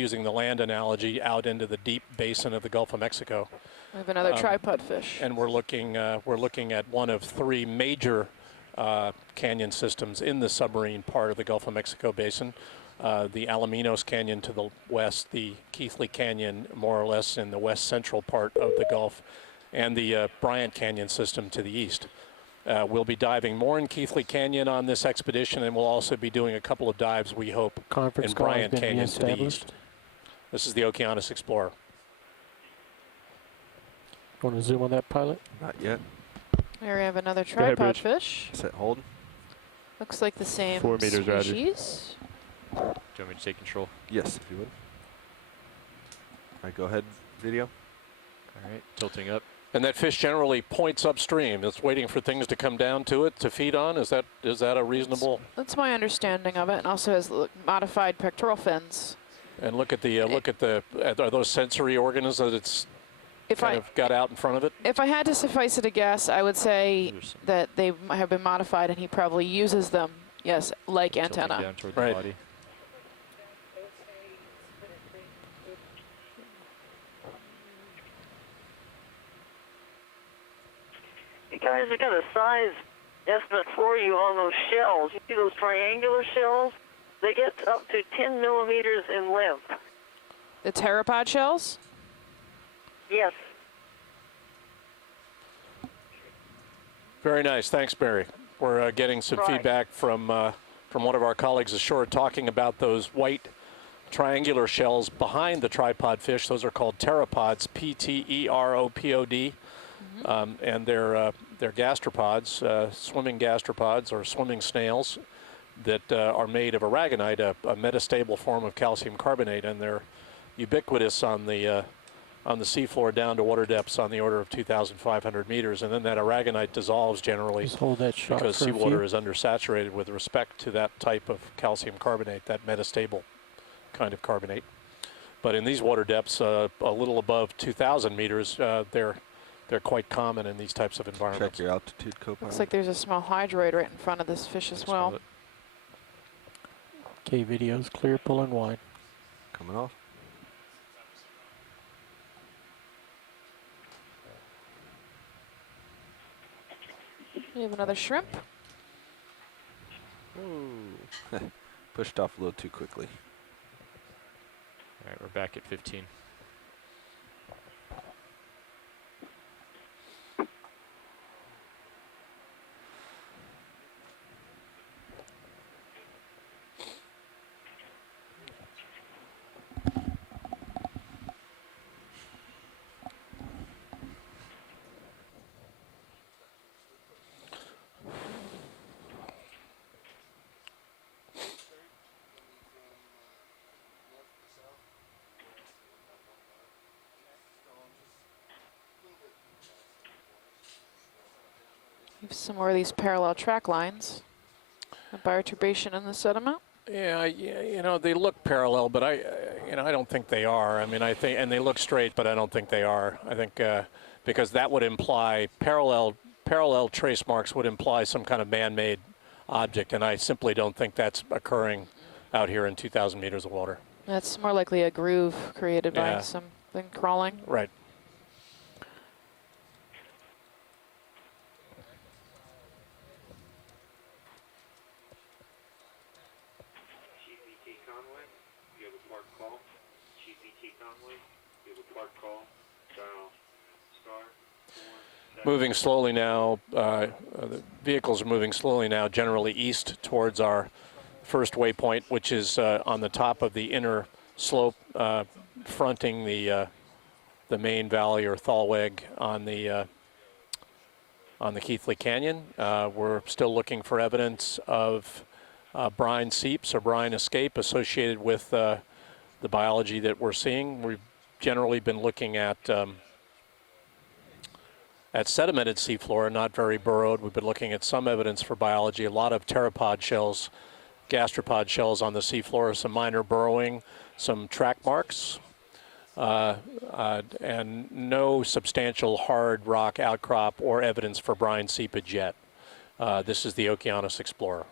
using the land analogy, out into the deep basin of the Gulf of Mexico. We have another tripod fish. And we're looking at one of three major canyon systems in the submarine part of the Gulf of Mexico basin. The Alaminos Canyon to the west, the Keathley Canyon more or less in the west central part of the Gulf, and the Bryant Canyon system to the east. We'll be diving more in Keathley Canyon on this expedition, and we'll also be doing a couple of dives, we hope, in Bryant Canyon to the east. This is the Okeanos Explorer. Want to zoom on that, pilot? Not yet. Here we have another tripod fish. Set, hold. Looks like the same 4 meters, Roger. species. Do you want me to take control? Yes, if you would. All right, go ahead, video. All right, tilting up. And that fish generally points upstream. It's waiting for things to come down to it to feed on. Is that a reasonable? That's my understanding of it, and also has modified pectoral fins. And look at the are those sensory organs that it's kind of got out in front of it? If I had to suffice it a guess, I would say that they have been modified, and he probably uses them, yes, like antenna. Down toward the Right. body. Hey guys, I got a size estimate for you on those shells. You see those triangular shells? They get up to 10 millimeters in length. The pteropod shells? Yes. Very nice. Thanks, Barry. We're getting some feedback from one of our colleagues ashore talking about those white triangular shells behind the tripod fish. Those are called pteropods, P-T-E-R-O-P-O-D. And they're gastropods, swimming gastropods or swimming snails that are made of aragonite, a metastable form of calcium carbonate, and they're ubiquitous on the seafloor down to water depths on the order of 2,500 meters, and then that aragonite dissolves generally because seawater is undersaturated with respect to that type of calcium carbonate, that metastable kind of carbonate. But in these water depths, a little above 2,000 meters, they're quite common in these types of environments. Check your altitude, co-pilot. Looks like there's a small hydroid right in front of this fish as well. Okay, video's clear, pulling wide. Coming off. We have another shrimp. Ooh. Pushed off a little too quickly. All right, we're back at 15. Some more of these parallel track lines. A bioturbation in the sediment. Yeah, you know, they look parallel, but I don't think they are. I mean, I think, and they look straight, but I don't think they are. I think because that would imply parallel trace marks would imply some kind of man-made object, and I simply don't think that's occurring out here in 2,000 meters of water. That's more likely a groove created by something crawling. Right. Moving slowly now, the vehicles are moving slowly now, generally east towards our first waypoint, which is on the top of the inner slope, fronting the main valley or thalweg on the Keathley Canyon. We're still looking for evidence of brine seeps or brine escape associated with the biology that we're seeing. We've generally been looking at sedimented seafloor, not very burrowed. We've been looking at some evidence for biology, a lot of pteropod shells, gastropod shells on the seafloor, some minor burrowing, some track marks, and no substantial hard rock outcrop or evidence for brine seepage yet. This is the Okeanos Explorer.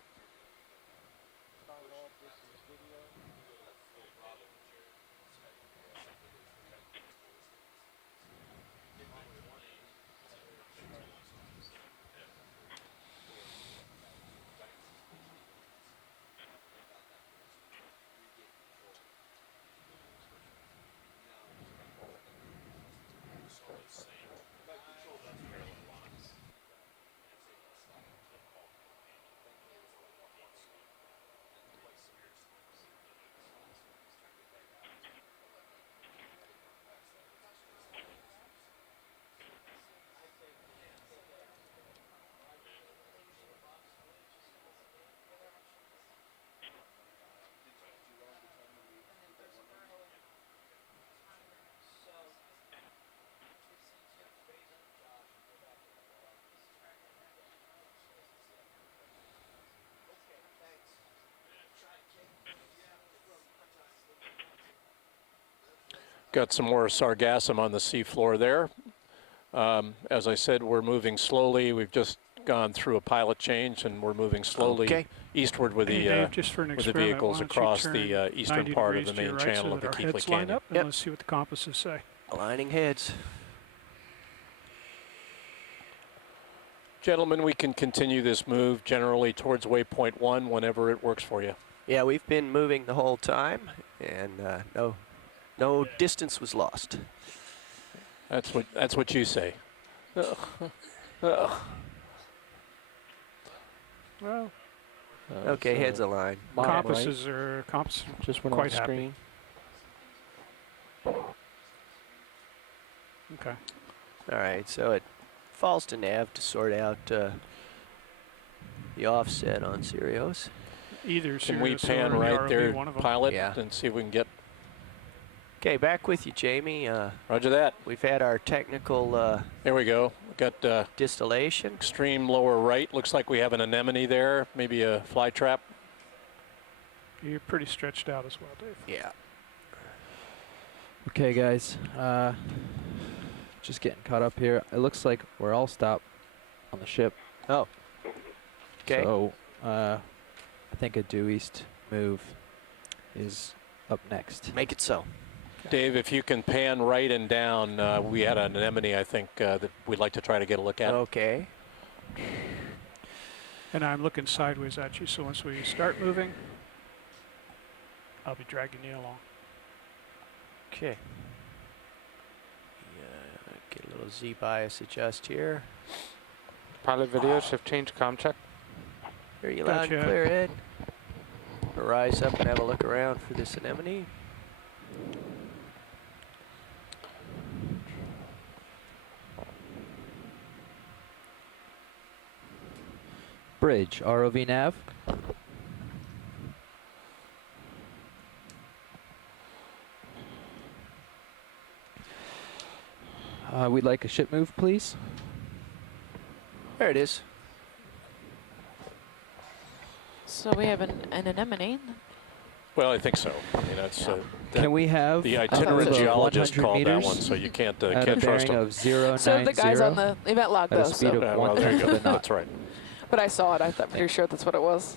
Got some more sargassum on the seafloor there. As I said, we're moving slowly. We've just gone through a pilot change, and we're moving slowly Okay. eastward with Hey, the Dave, just for an with the experiment, vehicles why don't you across turn the eastern 90 part of the degrees to your main right channel so of the that our Keathley heads line Canyon. up, and Yep. let's see what the compasses say. Aligning heads. Gentlemen, we can continue this move generally towards waypoint 1 whenever it works for you. Yeah, we've been moving the whole time, and no distance was lost. That's what you say. Well, Okay, heads aligned. Bottom right. compasses are Just went quite on happy. screen. Okay. All right, so it falls to nav to sort out the offset on Sirius. Either Can we Sirius pan or the right ROV, there, one of them. pilot, Yeah. and see if we can get. Okay, back with you, Jamie. Roger that. We've had our technical There we go. We got distillation. extreme lower right. Looks like we have an anemone there. Maybe a fly trap. You're pretty stretched out as well, Dave. Yeah. Okay, guys. Just getting caught up here. It looks like we're all stopped on the ship. Oh. Okay. So, I think a due east move is up next. Make it so. Dave, if you can pan right and down, we had an anemone, I think, that we'd like to try to get a look at. Okay. And I'm looking sideways at you, so once we start moving, I'll be dragging you along. Okay. Yeah, get a little Z bias adjust here. Pilot video, shift change, comm check. Hear you loud and Gotcha. clear, Ed. We'll rise up and have a look around for this anemone. Bridge, ROV nav. We'd like a ship move, please. There it is. So we have an anemone. Well, I think so. I mean, that's Can we have the a itinerant move of geologist 100 called that meters one, so you can't at a can't trust bearing him. of 090 So the guys on the event log at a though. speed So. of Yeah, well, there you 1/10 go. of a knot. That's right. But I saw it. I'm pretty sure that's what it was.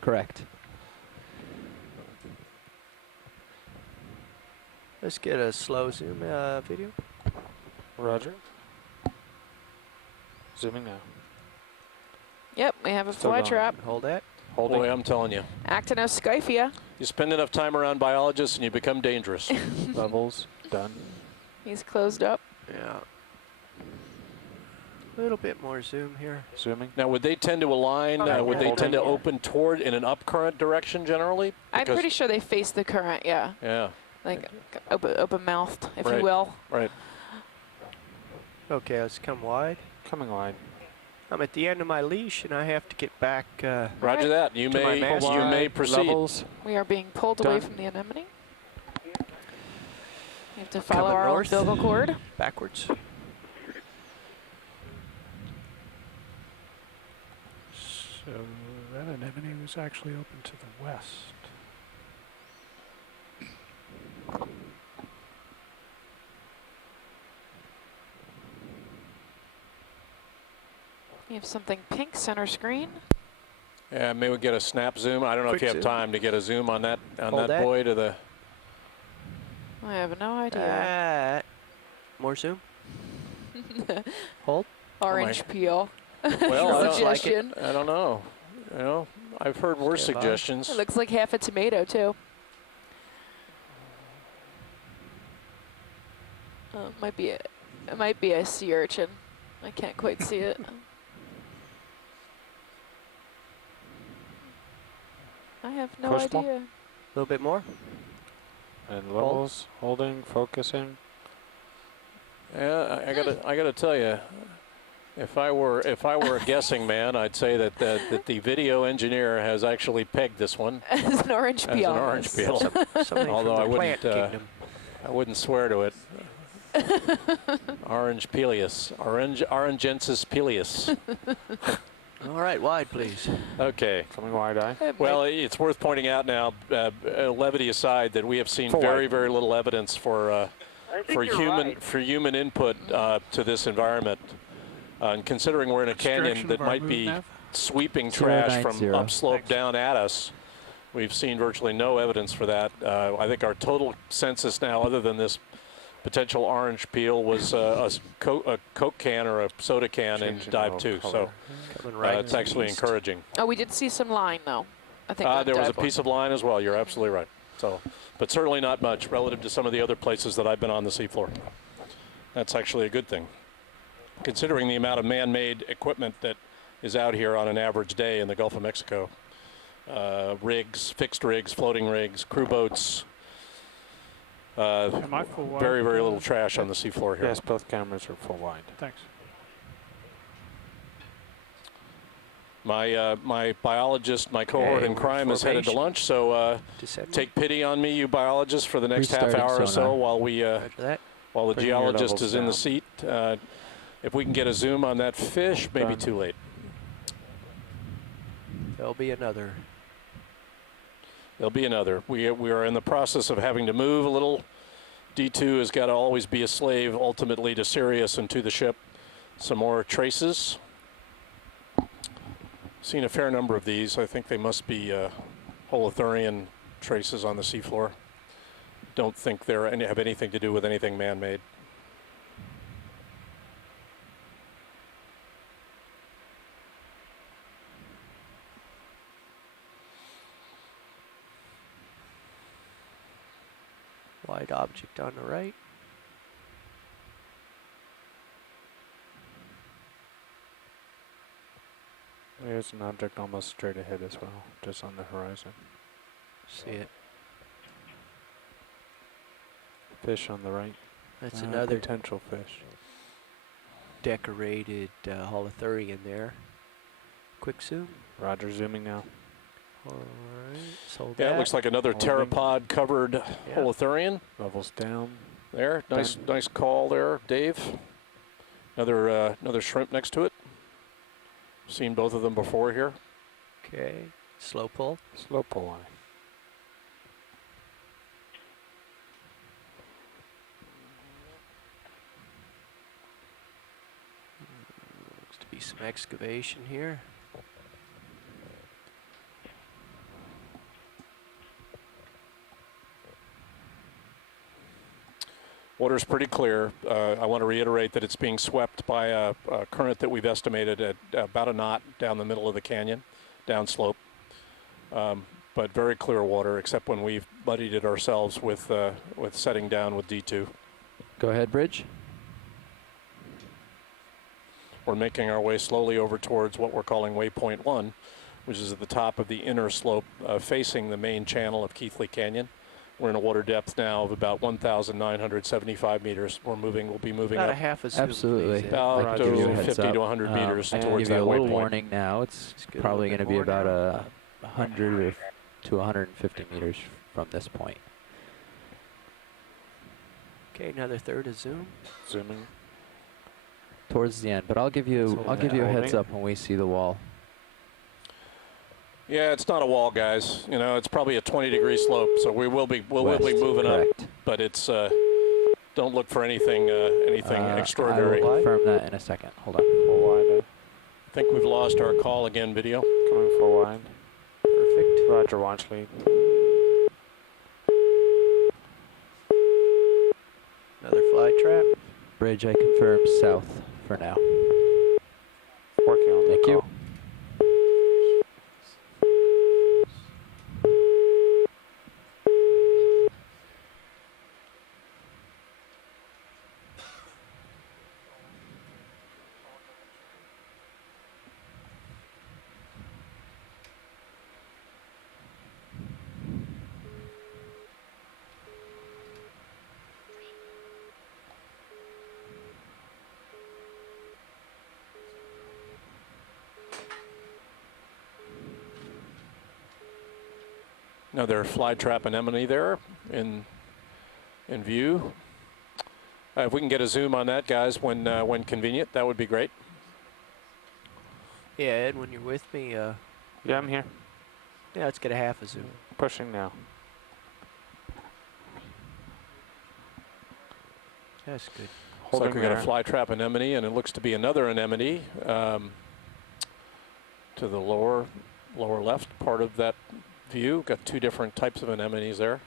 Correct. Let's get a slow zoom video. Roger. Zooming now. Yep, we have a Still fly going. trap. Hold that. Holding. Boy, I'm telling you, Actinoscyphia. you spend enough time around biologists and you become dangerous. Levels done. He's closed up. Yeah. A little bit more zoom here. Zooming. Now, would they tend to align? Would they Holding. tend to open toward in an up current direction generally? I'm Because- pretty sure they face the current. Yeah, Yeah, like open mouthed, if you Right. will. right. Okay, let's come wide. Coming wide. I'm at the end of my leash and I have to get back. Roger Right. that. You To my may mast. you may Wide, proceed. Levels. We are being pulled away Done. from the anemone. We have to follow Coming our north. umbilical cord. Backwards. So that anemone was actually open to the west. We have something pink center screen. Yeah, maybe we get a snap zoom. I don't know if Quick you have zoom. time to get a zoom on that Hold that. boy to the. I have no idea. More zoom. Hold. Orange peel. Well, I don't Suggestion. I don't know. You know, I've heard worse Stand by. suggestions. It looks like half a tomato too. It might be a sea urchin. I can't quite see it. I have no Push more. idea. A little bit more. And levels. Holding. Focusing. Yeah, I gotta tell you, if I were a guessing man, I'd say that the video engineer has actually pegged this one As an orange as peel. an orange peel. Something Although from I the wouldn't, plant kingdom. I wouldn't swear to it. Orange Peleus, Orangensis Peleus. All right, wide, please. Okay. Coming wide eye. Well, it's worth pointing out now, levity aside, that we have seen Full very, wide. very little evidence for I think you're right. human input to this environment. And considering we're in a What's canyon direction that of our might move, be Nev? sweeping trash from 090. upslope Thanks. down at us, we've seen virtually no evidence for that. I think our total census now, other than this potential orange peel, was a Coke can or a soda can in Changing dive a 2. little So color. Coming right. it's actually east. encouraging. Oh, we did see some line, though. I think on There was a dive one. piece of line as well. You're absolutely right. So, but certainly not much relative to some of the other places that I've been on the seafloor. That's actually a good thing, considering the amount of man-made equipment that is out here on an average day in the Gulf of Mexico. Rigs, fixed rigs, floating rigs, crew boats. Am I full wide? Very, very little trash on the seafloor here. Yes, both cameras are full wide. Thanks. My biologist, my cohort Okay, in we're crime, is headed to formation. lunch. So Descending. take pity on me, you biologists, for the next half Restarting hour or so sonar. while we Roger that. while the Bring your geologist levels is in the down. seat. If we can get a zoom on that fish, maybe Done. too late. There'll be another. There'll be another. We are in the process of having to move a little. D2 has got to always be a slave ultimately to Sirius and to the ship. Some more traces. Seen a fair number of these. I think they must be Holothurian traces on the seafloor. Don't think they have anything to do with anything man-made. Wide object on the right. There's an object almost straight ahead as well, just on the horizon. See it. Fish on the right. That's another potential fish. decorated Holothurian there. Quick zoom. Roger, zooming now. All right. Sold Yeah, that. it looks like another Holding. pteropod covered Holothurian. Levels down. There, nice call there, Dave. Another shrimp next to it. Seen both of them before here. Okay. Slow pull. Slow pull line. Looks to be some excavation here. Water's pretty clear. I want to reiterate that it's being swept by a current that we've estimated at about a knot down the middle of the canyon, downslope. But very clear water, except when we've muddied it ourselves with setting down with D2. Go ahead, Bridge. We're making our way slowly over towards what we're calling waypoint 1, which is at the top of the inner slope facing the main channel of Keathley Canyon. We're in a water depth now of about 1,975 meters. We'll be moving About a up half a zoom. Absolutely. please. about I can give you a heads 50 up. to 100 meters I can towards give you that a little waypoint. warning now. It's Let's get a probably little going to bit be more about now. 100 to 150 meters from this point. Okay, another third of zoom. Zooming. Towards the end, but I'll give you a heads up when we see the wall. Yeah, it's not a wall, guys. You know, it's probably a 20-degree slope, so we'll be West, moving correct. up. But it's don't look for anything extraordinary. I will confirm that in a second. Hold on. Full wide. I think we've lost our call again, video. Coming full wide. Perfect. Roger, launch lead. Another fly trap. Bridge, I confirm south for now. Working on the Thank you. call. Another fly trap anemone there in view. If we can get a zoom on that, guys, when convenient, that would be great. Yeah, Ed, when you're with me, Yeah, I'm here. yeah, let's get a half a zoom. Pushing now. That's good. Looks Holding like we got a there. fly trap anemone, and it looks to be another anemone to the lower left part of that view. Got two different types of anemones there.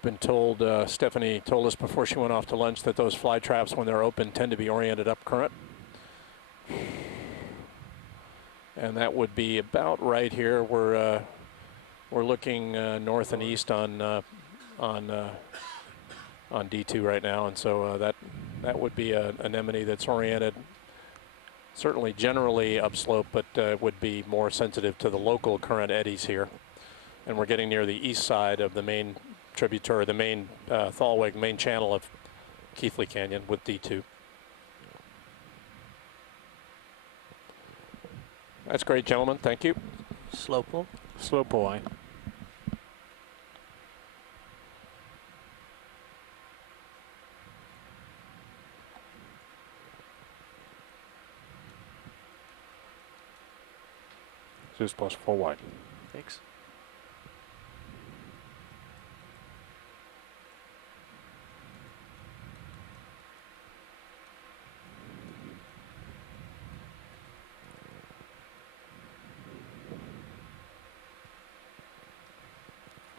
Been told, Stephanie told us before she went off to lunch that those fly traps, when they're open, tend to be oriented up current. And that would be about right here. We're looking north and east on D2 right now, and so that would be an anemone that's oriented certainly generally upslope, but would be more sensitive to the local current eddies here. And we're getting near the east side of the main tributary, the main Thalweg, main channel of Keathley Canyon with D2. That's great, gentlemen. Thank you. Slow pull. Slow pull. Zeus plus 4 wide. Thanks.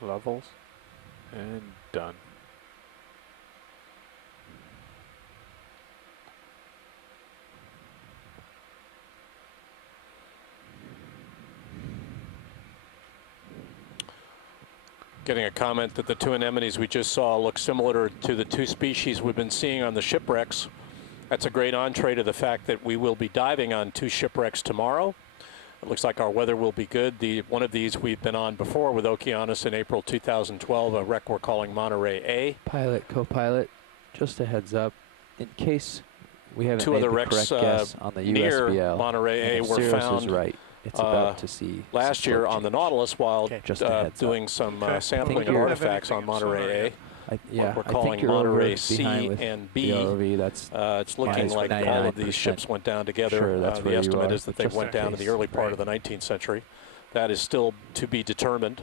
Levels. And done. Getting a comment that the two anemones we just saw look similar to the two species we've been seeing on the shipwrecks. That's a great entree to the fact that we will be diving on two shipwrecks tomorrow. It looks like our weather will be good. One of these we've been on before with Okeanos in April 2012, a wreck we're calling Monterey A. Pilot, co-pilot, just a heads up, in case we haven't Two made other the wrecks correct guess on the near USBL. Monterey A and if were Cirrus found is right. It's about to see last year on the Nautilus while Okay. Just a heads doing up. some Okay. sampling Don't of have artifacts on anything in sonar Monterey A. yet. Yeah, we're I calling think you're Monterey over C behind with and the B. ROV. That's It's looking minus like all of these 99%. ships went down together. Sure, that's the where you estimate are, is that but they just went in down in the case. early part of the 19th century. That is still to be determined.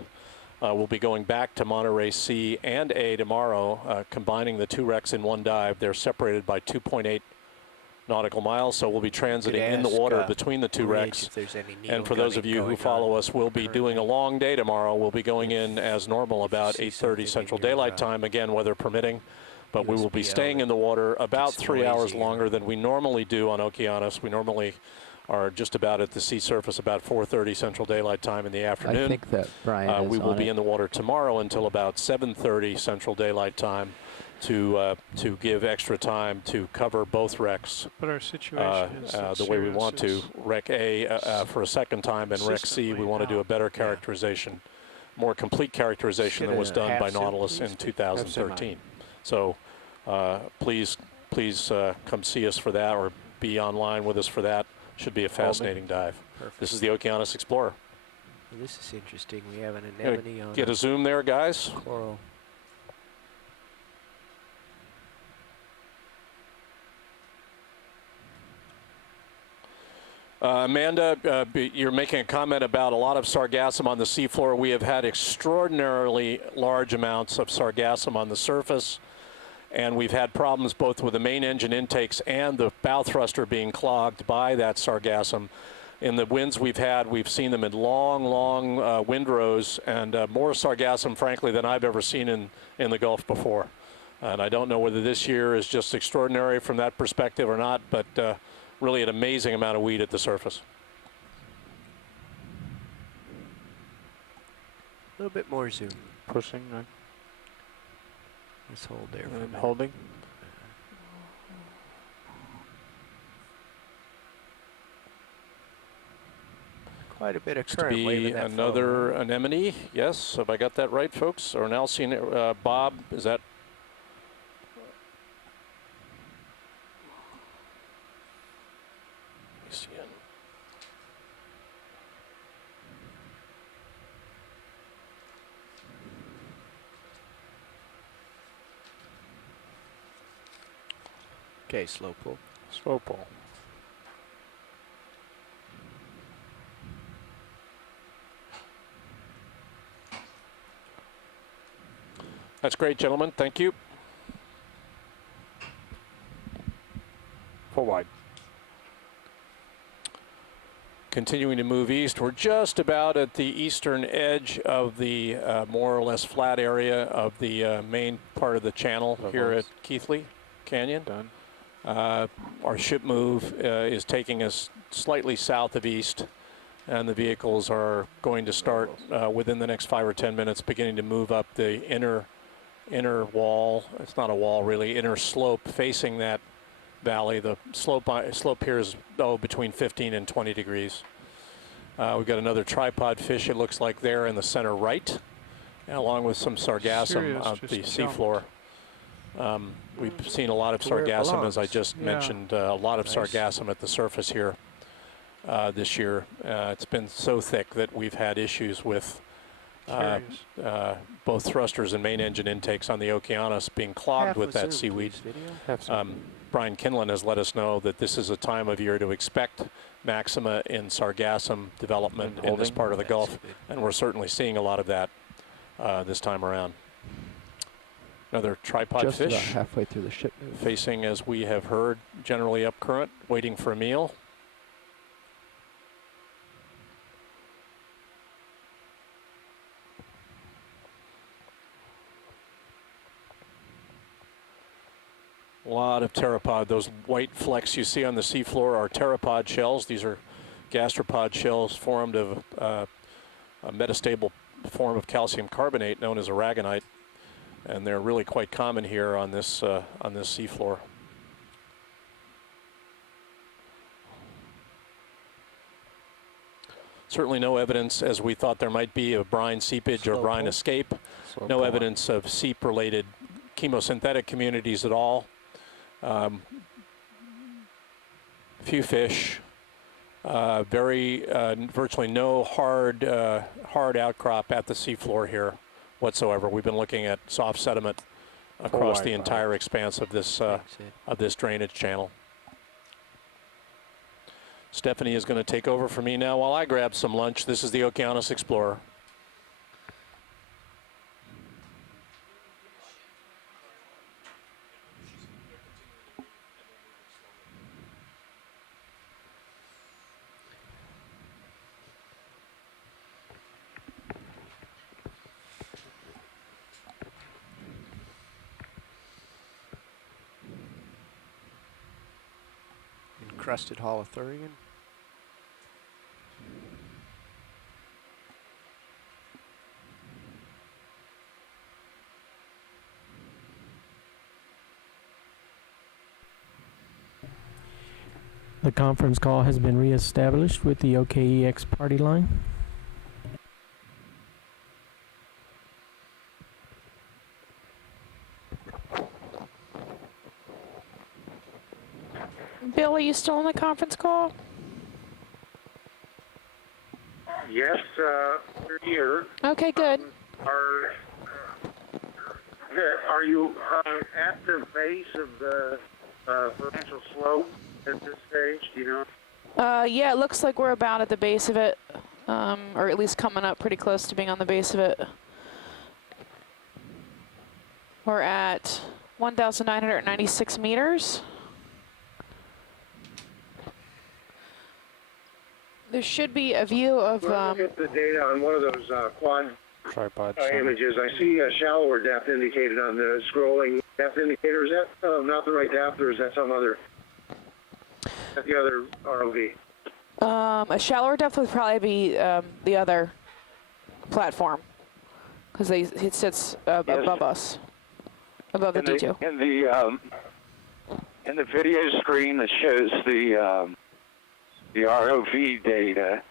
We'll be going back to Monterey C and A tomorrow, combining the two wrecks in one dive. They're separated by 2.8 nautical miles, so we'll be transiting in the water between the two wrecks. If there's any And for those of you who follow us, we'll be doing a long day tomorrow. We'll be going in as normal about 8:30 Central Daylight Time, again, weather permitting. But we will be staying in the water about 3 hours longer than we normally do on Okeanos. We normally are just about at the sea surface about 4:30 Central Daylight Time in the afternoon. I think that Brian is we will on be it. in the water tomorrow until about 7:30 Central Daylight Time to give extra time to cover both wrecks But our situation is that the way we Cirrus want to. is Wreck A for a second time, and Wreck C, we want to do a better characterization, more complete characterization than was done by Nautilus in 2013. So please come see us for that, or be online with us for that. Should be a fascinating dive. Perfect. This is the Okeanos Explorer. Well, this is interesting. We have an anemone on Get a zoom there, guys. coral. Amanda, you're making a comment about a lot of sargassum on the seafloor. We have had extraordinarily large amounts of sargassum on the surface, and we've had problems both with the main engine intakes and the bow thruster being clogged by that sargassum. In the winds we've had, we've seen them in long windrows, and more sargassum, frankly, than I've ever seen in the Gulf before. And I don't know whether this year is just extraordinary from that perspective or not, but really an amazing amount of weed at the surface. A little bit more zoom. Pushing right. Let's hold there for a And minute. holding. Quite a bit of To current be waving that another forward. anemone. Yes, have I got that right, folks? Or an Alcine, Bob, is that? Let me see it. Okay, slow pull. Slow pull. That's great, gentlemen. Thank you. Full wide. Continuing to move east, we're just about at the eastern edge of the more or less flat area of the main part of the channel here at Keathley Canyon. Done. Our ship move is taking us slightly south of east, and the vehicles are going to start within the next 5 or 10 minutes, beginning to move up the inner wall. It's not a wall really, inner slope facing that valley. The slope here is between 15 and 20 degrees. We've got another tripod fish, it looks like, there in the center right, along with some sargassum Sirius on just the jumped. seafloor. We've seen a lot of Where it sargassum, as I belongs. just Yeah. mentioned, a lot of Nice. sargassum at the surface here this year. It's been so thick that we've had issues with Curious. both thrusters and main engine intakes on the Okeanos being clogged with that seaweed. Have some. Brian Kinlan has let us know that this is a time of year to expect maxima in sargassum development in this part of the Gulf, and we're certainly seeing a lot of that this time around. Another tripod Just about fish halfway through the ship move. facing, as we have heard, generally up current, waiting for a meal. A lot of pteropod. Those white flecks you see on the seafloor are pteropod shells. These are gastropod shells formed of a metastable form of calcium carbonate known as aragonite, and they're really quite common here on this seafloor. Certainly no evidence, as we thought there might be, of brine seepage or Slow brine pull. escape. Slow No pull. evidence of seep-related chemosynthetic communities at all. Few fish. Virtually no hard outcrop at the seafloor here whatsoever. We've been looking at soft sediment across the wide entire expanse of this drainage channel. Stephanie is going to take over for me now while I grab some lunch. This is the Okeanos Explorer. Encrusted holothurian. The conference call has been reestablished with the OKEX party line. Bill, are you still on the conference call? Yes, we're here. Okay, good. Are you at the base of the financial slope at this stage? Do you know? Yeah, it looks like we're about at the base of it, or at least coming up pretty close to being on the base of it. We're at 1,996 meters. There should be a view of. Look at the data on one of those quad Tripod. images. I see a shallower depth indicated on the scrolling depth indicator. Is that not the right depth, or is that some other? Is that the other ROV? A shallower depth would probably be the other platform, because it sits above us, above the D2. In the video screen that shows the ROV data,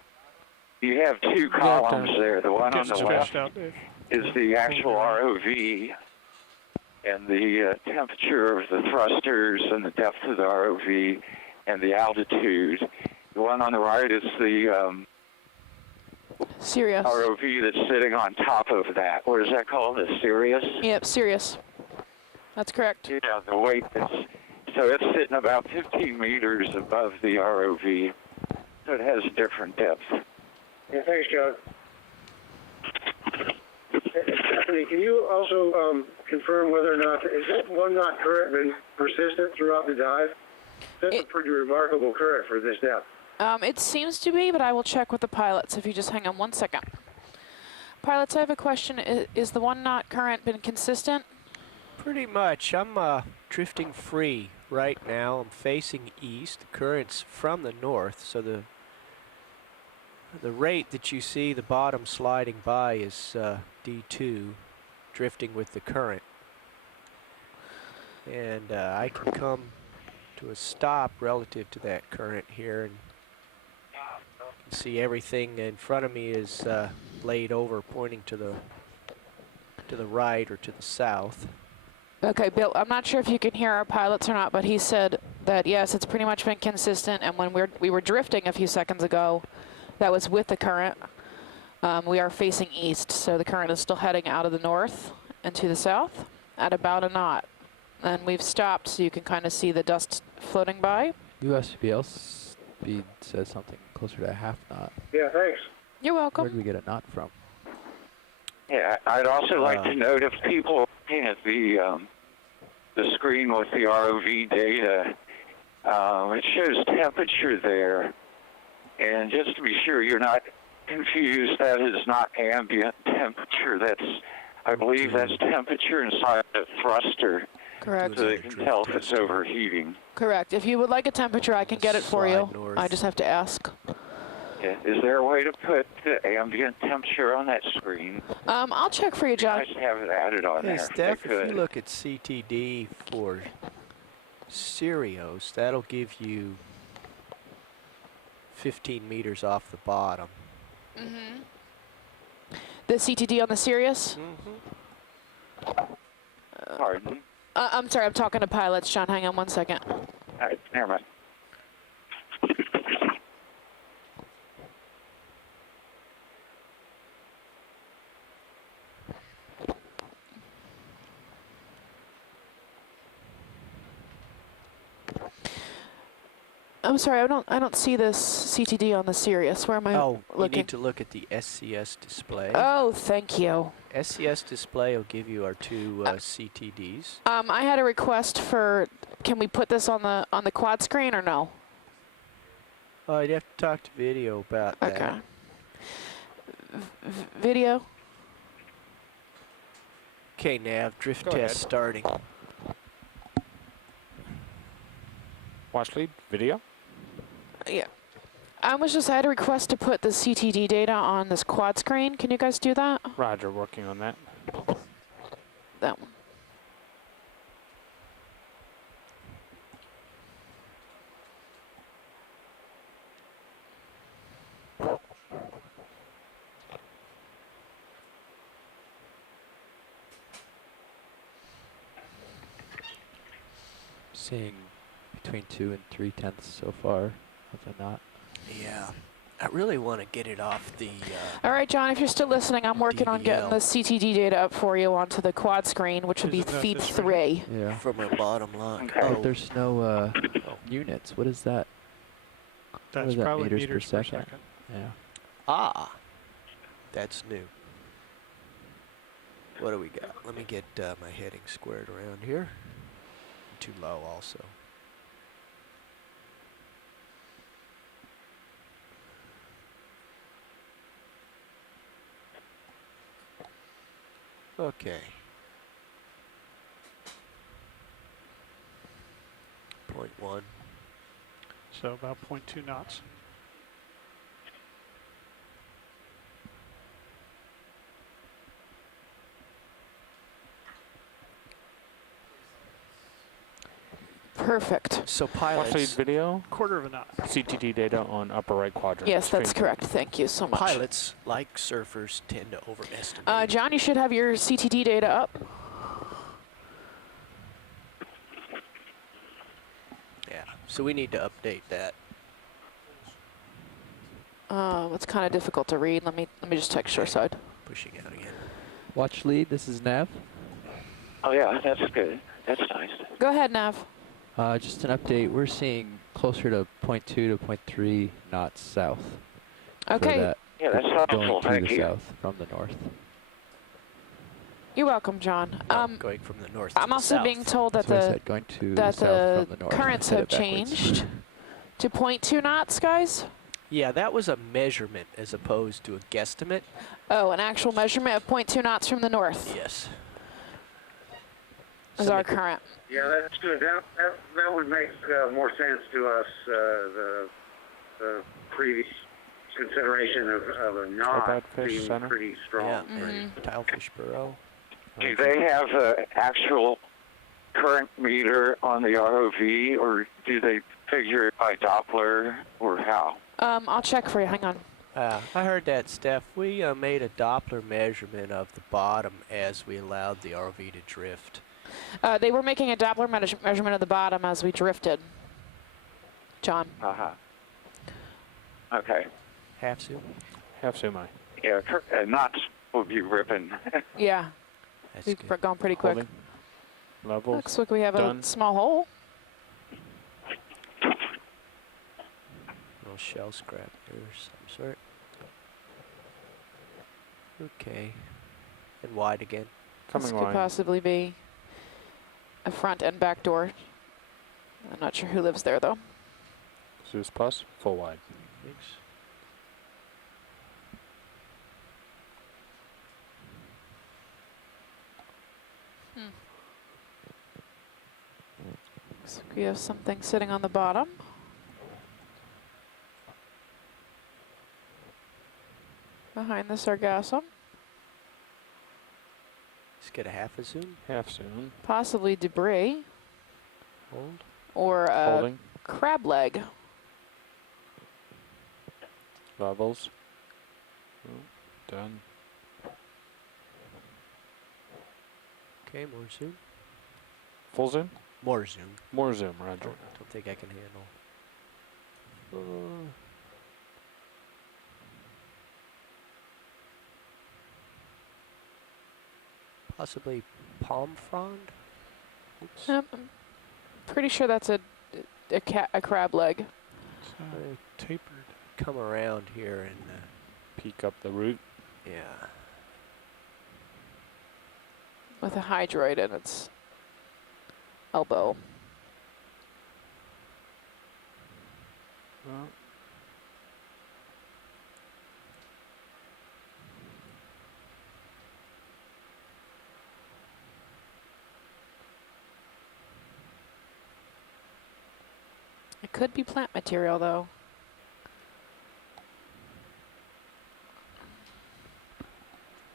you have two columns there. The one on Gets the left stretched out, Dave. is the actual ROV and the temperature of the thrusters and the depth of the ROV and the altitude. The one on the right is the Sirius. ROV that's sitting on top of that. What is that called? The Sirius? Yep, Sirius. That's correct. Yeah, the weight that's So it's sitting about 15 meters above the ROV. So it has a different depth. Yeah, thanks, John. Stephanie, can you also confirm whether or not, is that 1 knot current been persistent throughout the dive? That's a pretty remarkable current for this depth. It seems to be, but I will check with the pilots if you just hang on 1 second. Pilots, I have a question. Is the 1 knot current been consistent? Pretty much. I'm drifting free right now. I'm facing east. The current's from the north, so the rate that you see the bottom sliding by is D2, drifting with the current. And I can come to a stop relative to that current here, and you can see everything in front of me is laid over, pointing to the right or to the south. Okay, Bill, I'm not sure if you can hear our pilots or not, but he said that, yes, it's pretty much been consistent, and when we were drifting a few seconds ago, that was with the current. We are facing east, so the current is still heading out of the north and to the south at about a knot. And we've stopped, so you can kind of see the dust floating by. USBL speed says something closer to a half knot. Yeah, thanks. You're welcome. Where did we get a knot from? Yeah, I'd also like to note if people are looking at the screen with the ROV data, it shows temperature there. And just to be sure you're not confused, that is not ambient temperature. I believe that's temperature inside the thruster. Correct. So they can tell if it's overheating. Correct. If you would like a temperature, I can get it for you. North. I just have to ask. Yeah. Is there a way to put the ambient temperature on that screen? I'll check for you, John. I just have it added on Hey, there. Steph, if you look at CTD for Sirius, that'll give you 15 meters off the bottom. Mm-hmm. The CTD on the Sirius? Pardon? I'm sorry, I'm talking to pilots, John. Hang on 1 second. All right, never mind. I'm sorry, I don't see this CTD on the Sirius. Where am I Oh, you looking? need to look at the SCS display. Oh, thank you. SCS display will give you our two CTDs. I had a request for, can we put this on the quad screen or no? Oh, you'd have to talk to video about that. Okay. Video? Okay, Nav, drift Go test ahead. starting. Watch lead, video. Yeah. I had a request to put the CTD data on this quad screen. Can you guys do that? Roger, working on that. That one. Seeing between 2 and 3/10 so far of a knot. Yeah. I really want to get it off the... All right, John, if you're still listening, I'm working on getting DVL. the CTD data up for you onto the quad screen, which would be Isn't that feed this 3. Yeah. from our bottom line. Okay. But there's no units. What is that? That's is that, probably meters meters per per second? second. Yeah. Ah, that's new. What do we got? Let me get my heading squared around here. Too low also. Okay. 0.1. So about 0.2 knots. Perfect. So Watch lead, pilots, video. Quarter of a knot. CTD data on upper right quadrant. Yes, that's Screen. correct. Thank you so much. pilots, like surfers, tend to overestimate. John, you should have your CTD data up. Yeah, so we need to update that. It's kind of difficult to read. Let me just check shoreside. Pushing out again. Watch lead. This is Nav. Oh, yeah, that's good. That's nice. Go ahead, Nav. Just an update. We're seeing closer to 0.2 to 0.3 knots south. Okay. For that, Yeah, that's helpful. going to Thank the you. south from the north. You're welcome, John. Going from the north to I'm the also south. being told that So I the said going to that south the from the north. currents headed have backwards. changed to 0.2 knots, guys. Yeah, that was a measurement as opposed to a guesstimate. Oh, an actual measurement of 0.2 knots from the north Yes. is our current. Yeah, that's good. That would make more sense to us. The previous consideration of a knot Tripod fish being center? pretty strong. Yeah, and tilefish burrow. Do they have an actual current meter on the ROV, or do they figure it by Doppler, or how? I'll check for you. Hang on. I heard that, Steph. We made a Doppler measurement of the bottom as we allowed the ROV to drift. They were making a Doppler measurement of the bottom as we drifted. John. Uh-huh. Okay. Half zoom? Half zoom eye. Yeah, knots would be ripping. Yeah. That's We've good. gone pretty quick. Holding. Levels. Looks like we have Done. a small hole. Little shell scrap here of some sort. Okay. And wide again. Coming This could line. possibly be a front and back door. I'm not sure who lives there, though. Zeus plus. Full wide. Thanks. Looks like we have something sitting on the bottom. Behind the sargassum. Let's get a half a zoom. Half zoom. Possibly debris Hold. or a Holding. crab leg. Levels. Oh, done. Okay, more zoom. Full zoom. More zoom. More zoom. Roger. Don't think I can handle. Possibly palm frond. Oops. I'm pretty sure that's a crab leg. It's tapered. Come around here and Peek up the root. yeah. With a hydroid in its elbow. Oh. It could be plant material, though.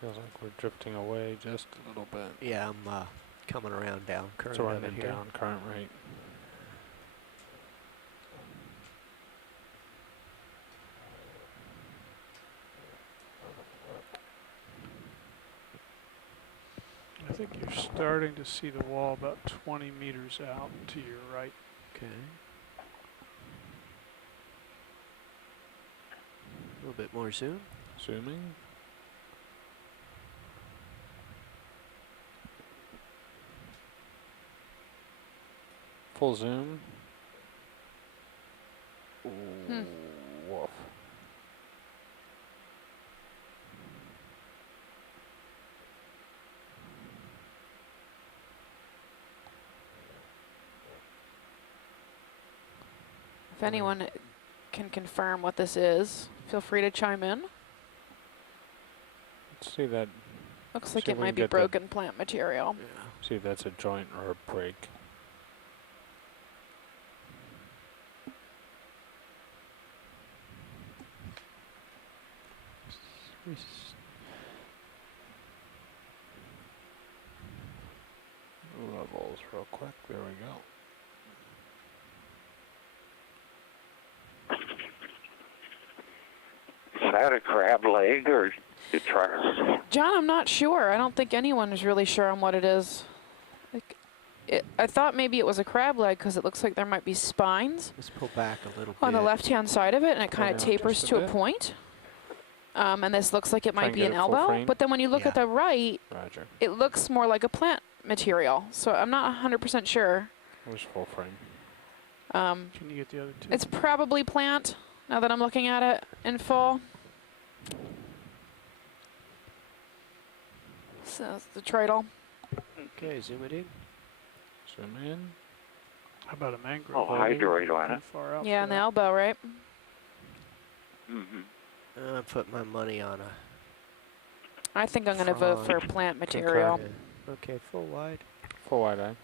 Feels like we're drifting away just a little bit. Yeah, I'm coming around down current So of running it here. down current rate. I think you're starting to see the wall about 20 meters out to your right. Okay. A little bit more zoom. Zooming. Full zoom. Hmm. Woof. If anyone can confirm what this is, feel free to chime in. Let's see that. Looks like See it if we might can be get the- broken plant material. See if that's a joint or a break. Levels real quick. There we go. Is that a crab leg or a truss? John, I'm not sure. I don't think anyone is really sure on what it is. Like, I thought maybe it was a crab leg because it looks like there might be spines Let's pull back a little on bit. the left-hand side of it, and it kind of down tapers just a to a bit. point. And this looks like it Try might and be get an it full elbow. frame. But then when you look at Yeah. the right, Roger. it looks more like a plant material. So I'm not 100% sure. Where's full frame? Can you get the other two? It's probably plant, now that I'm looking at it in full. So that's the treadle. Okay, zoom it in. Zoom in. How about a mangrove? Oh, hydroid on Too it. far out Yeah, for on the that. elbow, right? Mm-hmm. Put my money on a I think I'm going to vote for frond. plant material. Concordia. Okay, full wide. Full wide eye.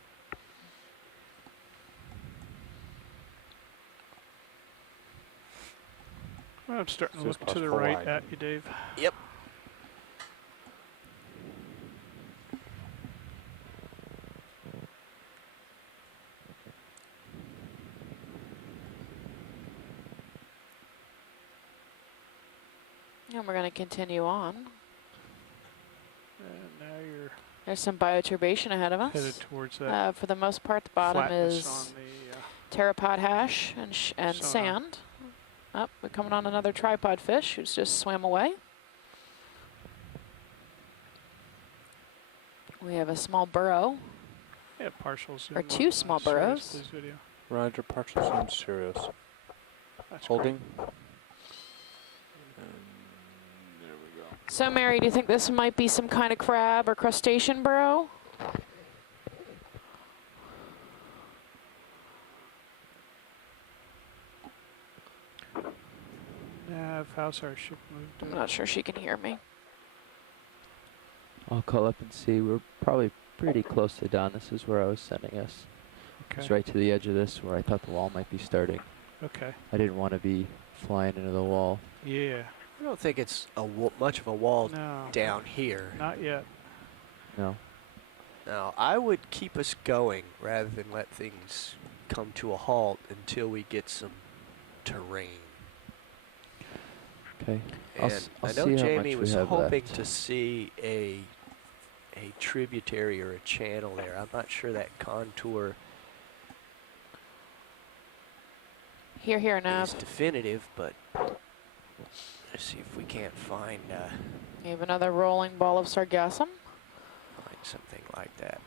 Well, I'm starting to So it's look to plus the full right wide. at you, Dave. Yep. And we're going to continue on. And now you're There's some bioturbation ahead of headed us. towards that For the most part, the bottom flatness is on the. pteropod hash and Sonar. sand. Up, we're coming on another tripod fish who's just swam away. We have a small burrow. Yeah, partial zoom. Or on, two small Sirius, burrows. please, video. Roger, partial zoom, Sirius. That's Holding. And there we go. So, Mary, do you think this might be some kind of crab or crustacean burrow? Nav, how's our ship moved? I'm not sure she can hear me. I'll call up and see. We're probably pretty close to done. This is where I was sending us. It's Okay. right to the edge of this where I thought the wall might be starting. Okay. I didn't want to be flying into the wall. Yeah. I don't think it's much of a wall No. down here. Not yet. No. Now, I would keep us going rather than let things come to a halt until we get some terrain. Okay. And I'll I see know how much Jamie we was have hoping left. to see a tributary or a channel there. I'm not sure that contour Here, is Nav. definitive, but let's see if we can't find You have another rolling ball of sargassum. something like that.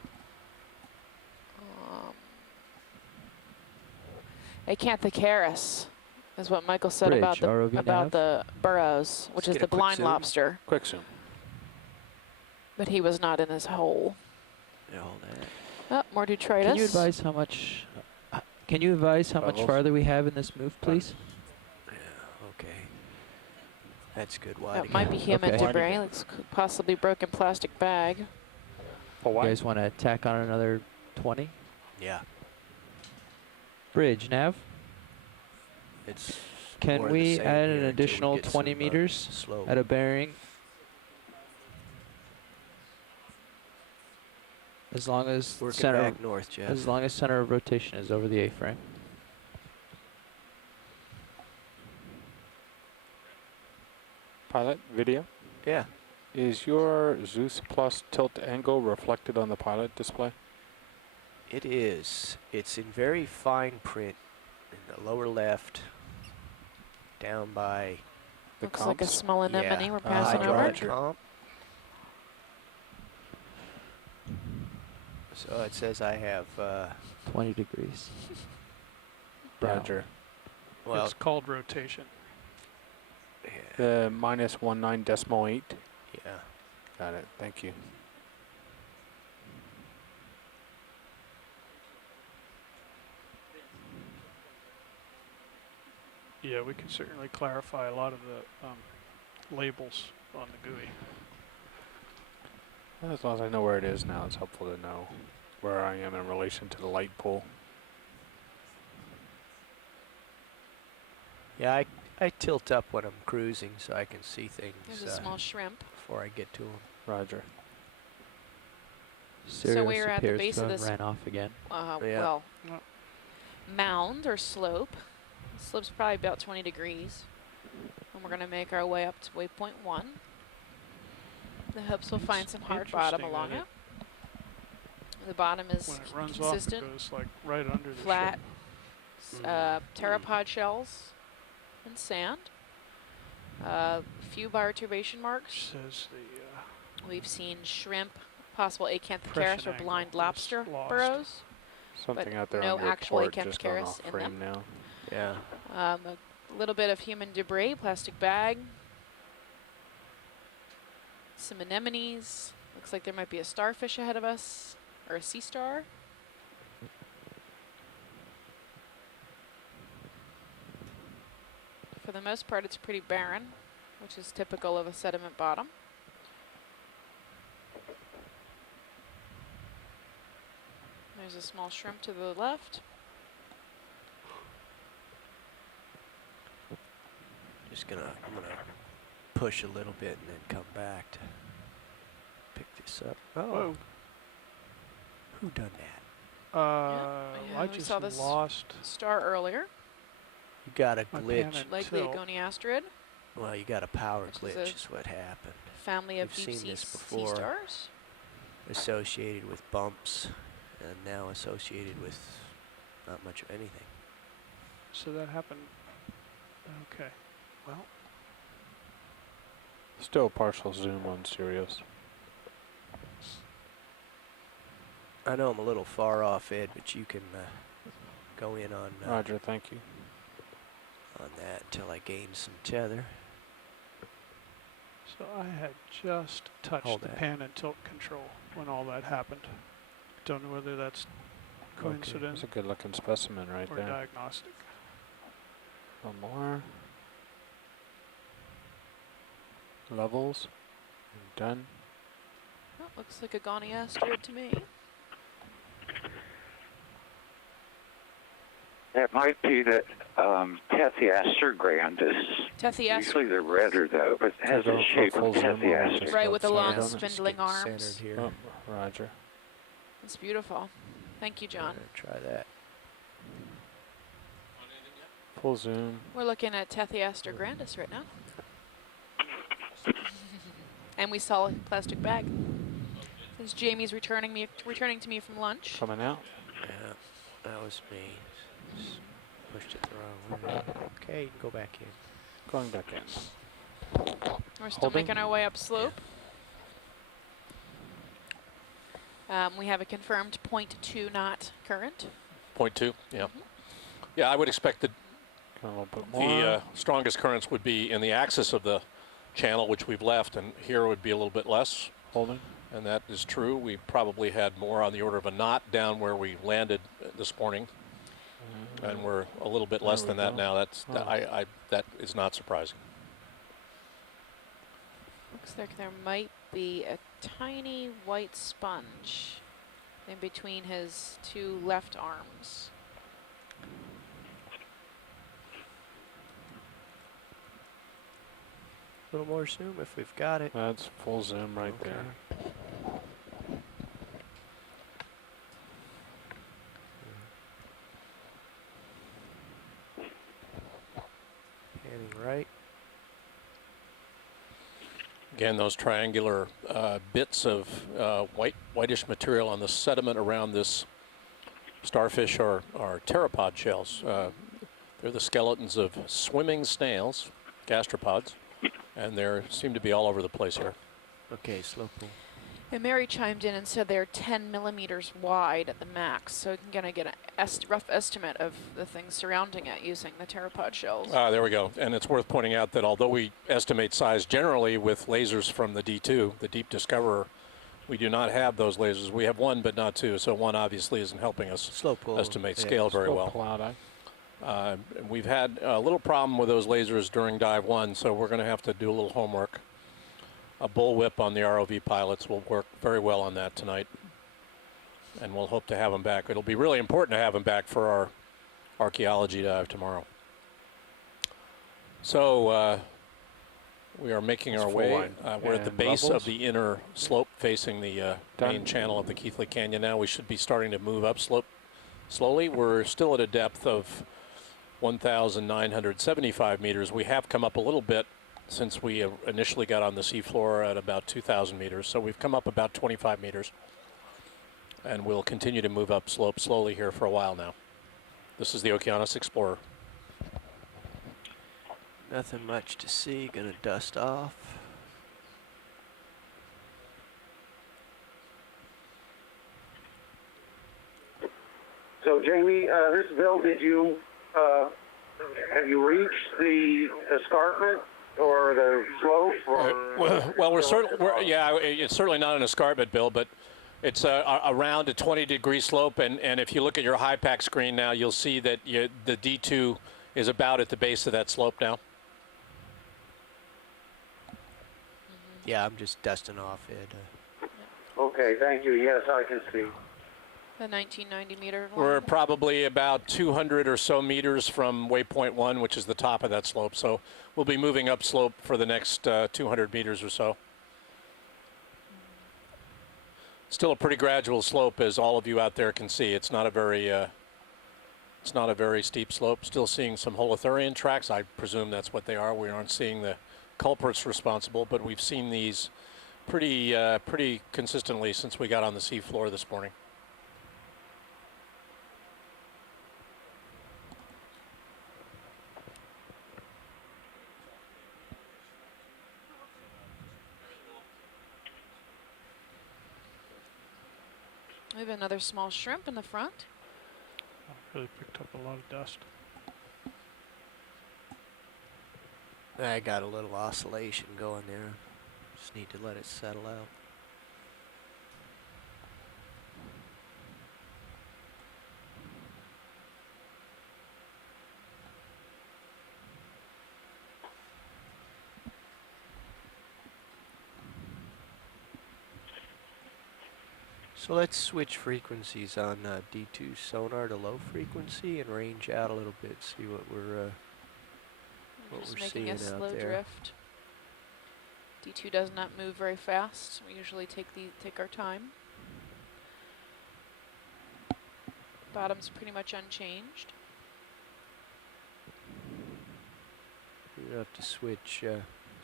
Acanthocaris is what Michael said Bridge, about ROV nav. the burrows, which Let's is get a the quick blind zoom. lobster. Quick zoom. But he was not in his hole. Yeah, all that. Oh, more detritus. Can you advise how much? Can you advise how much Bubbles? farther we have in this move, please? Yeah, okay. That's good. Wide That might be human Okay. debris. Looks possibly broken plastic bag. Full You wide. guys want to tack on another 20? Yeah, Bridge, Nav? it's. Can more of the we same add here an until we additional get 20 some, meters slope. at a bearing? As long as Working center, back north, Jeff. as long as center of rotation is over the A-frame. Pilot, video. Yeah. Is your Zeus Plus tilt angle reflected on the pilot display? It is. It's in very fine print in the lower left, down by The Looks like a comps? small anemone yeah, we're passing over. hydraulic comp. So it says I have, 20 degrees. Down. Roger. well, It's called rotation. yeah, The -19.8. yeah. Got it. Thank you. Yeah, we could certainly clarify a lot of the labels on the GUI. As long as I know where it is now, it's helpful to know where I am in relation to the light pole. Yeah, I tilt up when I'm cruising so I can see things There's a small shrimp. before I get to them. Roger. Sirius we're at the appears base to of have this- ran off again. Yeah. Well, Yep. mound or slope. Slope's probably about 20 degrees. And we're going to make our way up to waypoint 1. The hopes we'll find It's some hard bottom interesting along that it. The bottom is When it runs consistent, off, it goes like right under the flat, ship. pteropod shells and sand. Few bioturbation marks. Says the We've seen shrimp, possible acanthocaris Depression or angle blind is lobster lost. burrows. Something out there no on your actual port, Achems just not Keras off in frame them. now. Yeah. A little bit of human debris, plastic bag, some anemones. Looks like there might be a starfish ahead of us, or a sea star. For the most part, it's pretty barren, which is typical of a sediment bottom. There's a small shrimp to the left. I'm gonna push a little bit and then come back to pick this up. Oh, Whoa. who done that? Yeah, I we just saw this lost star earlier. You got a my glitch. pan and Likely a tilt. goniastrid, Well, you got a power Which is glitch a- is what happened. family of We've deep seen sea this sea before. stars. Associated with bumps, and now associated with not much of anything. So that happened. Okay. Well, Still a partial zoom on Sirius. I know I'm a little far off, Ed, but you can go in on Roger, thank you. on that until I gain some tether. so I had just touched Hold the that. pan and tilt control when all that happened. Don't know whether that's coincident That's a good looking specimen right or there. diagnostic. One more. Levels. Done. Oh, looks like a goniastrid to me. That might be that Tethiaster grandis. Tethiaster. Usually they're redder though, but it has So the go shape for of full zoom on it, Tethiaster. just Right, with the upside long down. Just spindling getting arms. centered here. Oh, Roger. It's beautiful. Thank you, John. Try that. Full zoom. We're looking at Tethiaster grandis right now. And we saw a plastic bag. Since Jamie's returning to me from lunch. Coming out. Yeah, that was me. Just pushed it the wrong way. Okay, you can go back in. Going back in. We're still Holding. making our way up slope. We have a confirmed 0.2 knot current. 0.2, yeah. Yeah, I would expect that Going a little bit more. the strongest currents would be in the axis of the channel, which we've left, and here would be a little bit less. Holding. And that is true. We probably had more on the order of a knot down where we landed this morning, and we're a little bit less There than we that go. now. That's Oh. that is not surprising. Looks like there might be a tiny white sponge in between his two left arms. A little more zoom if we've got it. That's full zoom right Okay. there. Panning right. Again, those triangular bits of whitish material on the sediment around this starfish are pteropod shells. They're the skeletons of swimming snails, gastropods, and they seem to be all over the place here. Okay, slow pull. And Mary chimed in and said they're 10 millimeters wide at the max, so you can kind of get a rough estimate of the things surrounding it using the pteropod shells. There we go. And it's worth pointing out that although we estimate size generally with lasers from the D2, the Deep Discoverer, we do not have those lasers. We have one, but not two. So one obviously isn't helping us Slow pull. estimate Yeah. scale very Slow well. pull out, We've had a little problem with those lasers during dive one, so we're going to have to do a little homework. A bullwhip on the ROV pilots will work very well on that tonight, and we'll hope to have them back. It'll be really important to have them back for our archaeology dive tomorrow. So we are making It's our full way. line. We're at the And base levels? of the inner slope facing the Done. main channel of the Keathley Canyon now. We should be starting to move up slope slowly. We're still at a depth of 1,975 meters. We have come up a little bit since we initially got on the seafloor at about 2,000 meters. So we've come up about 25 meters. And we'll continue to move up slope slowly here for a while now. This is the Okeanos Explorer. Nothing much to see. Gonna dust off. So, Jamie, this is Bill. Did you, have you reached the escarpment or the slope? Or Well, it's certainly not an escarpment, Bill, but it's around a 20-degree slope, and if you look at your high-pack screen now, you'll see that the D2 is about at the base of that slope now. Yeah, I'm just dusting off it. Okay, thank you. Yes, I can see. The 1990-meter line. We're probably about 200 or so meters from waypoint 1, which is the top of that slope. So we'll be moving up slope for the next 200 meters or so. Still a pretty gradual slope, as all of you out there can see. It's not a very steep slope. Still seeing some holothurian tracks. I presume that's what they are. We aren't seeing the culprits responsible, but we've seen these pretty consistently since we got on the seafloor this morning. We have another small shrimp in the front. Really picked up a lot of dust. I got a little oscillation going there. Just need to let it settle out. So let's switch frequencies on D2 sonar to low frequency and range out a little bit, see what we're Just seeing making a out slow there. drift. D2 does not move very fast. We usually take our time. Bottom's pretty much unchanged. You have to switch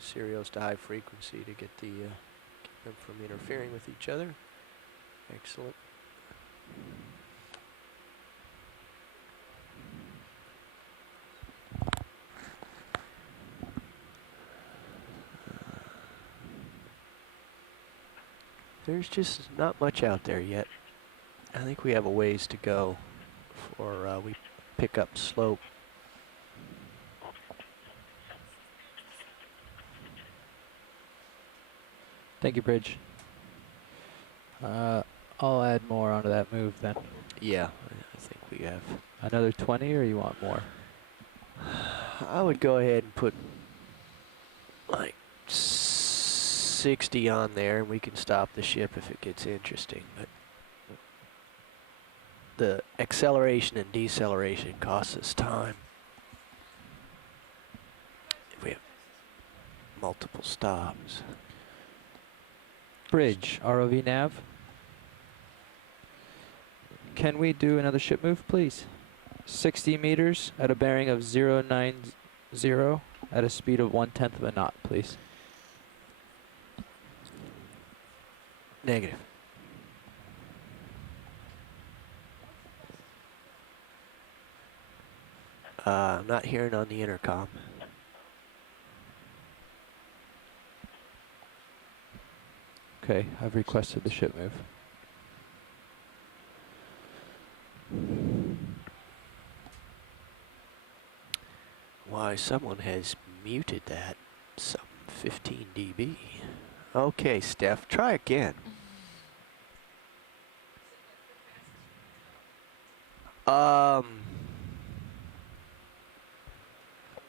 serials to high frequency to get the keep them from interfering with each other. Excellent. There's just not much out there yet. I think we have a ways to go before we pick up slope. Thank you, Bridge. I'll add more onto that move then. Yeah, I think we have. Another 20, or you want more? I would go ahead and put like 60 on there, and we can stop the ship if it gets interesting. But the acceleration and deceleration costs us time. If we have multiple stops. Bridge, ROV nav. Can we do another ship move, please? 60 meters at a bearing of 090 at a speed of 1/10 of a knot, please. Negative. I'm not hearing on the intercom. Okay, I've requested the ship move. Why, someone has muted that. Some 15 dB. Okay, Steph, try again.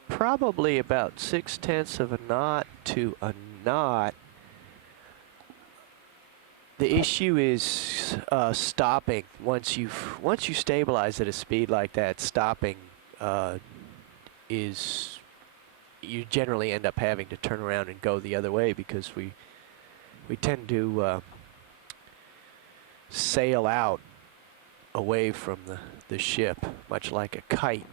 Probably about 6/10 of a knot to a knot. The issue is stopping. Once you stabilize at a speed like that, stopping is, you generally end up having to turn around and go the other way, because we tend to sail out away from the ship, much like a kite.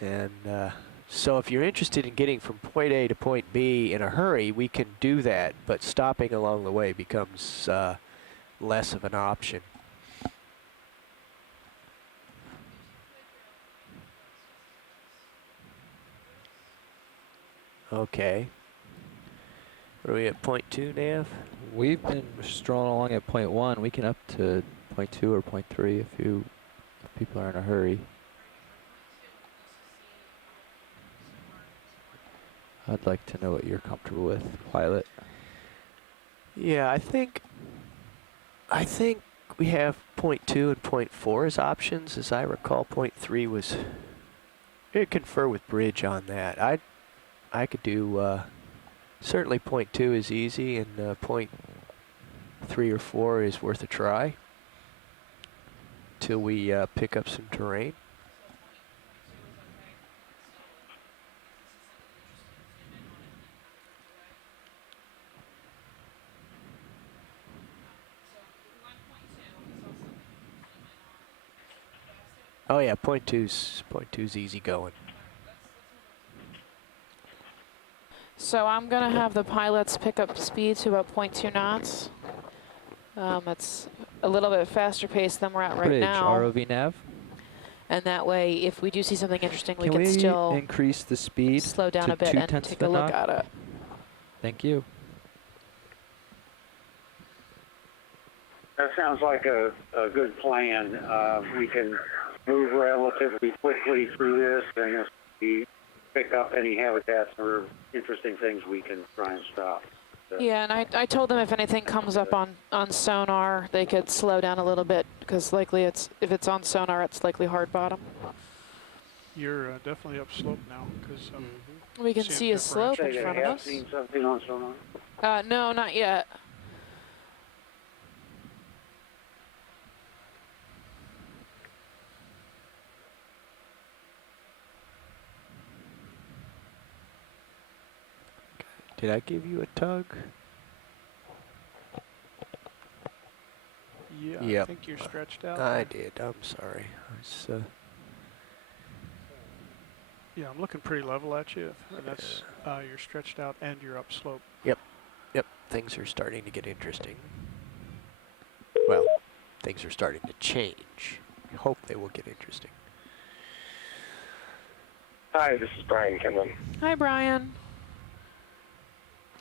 And so if you're interested in getting from point A to point B in a hurry, we can do that, but stopping along the way becomes less of an option. Okay. Are we at point 2, Nav? We've been strolling along at point 1. We can up to point 2 or point 3 if you people are in a hurry. I'd like to know what you're comfortable with, pilot. Yeah, I think we have 0.2 and 0.4 as options. As I recall, 0.3 was. I'd confer with Bridge on that. I could do certainly 0.2 is easy, and 0.3 or 4 is worth a try till we pick up some terrain. Oh yeah, 0.2's easy going. So I'm going to have the pilots pick up speed to about 0.2 knots. It's a little bit faster pace than we're at right Bridge, now. ROV nav. And that way, if we do see something interesting, we Can can still increase the speed slow down to a bit 2 and tenths take of a a look knot? at it. Thank you. That sounds like a good plan. We can move relatively quickly through this, and if we pick up any habitats or interesting things, we can try and stop. Yeah, and I told them if anything comes up on sonar, they could slow down a little bit, because likely if it's on sonar, it's likely hard bottom. You're definitely upslope now, because We can see a slope in Say front they of have us. seen something on sonar? No, not yet. Did I give you a tug? yeah, I Yep. think you're stretched out. I there. did. I'm sorry. It's, Yeah, I'm looking pretty level at you, and that's you're stretched out and you're upslope. Yep. Things are starting to get interesting. Well, things are starting to change. I hope they will get interesting. Hi, this is Brian Kinlan. Hi, Brian.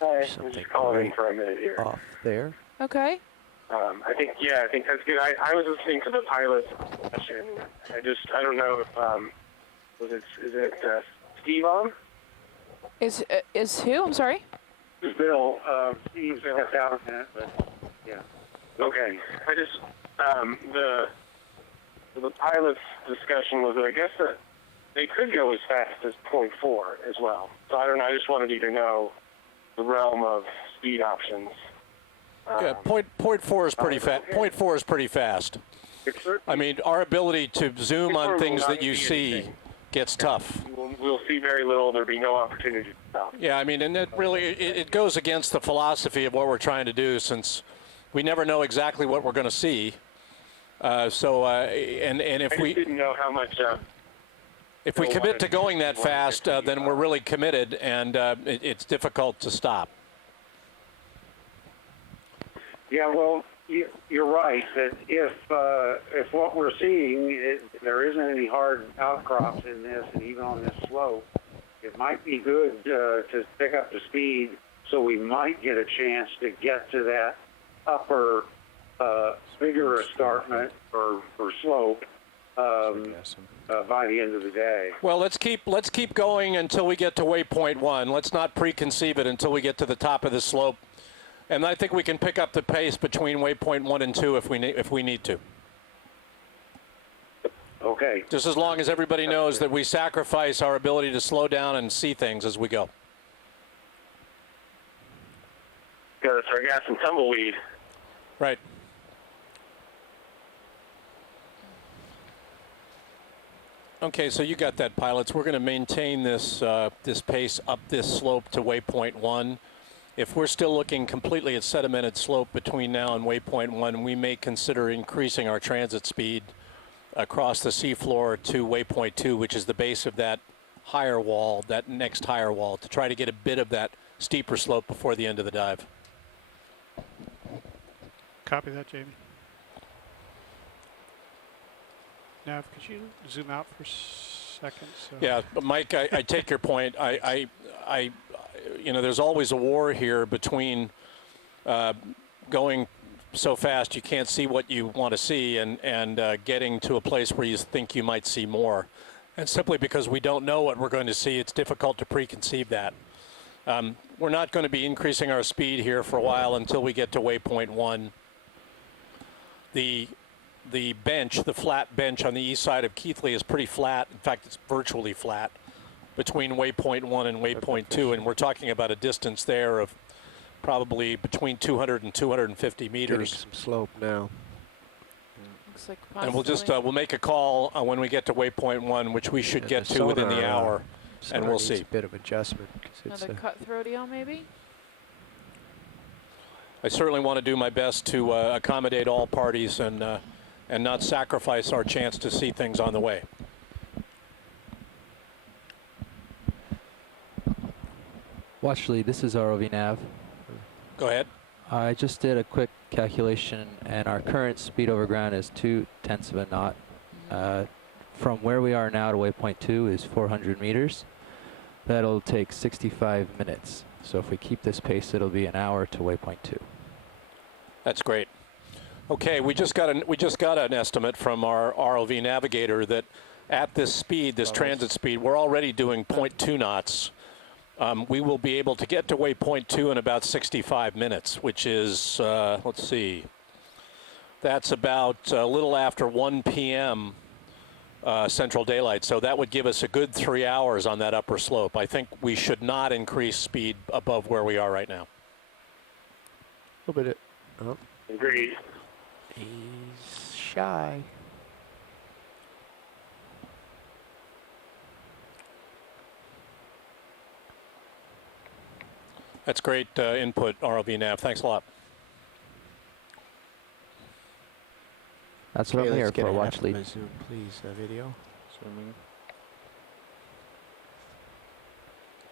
Hi, Something I'm just calling in right for a minute here. Off there. Okay. I think that's good. I was listening to the pilot session. I don't know if, is it Steve on? Is who? I'm sorry. Bill, Steve's left out a minute, but yeah. Okay. I just, the pilot's discussion was that I guess that they could go as fast as 0.4 as well. So I don't know, I just wanted you to know the realm of speed options. Yeah, 0.4 is pretty fast. 0.4 is pretty fast. I mean, our ability to zoom on things that you see gets tough. We'll see very little. There'll be no opportunity to stop. Yeah, I mean, and that really, it goes against the philosophy of what we're trying to do, since we never know exactly what we're going to see. And if we didn't know how much. If we commit to going that fast, then we're really committed, and it's difficult to stop. Yeah, well, you're right that if what we're seeing, there isn't any hard outcrops in this, and even on this slope, it might be good to pick up the speed, so we might get a chance to get to that upper, bigger escarpment or slope by the end of the day. Well, let's keep going until we get to waypoint 1. Let's not preconceive it until we get to the top of the slope. And I think we can pick up the pace between waypoint 1 and 2 if we need to. Okay. Just as long as everybody knows that we sacrifice our ability to slow down and see things as we go. Got our gas and tumbleweed. Right. Okay, so you got that, pilots. We're going to maintain this this pace up this slope to waypoint 1. If we're still looking completely at sedimented slope between now and waypoint 1, we may consider increasing our transit speed across the seafloor to waypoint 2, which is the base of that higher wall, that next higher wall, to try to get a bit of that steeper slope before the end of the dive. Copy that, Jamie. Nav, could you zoom out for a second? So. Yeah, but Mike, I take your point. You know, there's always a war here between going so fast you can't see what you want to see, and getting to a place where you think you might see more. And simply because we don't know what we're going to see, it's difficult to preconceive that. We're not going to be increasing our speed here for a while until we get to waypoint 1. The bench, the flat bench on the east side of Keathley is pretty flat. In fact, it's virtually flat between waypoint 1 and waypoint 2, and we're talking about a distance there of probably between 200 and 250 meters. Getting some slope now. Looks like And we'll just we'll make a call when we get to waypoint 1, which we should get to within the hour, and we'll see. A bit of adjustment. It's another cutthroatio, maybe? I certainly want to do my best to accommodate all parties and not sacrifice our chance to see things on the way. Watchley, this is ROV Nav. Go ahead. I just did a quick calculation, and our current speed over ground is 0.2 of a knot. From where we are now to waypoint 2 is 400 meters. That'll take 65 minutes. So if we keep this pace, it'll be an hour to waypoint 2. That's great. Okay, we just got an estimate from our ROV navigator that at this speed, this transit speed, we're already doing 0.2 knots. We will be able to get to waypoint 2 in about 65 minutes, which is, let's see, that's about a little after 1 p.m. Central Daylight. So that would give us a good 3 hours on that upper slope. I think we should not increase speed above where we are right now. A little bit. Oh. Agreed. He's shy. That's great input, ROV Nav. Thanks a lot. That's what I'm here for, Watchley. Zoom, please, video. Zooming.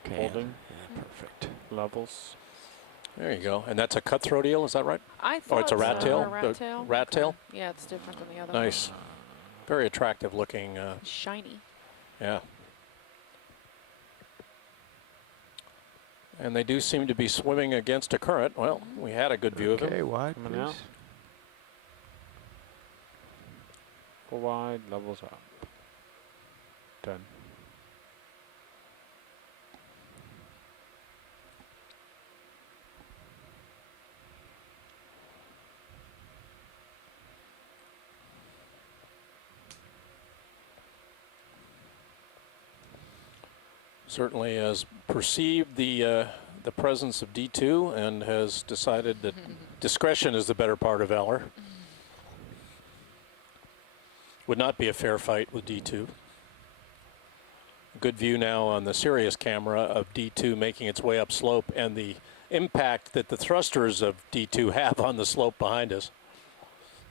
Okay. Holding. Yeah, perfect. Levels. There you go. And that's a cutthroat eel, is that right? I thought Oh, it's a rat tail? Rat tail? Rat tail? Yeah, it's different than the other Nice. Very attractive looking. one. Shiny. Yeah. And they do seem to be swimming against a current. Well, we had a good view of Okay, him. wide, Coming out. please. Full wide, levels up. Done. Certainly has perceived the presence of D2 and has decided that discretion is the better part of valor. Would not be a fair fight with D2. Good view now on the Sirius camera of D2 making its way up slope and the impact that the thrusters of D2 have on the slope behind us.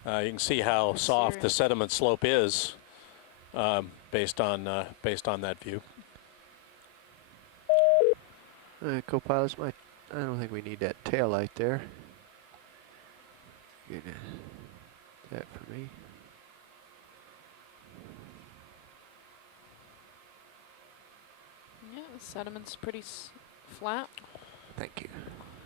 You can see how soft the sediment slope is based on that view. All right, co-pilots, I don't think we need that tail light there. Get that for me. Yeah, the sediment's pretty flat. Thank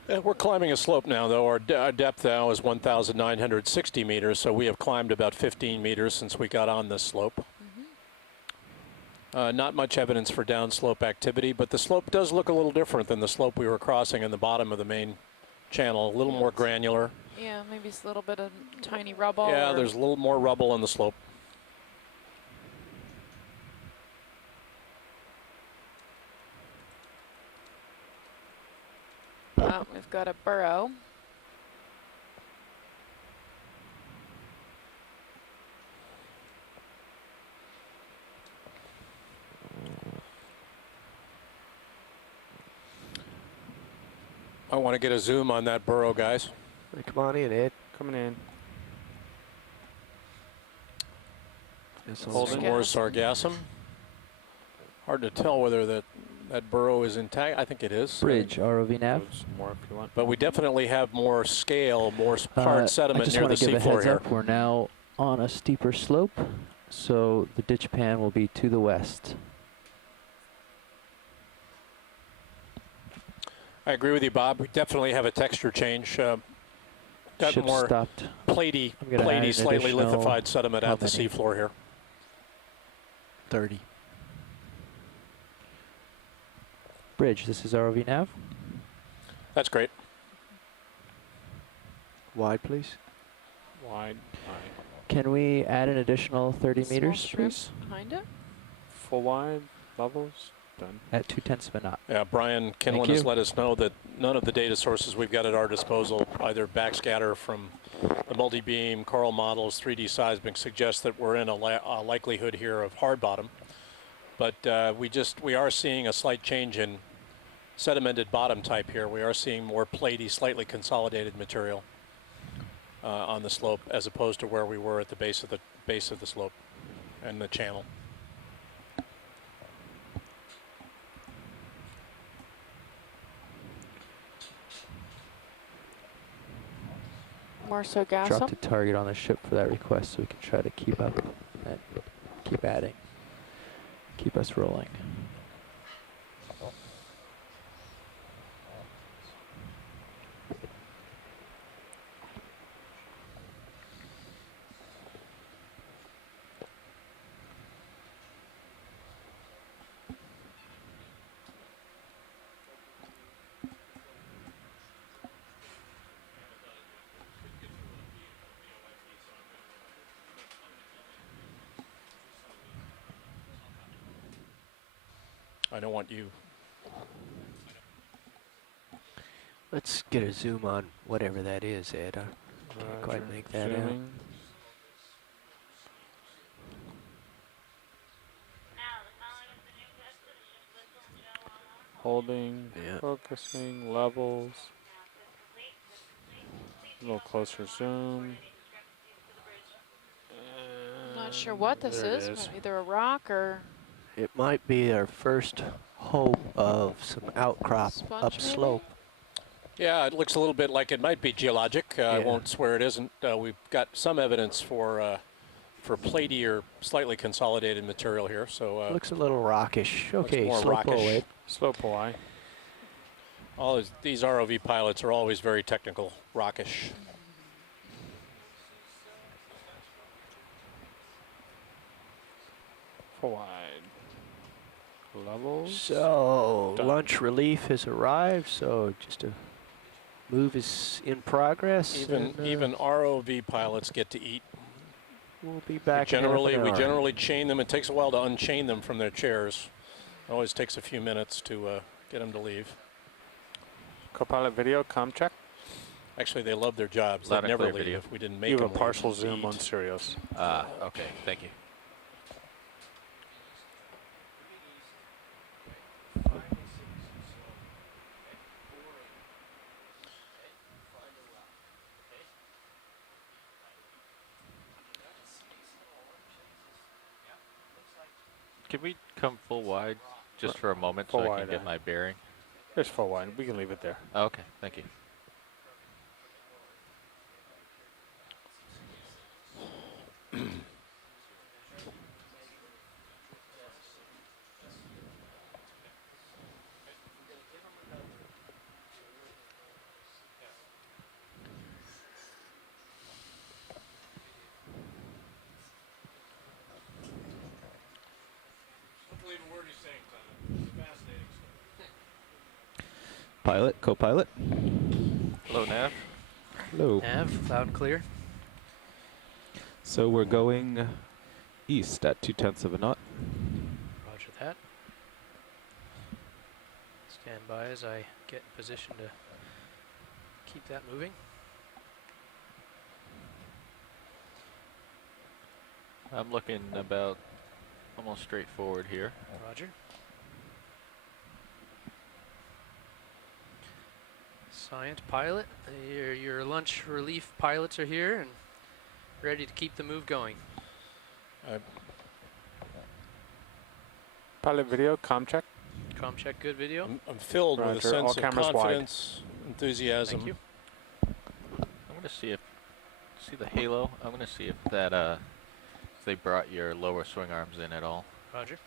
you. We're climbing a slope now, though. Our depth now is 1,960 meters, so we have climbed about 15 meters since we got on this slope. Not much evidence for downslope activity, but the slope does look a little different than the slope we were crossing in the bottom of the main channel, a little more granular. Yeah, maybe it's a little bit of tiny rubble. Yeah, there's a little more rubble on the slope. We've got a burrow. I want to get a zoom on that burrow, guys. Hey, come on in, Ed. Coming in. Some more sargassum. Hard to tell whether that burrow is intact. I think it is. Bridge, ROV Nav. More if you want. But we definitely have more scale, more hard sediment near the I just want to give a seafloor heads here. up. We're now on a steeper slope, so the ditch pan will be to the west. I agree with you, Bob. We definitely have a texture change. got Ship more stopped. platey, I'm gonna add an slightly additional- lithified sediment how at the many? seafloor here. 30. Bridge, this is ROV nav. That's great. Wide, please. Wide. Can we add an additional 30 Small meters, strip please? behind it. Full wide. Levels. Done. At 0.2 of a knot. Yeah, Brian Kinlan has let us know that none of the data sources we've got at our disposal, either backscatter from the multi-beam, coral models, 3D seismic, suggest that we're in a likelihood here of hard bottom. But we are seeing a slight change in sedimented bottom type here. We are seeing more platey, slightly consolidated material on the slope, as opposed to where we were at the base of the slope and the channel. More so gas Drop up. the target on the ship for that request so we can try to keep up and keep adding. Keep us rolling. I don't want you. Let's get a zoom on whatever that is, Ed. I can't quite make that out. Zooming. Holding, Yeah. focusing, levels. A little closer zoom. I'm not sure what this There it is. Either a rock or It might be our first hope of some outcrop Sponge, upslope. Yeah, it looks a little bit like it might be geologic. I Yeah. won't swear it isn't. We've got some evidence for platey or slightly consolidated material here. So Looks a little rockish. looks Okay, more slope rockish. away. Slope Y. All these ROV pilots are always very technical, rockish. Full wide. Levels. So Done. lunch relief has arrived. So just a move is in progress. and, Even ROV pilots get to eat. we'll be back. We in half an hour. generally chain them. It takes a while to unchain them from their chairs. It always takes a few minutes to get them to leave. Copilot video, com check. Actually, they love their jobs. Loud They'd and never clear leave video. if we didn't make You them have a partial leave to zoom eat. on Sirius. Okay, thank you. Can we come full wide just for a moment so Full I can wide, get my bearing? It's full wide. We can leave it there. Oh, okay, thank you. Pilot, co-pilot. Hello, Nav. Hello. Nav, loud and clear. So we're going east at 0.2 of a knot. Roger that. Stand by as I get in position to keep that moving. I'm looking about almost straight forward here. Roger. Science pilot, your lunch relief pilots are here and ready to keep the move going. Pilot video, com check. Com check, good video. I'm filled with a Roger, sense all of cameras wide. confidence, enthusiasm. Thank you. I'm gonna see the halo. I'm gonna see if that if they brought your lower swing arms in at all. Roger.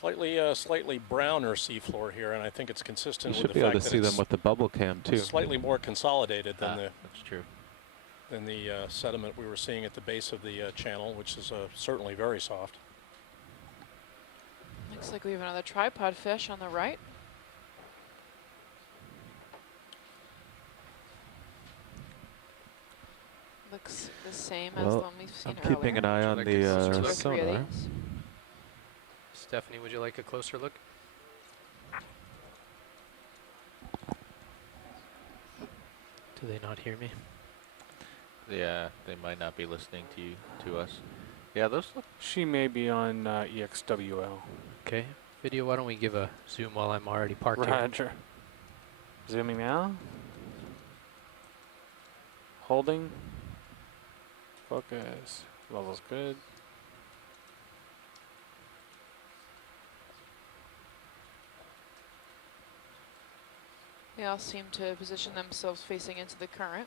Slightly browner seafloor here, and I think it's consistent You with should the be able fact to that see it's them with the bubble cam too. slightly more consolidated than That's true. the sediment we were seeing at the base of the channel, which is certainly very soft. Looks like we have another tripod fish on the right. Looks the same as the one we've seen I'm keeping an eye on Would the you like to see two or three of sonar. these. Stephanie, would you like a closer look? Do they not hear me? Yeah, they might not be listening to us. Yeah, those look. She may be on EXWL. Okay. Video, why don't we give a zoom while I'm already parked here? Roger. Zooming now. Holding. Focus. Level's good. They all seem to position themselves facing into the current.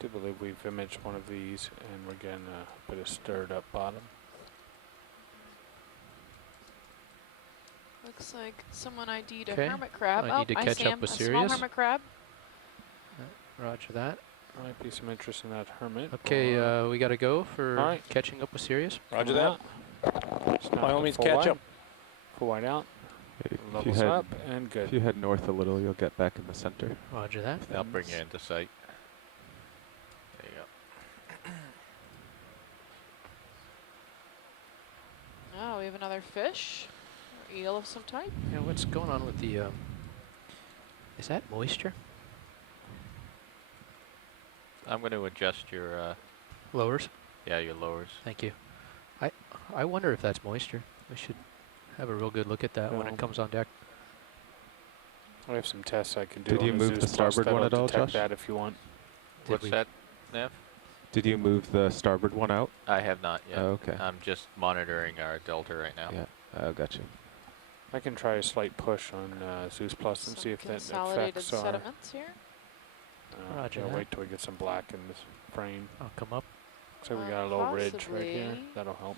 Do believe we've imaged one of these, and we're getting a bit of stirred up bottom. Looks like someone ID'd a Okay. hermit crab. I need to I catch see up him, with a small Sirius. hermit crab. Roger that. Might be some interest in that hermit. Okay, we got to go for Alright. catching up with Sirius. Roger Coming that. out. It's not By all the means, full catch wide. up. Full wide out. If you Levels head up and good. if you head north a little, you'll get back in the center. Roger that. I'll bring you into sight. There you go. Oh, we have another fish. Or eel of some type. Yeah, what's going on with the, is that moisture? I'm going to adjust your. Lowers? Yeah, your lowers. Thank you. I wonder if that's moisture. We should have a real good look at that when No. it comes on deck. I have some tests I can do. Did on you move Zeus the Plus starboard one that'll at all, detect Josh? that if you want. Did What's we- that, Nev? Did you move the starboard one out? I have not yet. Oh, okay. I'm just monitoring our delta right now. Yeah. Oh, gotcha. I can try a slight push on Zeus Plus and Some see if that consolidated affects our. sediments here. Roger yeah, that. wait till we get some black in this frame. I'll come up. Looks like we got a little ridge right here. Possibly. That'll help.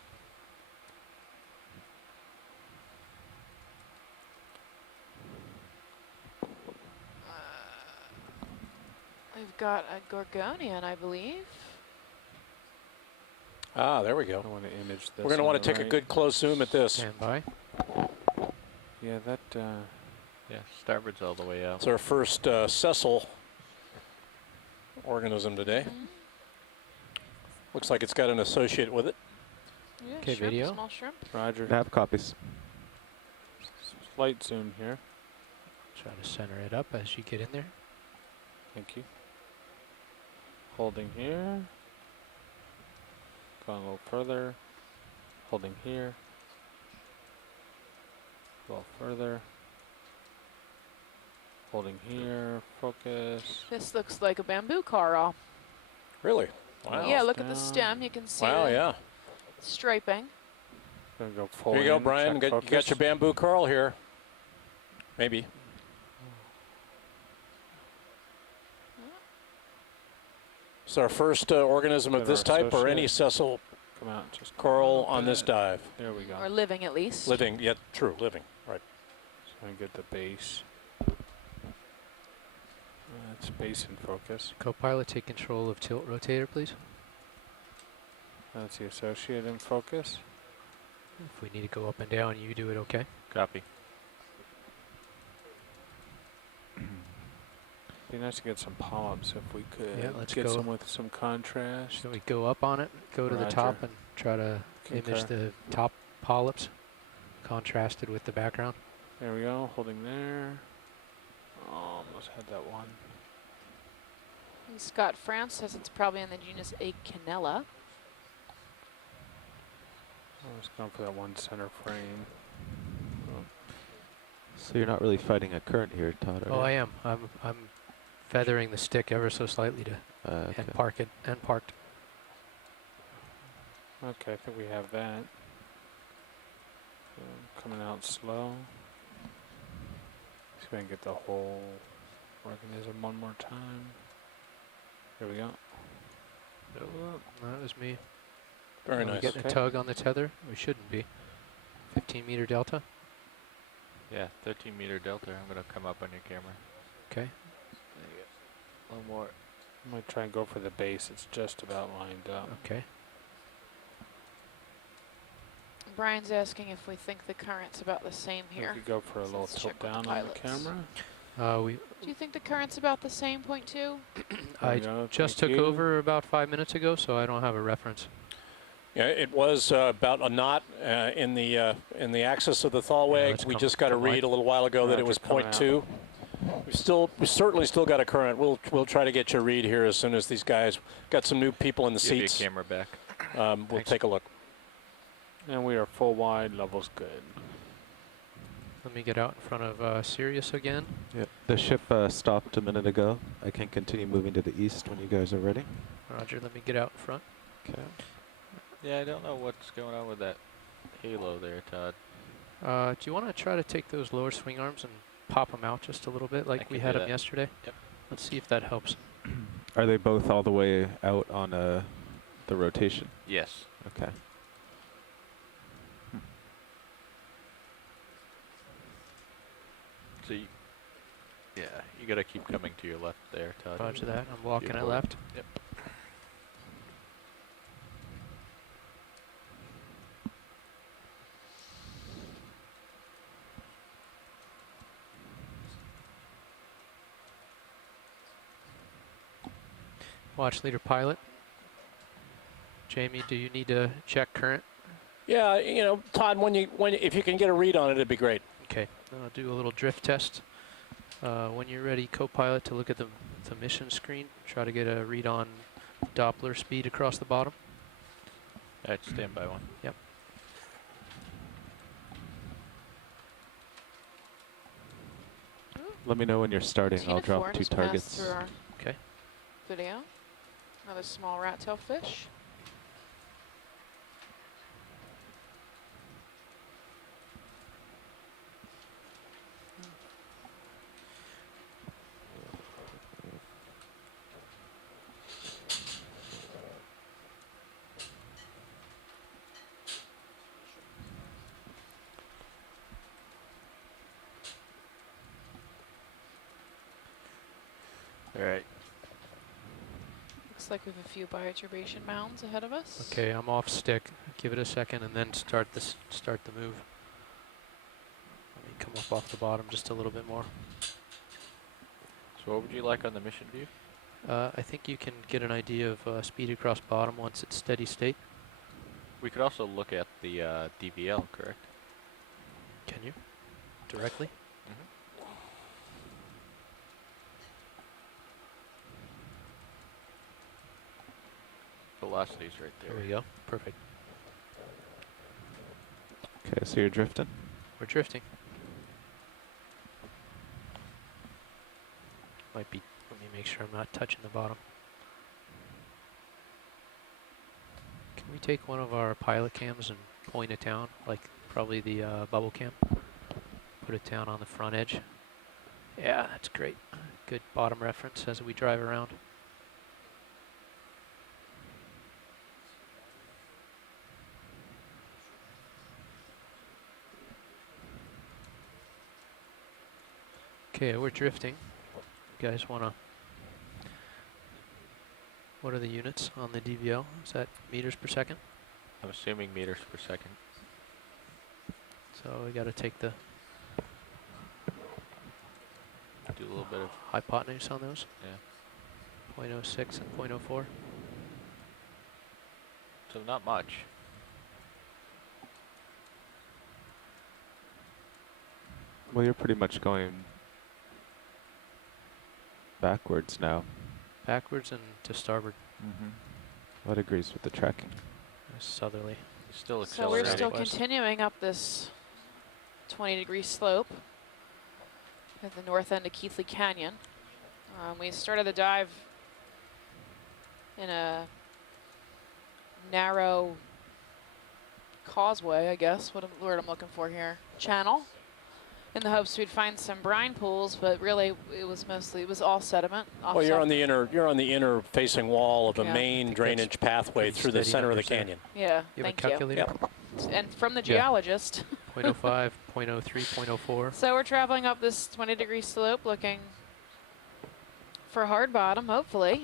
We've got a gorgonian, I believe. Ah, there we go. I want to image this. We're going to on want the to take a right. good close zoom at this. Stand by. Yeah, that. Yeah, starboard's all the way out. It's our first sessile organism today. Mhm. Looks like it's got an associate with it. Yeah, Okay, shrimp, video. small shrimp. Roger. Nav copies. Slight zoom here. Try to center it up as you get in there. Thank you. Holding here. Going a little further. Holding here. A little further. Holding here. Focus. This looks like a bamboo coral. Really? Wow. Yeah, look at the Down. stem. You can see Wow, the yeah. striping. Gonna go full Here you go, in, Brian. check You got focus. your bamboo coral here. Maybe. It's our first organism of Got this our type or any associate. sessile Come out. Just coral a on this bit. dive. There we go. Or living at least. Living, yet true, living. Right. Just gonna get the base. That's base in focus. Co-pilot, take control of tilt rotator, please. That's the associate in focus. If we need to go up and down, you do it, okay? Copy. Be nice to get some polyps if we could. Yeah, let's get go. some with some contrast. Should we go up on it, go to the top Roger. and try to image Concur. the top polyps contrasted with the background? There we go. Holding there. Oh, almost had that one. And Scott France says it's probably in the genus Acanella. I was going for that one center frame. So you're not really fighting a current here, Todd, Oh, are I you? am. I'm feathering the stick ever so slightly to Okay. and park it and parked. Okay, I think we have that. Coming out slow. See if I can get the whole organism one more time. Here we go. That was me. Very Are we nice. getting a tug on the tether? We shouldn't be. 15-meter delta. Yeah, 13-meter delta. I'm gonna come up on your camera. Okay. There you go. A little more. I'm going to try and go for the base. It's just about lined up. Okay. Brian's asking if we think the current's about the same here. We could go for a little Let's tilt check with down the on the pilots. camera. Do you think the current's about the same, point 2? There we go, Just thank took you. over about 5 minutes ago, so I don't have a reference. Yeah, it was about a knot in the axis of the thaw wag. let's We come- just got a come read light. a little while ago that it Roger, was coming point out. 2. We certainly still got a current. We'll try to get you a read here as soon as these guys got some new people in the Give your seats. camera back. We'll Thanks. take a look. And we are full wide. Level's good. Let me get out in front of Sirius again. Yep. The ship stopped a minute ago. I can continue moving to the east when you guys are ready. Roger, let me get out in front. Okay. Yeah, I don't know what's going on with that halo there, Todd. Do you want to try to take those lower swing arms and pop them out just a little bit like we can had do them that. yesterday? Yep. Let's see if that helps. Are they both all the way out on the rotation? Yes. Okay. So yeah, you gotta keep coming to your left there, Todd. Roger that. I'm walking it Viewport. left. Yep. Watch leader pilot. Jamie, do you need to check current? Yeah, you know, Todd, if you can get a read on it, it'd be great. Okay, I'll do a little drift test. When you're ready, co-pilot, to look at the mission screen, try to get a read on Doppler speed across the bottom. Alright, stand by one. Yep. Let me know when you're starting. I'll Tina drop Ford 2 just passed targets. through our Okay. video. Another small rat tail fish. Alright. Looks like we have a few bioturbation mounds ahead of us. Okay, I'm off stick. Give it a second and then start the move. Let me come up off the bottom just a little bit more. So what would you like on the mission view? I think you can get an idea of speed across bottom once it's steady state. We could also look at the DVL, correct? Can you? Directly? Velocity's right there. There we go. Perfect. Okay, so you're drifting. We're drifting. Might be, let me make sure I'm not touching the bottom. Can we take one of our pilot cams and point it down, like probably the bubble cam? Put it down on the front edge. Yeah, that's great. Good bottom reference as we drive around. Okay, we're drifting. You guys want to... What are the units on the DVL? Is that meters per second? I'm assuming meters per second. So we got to take the Do a little bit of hypotenuse on those. yeah. 0.06 and 0.04. So not much. Well, you're pretty much going backwards now. Backwards and to starboard. That agrees with the tracking. Southerly. It's still So we're accelerating. still continuing up this 20-degree slope at the north end of Keathley Canyon. We started the dive in a narrow causeway, I guess, what word I'm looking for here, channel, in the hopes we'd find some brine pools, but really it was all sediment. Well, you're on the inner facing wall of a Yeah. main drainage pathway pretty through the steady center of the numbers there. canyon. Yeah, You have a thank you. calculator? Yep. And from the Yeah. geologist. .05, .03, .04. So we're traveling up this 20-degree slope looking for hard bottom, hopefully.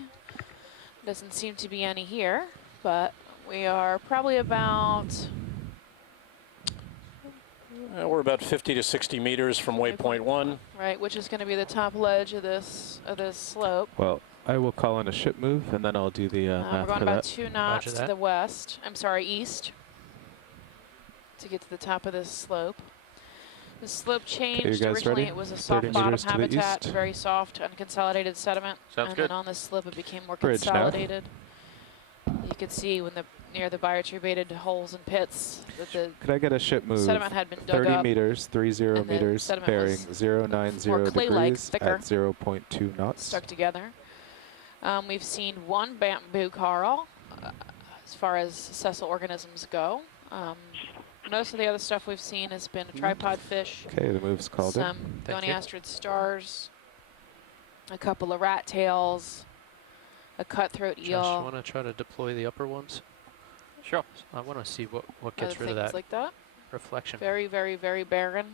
Doesn't seem to be any here, but we are probably about... We're about 50 to 60 meters from waypoint 1. Right, which is going to be the top ledge of this slope. Well, I will call in a ship move, and then I'll do the We're math going for about that. 2 knots to the west. I'm sorry, east, to get to the top of this slope. The slope changed. you guys Originally, ready? it was a 30 soft bottom meters to the habitat, east. very soft, unconsolidated sediment. Sounds and good. then on this slope, it became more Bridge now. consolidated. You could see when near the bioturbated holes and pits that the Could I get a ship move? sediment had been dug 30 up. meters, 30 and the meters, sediment bearing was 090 more clay-like, degrees thicker, at 0.2 knots. stuck together. We've seen one bamboo coral as far as sessile organisms go. Most of the other stuff we've seen has been a tripod fish, Okay, the move's called in. some Thank you. goniastrid stars, a couple of rat tails, a cutthroat Josh, eel, you want to try to deploy the upper ones? Sure. I want to see what other gets rid of things that like that. reflection. Very, very, very barren.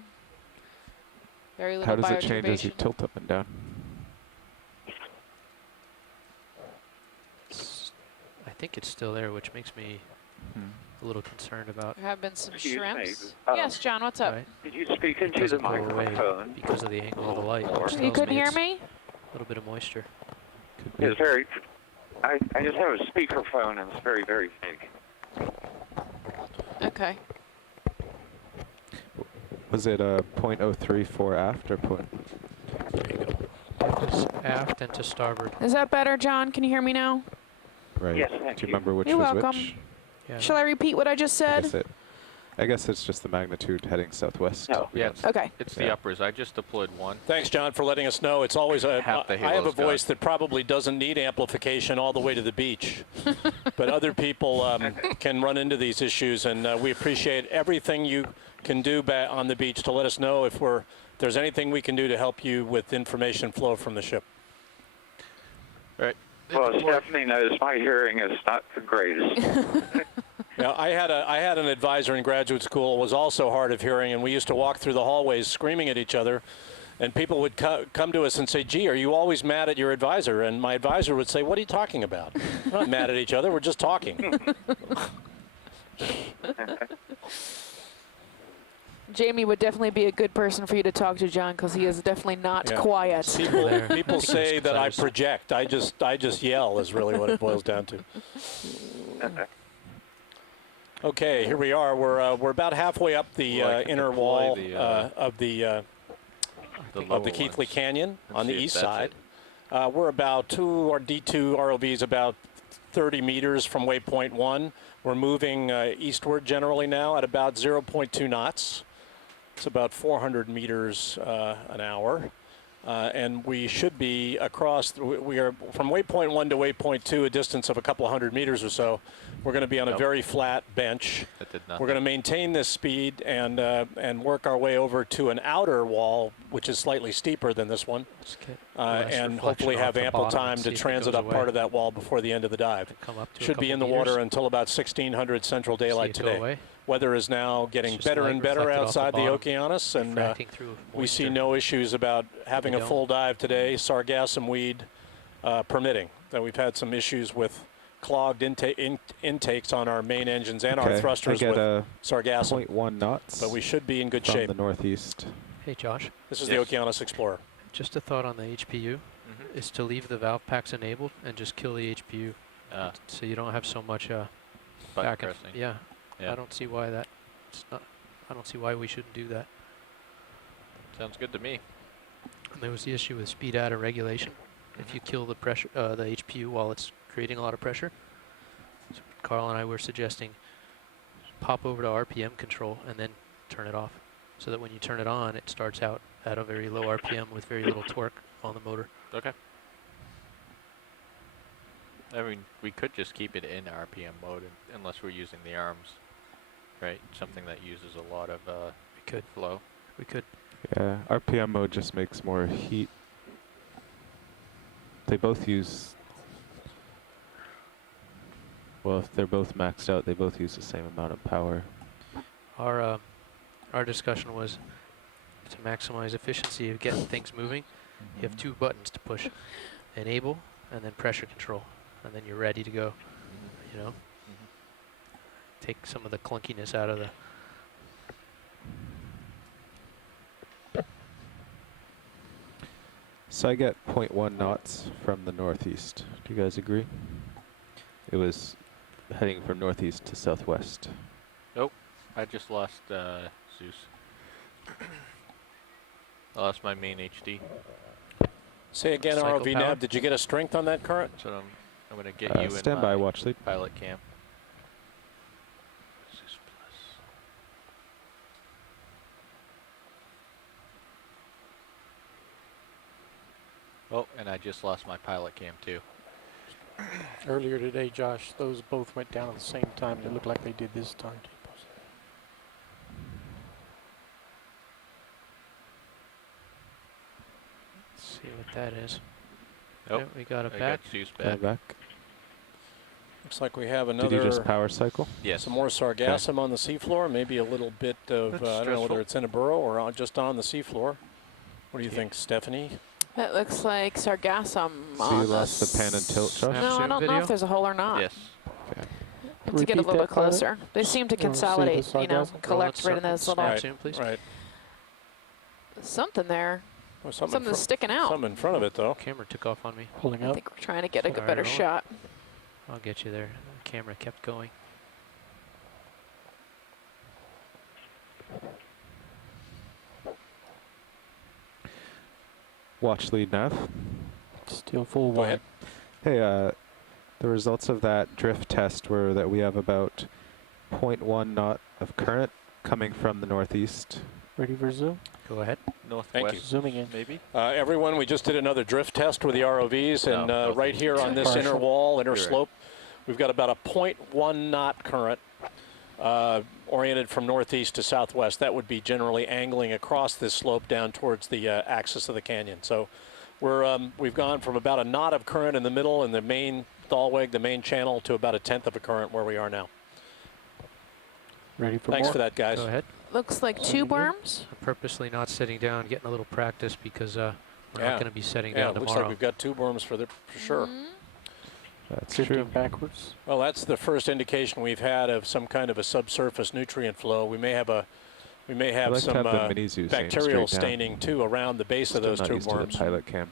Very little How does it change as you bioturbation. tilt up and down? I think it's still there, which makes me a little concerned about. There have been some Excuse me, shrimps. Yes, John, what's up? Right? Could you speak into Doesn't the go away microphone? because of the angle of the light. which You tells couldn't hear it's me? A little bit of moisture. Could be. It's very. I just have a speakerphone and it's very, very big. Okay. Was it a .034 aft or point? It's aft and to starboard. Is that better, John? Can you hear me now? Right. Yes, thank Do you you. remember which You're was welcome. which? Yeah. Shall I repeat what I just said? I guess it's just the magnitude heading southwest. No. Yeah, Okay. it's the Yeah. uppers. I just deployed one. Thanks, John, for letting us know. It's always Half the I have a halo's voice gone. that probably doesn't need amplification all the way to the beach. But other people can run into these issues, and we appreciate everything you can do on the beach to let us know if there's anything we can do to help you with information flow from the ship. Right. Well, Stephanie knows my hearing is not the greatest. Now, I had an advisor in graduate school, was also hard of hearing, and we used to walk through the hallways screaming at each other, and people would come to us and say, gee, are you always mad at your advisor? And my advisor would say, what are you talking about? We're not mad at each other, we're just talking. Jamie would definitely be a good person for you to talk to, John, because he is definitely not Yeah. quiet. People say that I project. I just yell is really what it boils down to. Okay, here we are. We're about halfway up the Well, I can inner deploy wall the, of the lower Keathley ones Canyon and on the see if east that's side. it. We're about our D2 ROV is about 30 meters from waypoint 1. We're moving eastward generally now at about 0.2 knots. It's about 400 meters an hour. And we should be across, we are from waypoint 1 to waypoint 2, a distance of a couple hundred meters or so. We're going to be on a very flat bench. That did We're nothing. going to maintain this speed and work our way over to an outer wall, which is slightly steeper than this one, and hopefully have ample time to transit up part of that wall before the end of the dive. Should be in the water until about 1600 Central Daylight today. Weather is now getting better and better outside the Okeanos, and we see no issues about having a full dive today, sargassum weed permitting. That we've had some issues with clogged intakes on our main engines and our thrusters with sargassum. 0.1 knots. But we should be in good from shape. the northeast. Hey, Josh. This is the Okeanos Explorer. Just a thought on the HPU is to leave the valve packs enabled and just kill the HPU, so you don't have so much back and pressing. yeah. Yeah. I don't see why that. It's not. I don't see why we shouldn't do that. Sounds good to me. And there was the issue with speed out of regulation. If you kill the pressure, the HPU while it's creating a lot of pressure. So Carl and I were suggesting pop over to RPM control and then turn it off, so that when you turn it on, it starts out at a very low RPM with very little torque on the motor. Okay. I mean, we could just keep it in RPM mode unless we're using the arms, right? Something that uses a lot of flow. We could. Yeah, RPM mode just makes more heat. They both use, well, if they're both maxed out, they both use the same amount of power. Our our discussion was to maximize efficiency of getting things moving. You have 2 buttons to push, enable and then pressure control, and then you're ready to go, you know. Take some of the clunkiness out of the... So I get 0.1 knots from the northeast. Do you guys agree? It was heading from northeast to southwest. Nope. I just lost Zeus. I lost my main HD. Say again, Cycle ROV power? nav, did you get a strength on that current? So I'm going to get you in Stand by, watch lead. pilot cam. Zeus plus. Oh, and I just lost my pilot cam too. Earlier today, Josh, those both went down at the same time. They look like they did this time. Let's see what that is. Nope. Yep, we got it I back. got Zeus Coming back. back. Looks like we have Did another. you just power cycle? Yes. Some more sargassum on the seafloor, maybe a little bit of, That's I don't know stressful. whether it's in a burrow or just on the seafloor. What do you think, Stephanie? It looks like sargassum So on you lost the pan and tilt, Josh? No, I Zoom don't know video? if there's a hole or not. Yes. Okay. I have to get a Repeat little that bit closer. part. They seem to You wanna see the consolidate, you know, sargassum? collect right in those little... Right. Zoom, please. Right. Something there. Well, Something's sticking out. Something in front of it, though. Camera took off on me. Pulling I up. think we're trying to get a Sorry, better roll it. shot. I'll get you there. The camera kept going. Watch lead nav. Still full Go wide. ahead. Hey, the results of that drift test were that we have about 0.1 knot of current coming from the northeast. Ready for zoom? Go ahead. Northwest. you. Zooming in. Maybe. Everyone, we just did another drift test with the ROVs, and No, right here on this Partial. inner wall, inner You're right. slope, we've got about a 0.1 knot current oriented from northeast to southwest. That would be generally angling across this slope down towards the axis of the canyon. So we've gone from about a knot of current in the middle in the main thalweg, the main channel, to about a tenth of a current where we are now. Ready for Thanks more? for that, guys. Go ahead. Looks like tube worms. I'm purposely not sitting down, getting a little practice because we're Yeah. not going to be setting Yeah, down it looks tomorrow. like we've got tube worms for sure. That's Drifting true. backwards. Well, that's the first indication we've had of some kind of a subsurface nutrient flow. We may have I'd like some to have the mini Zeus aim bacterial straight down. staining too around the base Still of those not tube used to worms. the pilot cam.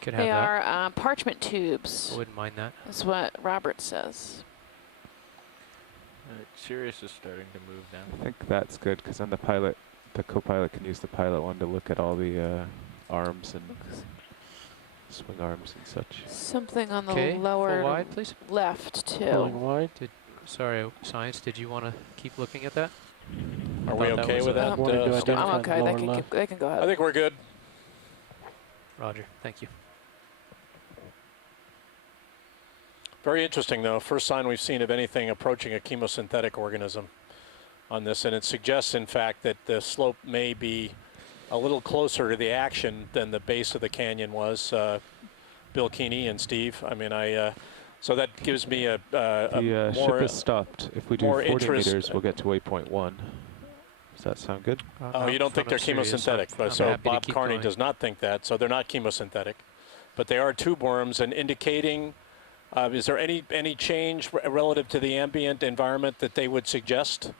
Could have They that. are parchment tubes, I wouldn't mind that. is what Robert says. Sirius is starting to move now. I think that's good because then the co-pilot can use the pilot one to look at all the arms and swing arms and such. Something on the Okay, full lower wide, please. left, Pulling too. wide. Sorry, Science, did you want to keep looking at that? Are we thought that okay was with a- that? Wanted to Steph? identify I'm the okay. lower left. They can go ahead. I think we're good. Roger, thank you. Very interesting, though. First sign we've seen of anything approaching a chemosynthetic organism on this, and it suggests, in fact, that the slope may be a little closer to the action than the base of the canyon was. Bill Keeney and Steve. I mean, so that gives me a The ship more. is stopped. If we do more 40 interest- meters, we'll get to waypoint 1. Does that sound good? Oh, you don't think they're chemosynthetic, but so Bob Carney going. does not think that. So they're not chemosynthetic, but they are tube worms, and indicating. Is there any change relative to the ambient environment that they would suggest?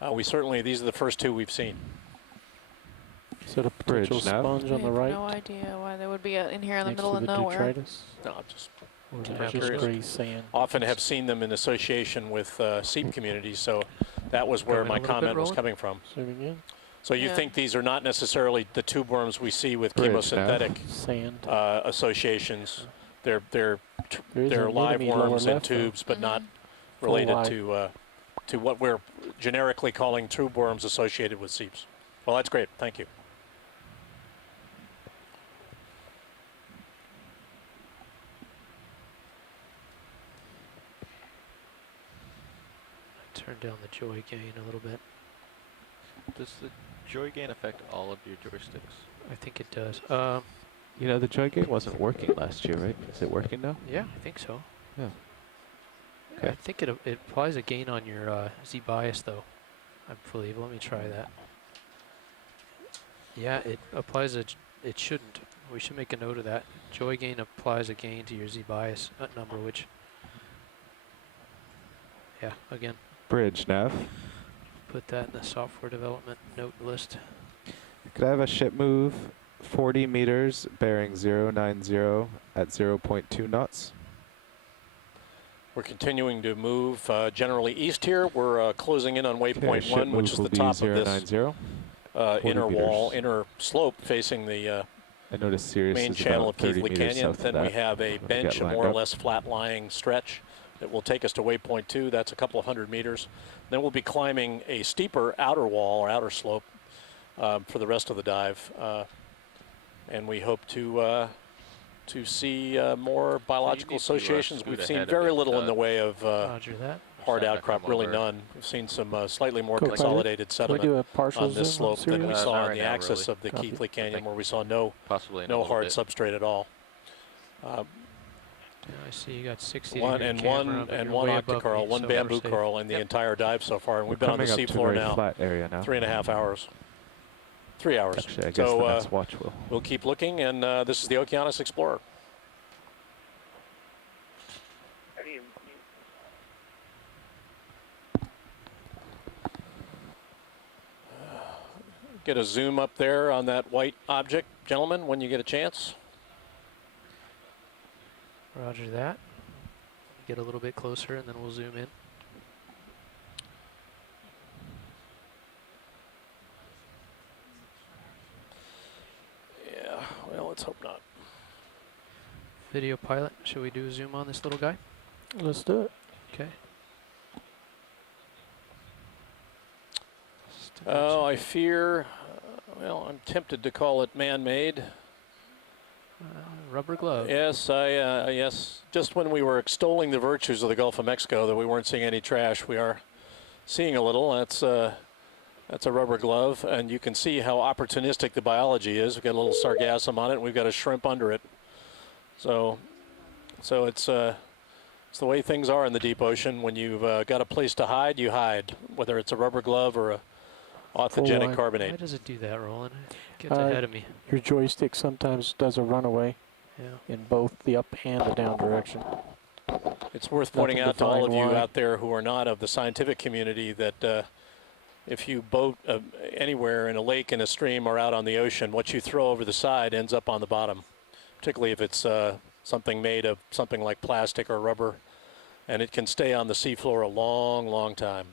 These are the first two we've seen. Is that a potential Bridge nav. sponge We on the have right? no idea why they would be in here in the Next middle to of the nowhere. detritus? No, I'm just Or is Yeah, it just curious. gray sand? often have seen them in association with seep communities, so that was where Going a my little bit, comment was Roland? coming from. Zooming in. So you Yeah. think these are not necessarily the tube worms we see with Bridge nav. chemosynthetic Sand. associations? They're There is they're an live enemy lower worms in left, though. tubes, but not Full related wide. to what we're generically calling tube worms associated with seeps. Well, that's great. Thank you. Turn down the joy gain a little bit. Does the joy gain affect all of your joysticks? I think it does. You know, the joy game wasn't working last year, right? Is it working now? Yeah, I think so. Yeah. I Okay. think it applies a gain on your Z bias, though. I believe. Let me try that. Yeah, it applies a, it shouldn't. We should make a note of that. Joy gain applies a gain to your Z bias number, which, yeah, again, Bridge, Nav. put that in the software development note list. Could I have a ship move 40 meters bearing 090 at 0.2 knots? We're continuing to move generally east here. We're closing in on waypoint ship 1, which move is will the be top of this 090. inner wall, meters. inner slope facing the I noticed Sirius main is channel about of 30 Keathley meters Canyon. south of Then we that. have a When we bench, get a lined more or up. less flat-lying stretch that will take us to waypoint 2. That's a couple of 100 meters. Then we'll be climbing a steeper outer wall or outer slope for the rest of the dive. And we hope to see more biological need to, associations. scoot We've ahead seen a very bit, little in the way of Roger that. hard Starting to outcrop, come really over. none. We've seen some slightly more Go pilot. consolidated Can we sediment do a partial on this zoom on slope than we Sirius? saw Not on right the now, axis really. of the Copy. Keathley Canyon, think where we saw no Possibly in a no little hard bit. substrate at all. Yeah, I see you got 60 One degree and camera, one but and you're one way above octocoral, me, one so bamboo we're safe. coral in the entire dive so far, and We're we've been on the coming up to a seafloor very now flat area now. 3.5 hours. 3 hours. Actually, I guess So the next watch will. we'll keep looking, and this is the Okeanos Explorer. Get a zoom up there on that white object, gentlemen, when you get a chance. Roger that. Get a little bit closer and then we'll zoom in. Yeah, well, let's hope not. Video pilot, should we do a zoom on this little guy? Let's do it. Okay. Oh, I fear, well, I'm tempted to call it man-made. Rubber glove. Yes, yes. Just when we were extolling the virtues of the Gulf of Mexico, that we weren't seeing any trash, we are seeing a little. That's a rubber glove, and you can see how opportunistic the biology is. We've got a little sargassum on it, and we've got a shrimp under it. So it's the way things are in the deep ocean. When you've got a place to hide, you hide, whether it's a rubber glove or a authigenic carbonate. Why does it do that, Roland? It gets ahead of me. Your joystick sometimes does a runaway in both the up and the down direction. It's worth pointing out to all of you out there who are not of the scientific community that if you boat anywhere in a lake, in a stream, or out on the ocean, what you throw over the side ends up on the bottom, particularly if it's something made of something like plastic or rubber, and it can stay on the seafloor a long, long time.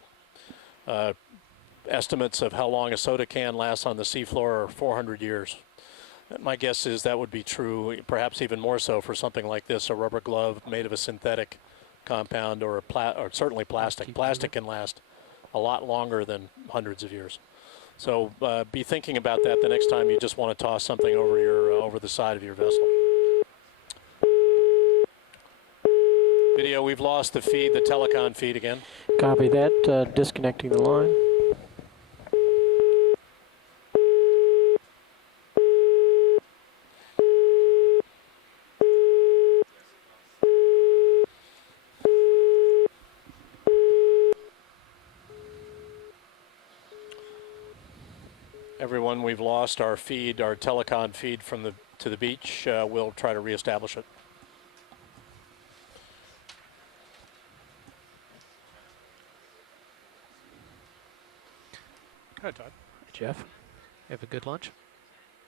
Estimates of how long a soda can lasts on the seafloor are 400 years. My guess is that would be true, perhaps even more so for something like this, a rubber glove made of a synthetic compound or or certainly plastic. Plastic can last a lot longer than hundreds of years. So be thinking about that the next time you just want to toss something over your over the side of your vessel. Video, we've lost the feed, the telecom feed again. Copy that. Disconnecting the line. Everyone, we've lost our feed, our telecom feed from to the beach. We'll try to reestablish it. Hi, Todd. Jeff, you have a good lunch?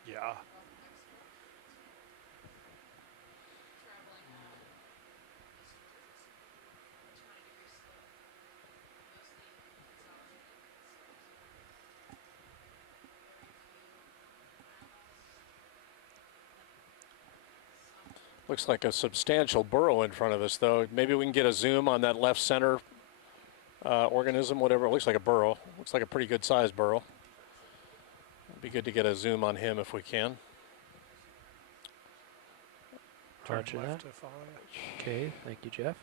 Yeah. Looks like a substantial burrow in front of us, though. Maybe we can get a zoom on that left center organism, whatever. It looks like a burrow. Looks like a pretty good sized burrow. It'd be good to get a zoom on him if we can. Roger that. Okay, thank you, Jeff.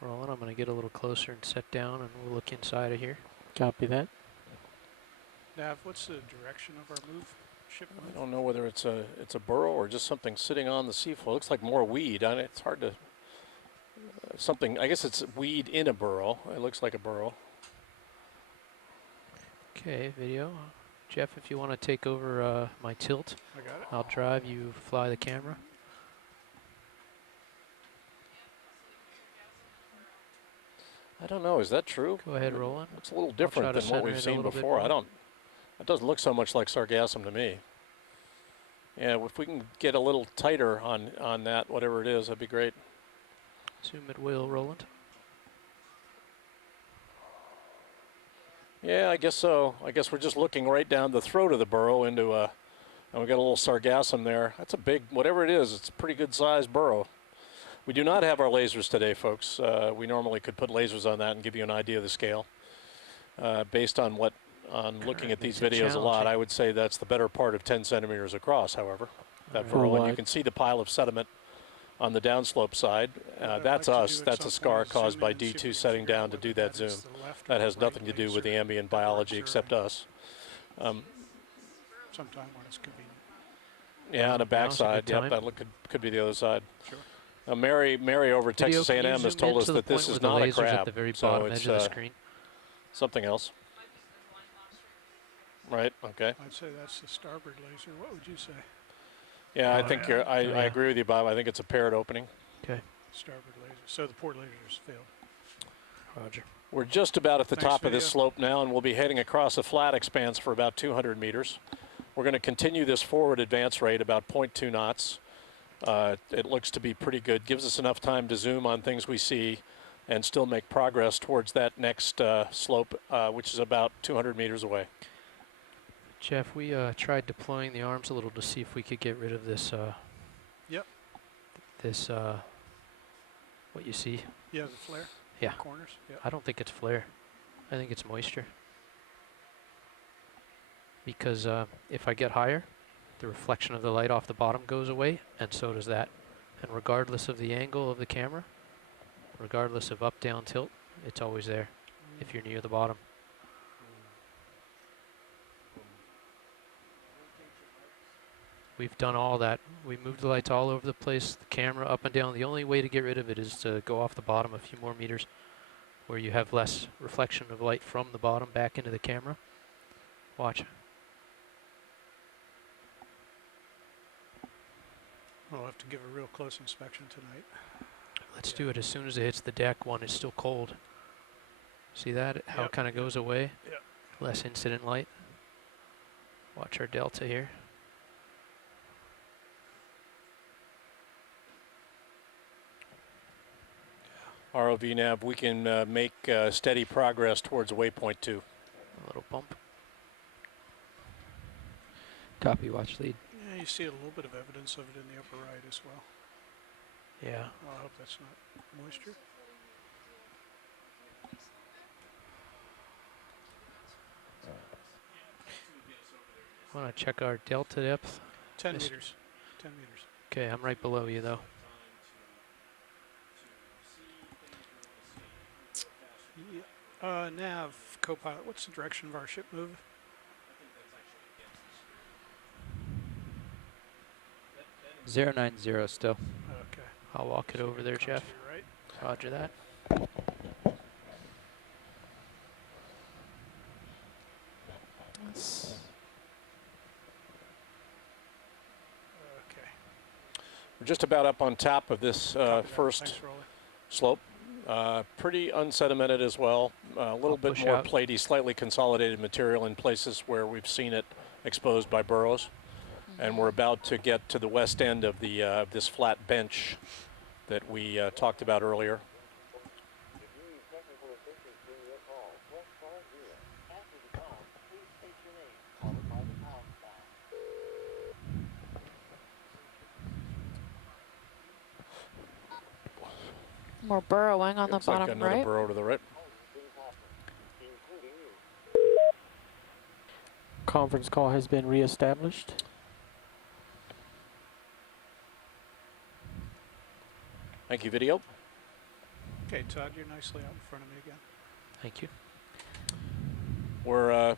Roland, I'm going to get a little closer and set down, and we'll look inside of here. Copy that. Nav, what's the direction of our move? Ship move? I don't know whether it's a burrow or just something sitting on the seafloor. Looks like more weed. It's hard to something. I guess it's weed in a burrow. It looks like a burrow. Okay, video. Jeff, if you want to take over my tilt, I got it. I'll drive, you fly the camera. I don't know. Is that true? Go ahead, Roland. It's a little I'll try different to than what center we've it a seen little bit before. more. I don't. It doesn't look so much like sargassum to me. Yeah, if we can get a little tighter on that, whatever it is, that'd be great. Zoom at will, Roland. Yeah, I guess so. I guess we're just looking right down the throat of the burrow into a, and we got a little sargassum there. That's a big, whatever it is, it's a pretty good sized burrow. We do not have our lasers today, folks. We normally could put lasers on that and give you an idea of the scale. Based on what, looking at these videos a lot, I would say that's the better part of 10 centimeters across, however. That burrow, and you can see the pile of sediment on the downslope side. That's us. That's a scar caused by D2 setting down to do that zoom. That has nothing to do with the ambient biology except us. Sometime when it's convenient. Yeah, on the backside. Yep, that could be the other side. Sure. Mary over at Texas A&M has told us that this is not a crab, at the very so bottom it's edge of the screen. Something else. Right. Okay. I'd say that's the starboard laser. What would you say? Yeah, I think I agree with you, Bob. I think it's a paired opening. Okay. Starboard laser. So the port lasers failed. Roger. We're just about at the Nice top of this video. slope now, and we'll be heading across a flat expanse for about 200 meters. We're going to continue this forward advance rate about 0.2 knots. It looks to be pretty good. Gives us enough time to zoom on things we see and still make progress towards that next slope, which is about 200 meters away. Jeff, we tried deploying the arms a little to see if we could get rid of this. Yep. This, what you see? Yeah, the flare. Yeah. Corners. Yep. I don't think it's flare. I think it's moisture. Because if I get higher, the reflection of the light off the bottom goes away, and so does that. And regardless of the angle of the camera, regardless of up-down tilt, it's always there if you're near the bottom. We've done all that. We moved the lights all over the place, the camera up and down. The only way to get rid of it is to go off the bottom a few more meters where you have less reflection of light from the bottom back into the camera. Watch. We'll have to give a real close inspection tonight. Let's do it as soon as it hits the deck. One is still cold. See that? How it kind of goes away? Yep. Less incident light. Watch our delta here. ROV nav, we can make steady progress towards waypoint 2. A little bump. Copy, watch lead. Yeah, you see a little bit of evidence of it in the upper right as well. Yeah. Well, I hope that's not moisture. Want to check our delta depth? 10 meters. 10 meters. Okay, I'm right below you though. Yeah. Nav, co-pilot, what's the direction of our ship move? Zero 090 still. Okay. I'll walk it over there, Comes Jeff. to your right. Roger that. Okay. We're just about up on top of this first Thanks, Rolly. slope. Pretty unsedimented as well. A little bit push more out. platey, slightly consolidated material in places where we've seen it exposed by burrows. And we're about to get to the west end of the this flat bench that we talked about earlier. More burrowing on Looks the like bottom another right. burrow to the right. Conference call has been reestablished. Thank you, video. Okay, Todd, you're nicely out in front of me again. Thank you. We're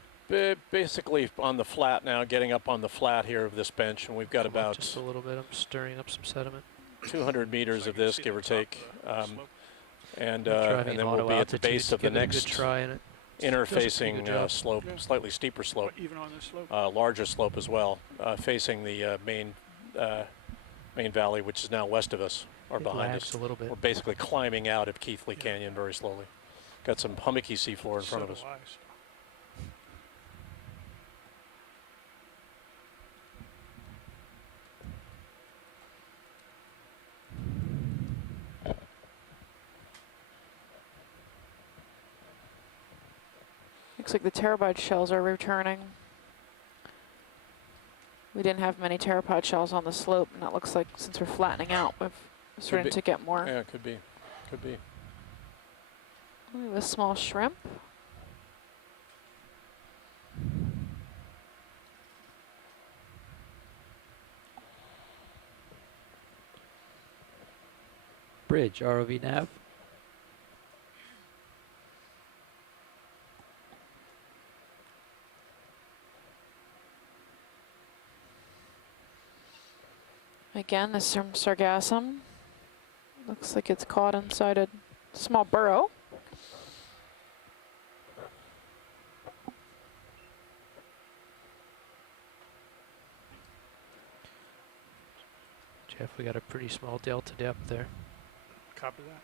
basically on the flat now, getting up on the flat here of this bench, and we've got Come up about just a little bit. I'm stirring up some sediment. 200 meters of this, give or take. And Driving then auto we'll be at the altitude base to of the give it a next good try in it. interfacing slope, slightly steeper slope. Even on this slope. Larger slope as well, facing the main valley, which is now west of us or It behind lags us. a little bit. We're basically climbing out of Keathley Canyon very slowly. Got some hummocky seafloor in front of us. Looks like the pteropod shells are returning. We didn't have many pteropod shells on the slope, and it looks like since we're flattening out, we're starting to get more. Yeah, could be. Could be. We have a small shrimp. Bridge, ROV nav. Again, this is from sargassum. Looks like it's caught inside a small burrow. Jeff, we got a pretty small delta depth there. Copy that.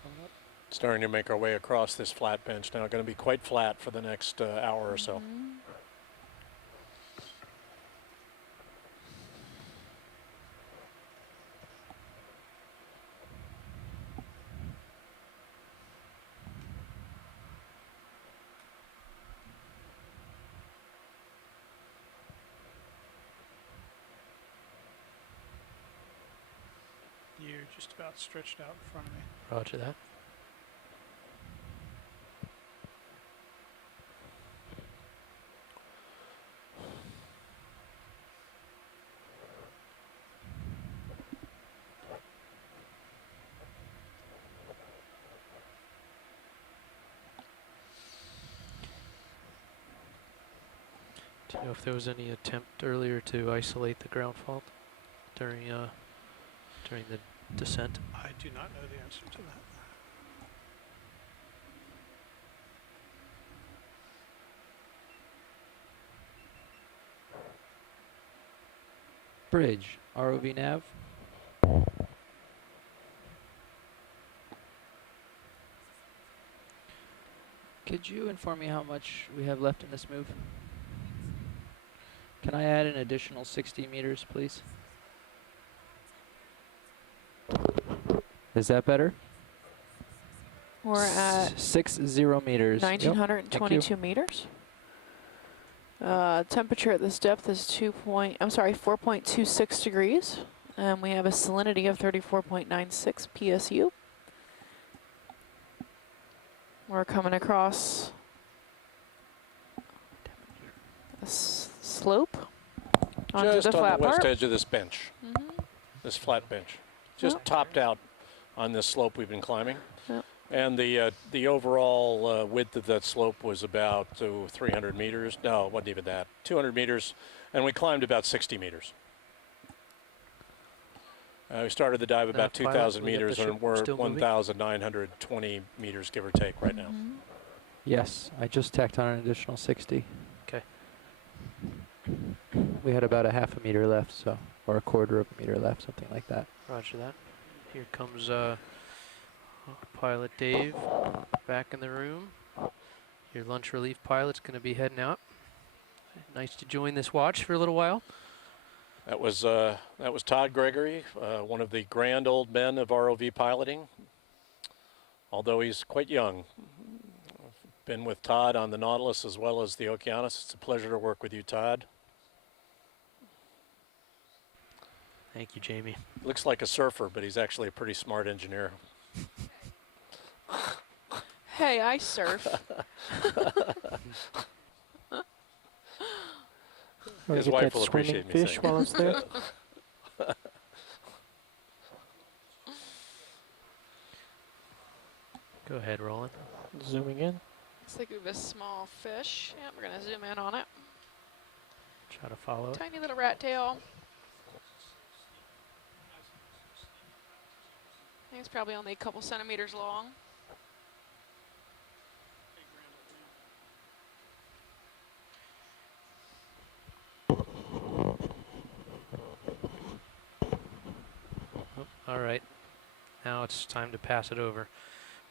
Coming up. Starting to make our way across this flat bench now. Going to be quite flat for the next hour or so. You're just about stretched out in front of me. Roger that. Do you know if there was any attempt earlier to isolate the ground fault during the descent? I do not know the answer to that. Bridge, ROV nav. Could you inform me how much we have left in this move? Can I add an additional 60 meters, please? Is that better? We're at 60 meters. 1,922 meters. Temperature at this depth is 4.26 degrees, and we have a salinity of 34.96 PSU. We're coming across a slope onto Just the on flat the west part. edge of this bench, this flat bench. Just topped out on this slope we've been climbing. Yep. And the overall width of that slope was about 300 meters. No, it wasn't even that. 200 meters, and we climbed about 60 meters. We started the dive about 2,000 meters, and we're at 1,920 meters, give or take, right now. Yes, I just tacked on an additional 60. Okay. We had about a half a meter left, so, or a quarter of a meter left, something like that. Roger that. Here comes Pilot Dave back in the room. Your lunch relief pilot's going to be heading out. Nice to join this watch for a little while. That was Todd Gregory, one of the grand old men of ROV piloting, although he's quite young. I've been with Todd on the Nautilus as well as the Okeanos. It's a pleasure to work with you, Todd. Thank you, Jamie. Looks like a surfer, but he's actually a pretty smart engineer. Hey, I surf. His wife will appreciate me fish saying while it's there. Go ahead, Roland. Zooming in. Looks like we have a small fish. Yeah, we're going to zoom in on it. Try to follow it. Tiny little rat tail. I think it's probably only a couple centimeters long. All right. Now it's time to pass it over.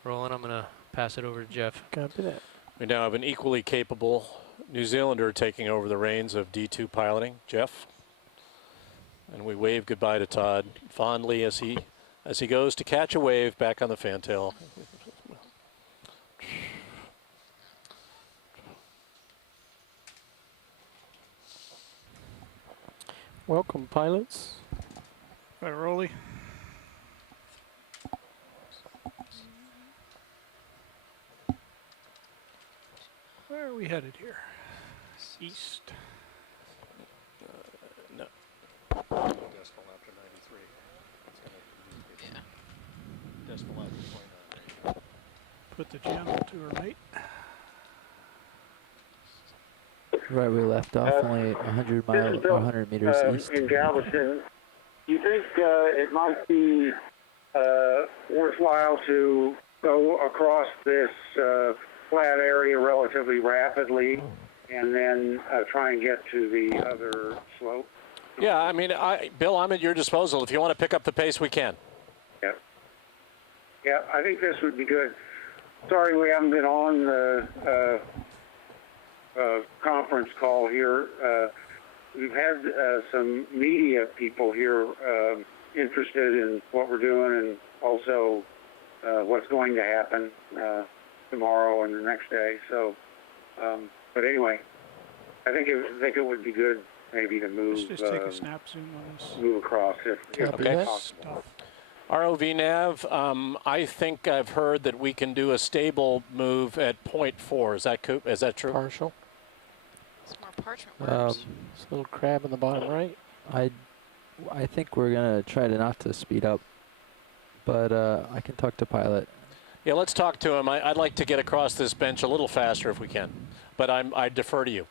Roland, I'm going to pass it over to Jeff. Copy that. We now have an equally capable New Zealander taking over the reins of D2 piloting, Jeff. And we wave goodbye to Todd fondly as he goes to catch a wave back on the fantail. Welcome, pilots. Right, Rolly. Where are we headed here? East. No. Decimal after 93. Yeah. Decimal after 29. Put the jam to her right. Right, we left off only 100 miles or 100 meters east. In Galveston, you think it might be worthwhile to go across this flat area relatively rapidly and then try and get to the other slope? Yeah, I mean, Bill, I'm at your disposal. If you want to pick up the pace, we can. Yeah, I think this would be good. Sorry we haven't been on the conference call here. We've had some media people here interested in what we're doing and also what's going to happen tomorrow and the next day. So, but anyway, I think it would be good maybe to move. Let's just take a snap zoom on this. Move across if Okay. possible. ROV nav, I think I've heard that we can do a stable move at 0.4. Is that true? Partial. Some more parchment worms. This little crab in the bottom right. I think we're gonna try to not to speed up, but I can talk to pilot. Yeah, let's talk to him. I'd like to get across this bench a little faster if we can, but I defer to you.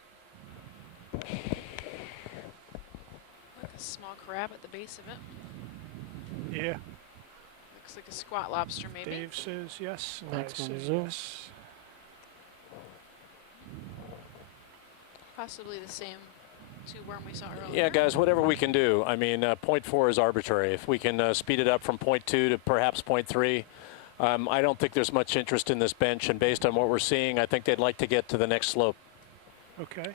Like a small crab at the base of it. Yeah. Looks like a squat lobster, maybe. Dave says yes. And I Maximum say zoom. yes. Possibly the same two worm we saw earlier. Yeah, guys, whatever we can do. I mean, 0.4 is arbitrary. If we can speed it up from 0.2 to perhaps 0.3, I don't think there's much interest in this bench, and based on what we're seeing, I think they'd like to get to the next slope. Okay.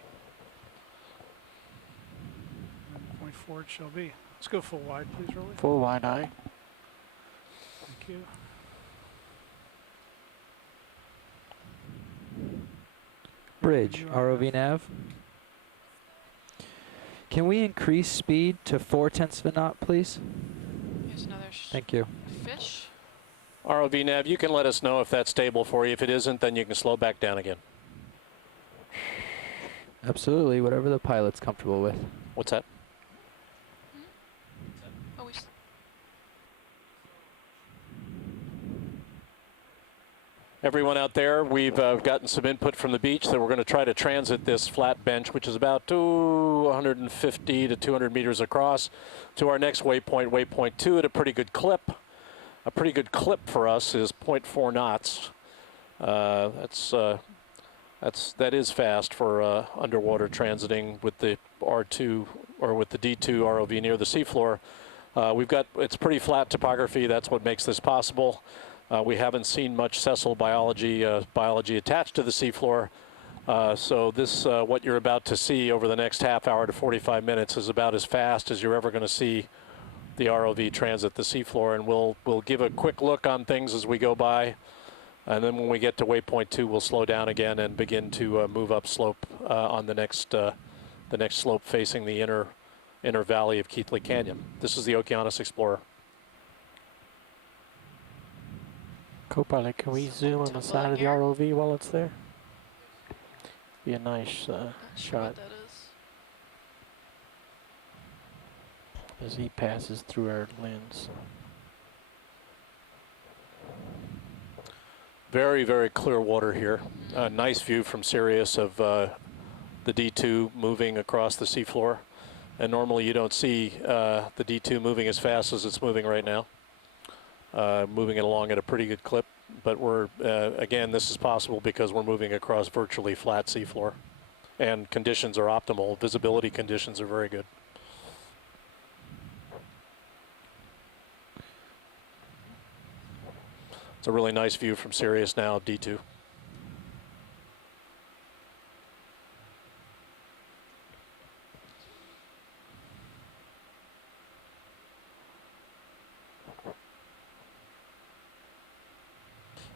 0.4 it shall be. Let's go full wide, please, Rolly. Full wide eye. Thank you. Bridge, ROV nav. Can we increase speed to 0.4 of a knot, please? Here's another Thank you. fish. ROV nav, you can let us know if that's stable for you. If it isn't, then you can slow back down again. Absolutely, whatever the pilot's comfortable with. What's that? Oh, Everyone out there, we've gotten some input from the beach that we're going to try to transit this flat bench, which is about 150 to 200 meters across, to our next waypoint, waypoint 2, at a pretty good clip. A pretty good clip for us is 0.4 knots. That is fast for underwater transiting with the R2 or with the D2 ROV near the seafloor. It's pretty flat topography. That's what makes this possible. We haven't seen much sessile biology attached to the seafloor. So this, what you're about to see over the next half hour to 45 minutes is about as fast as you're ever going to see the ROV transit the seafloor. And we'll give a quick look on things as we go by. And then when we get to waypoint 2, we'll slow down again and begin to move up slope on the next slope facing the inner valley of Keathley Canyon. This is the Okeanos Explorer. Co-pilot, can we zoom on the side of the ROV while it's there? Be a nice shot as he passes through our lens. Very, very clear water here. Nice view from Sirius of the D2 moving across the seafloor. And normally you don't see the D2 moving as fast as it's moving right now. Moving it along at a pretty good clip. But we're, again, this is possible because we're moving across virtually flat seafloor. And conditions are optimal. Visibility conditions are very good. It's a really nice view from Sirius now of D2.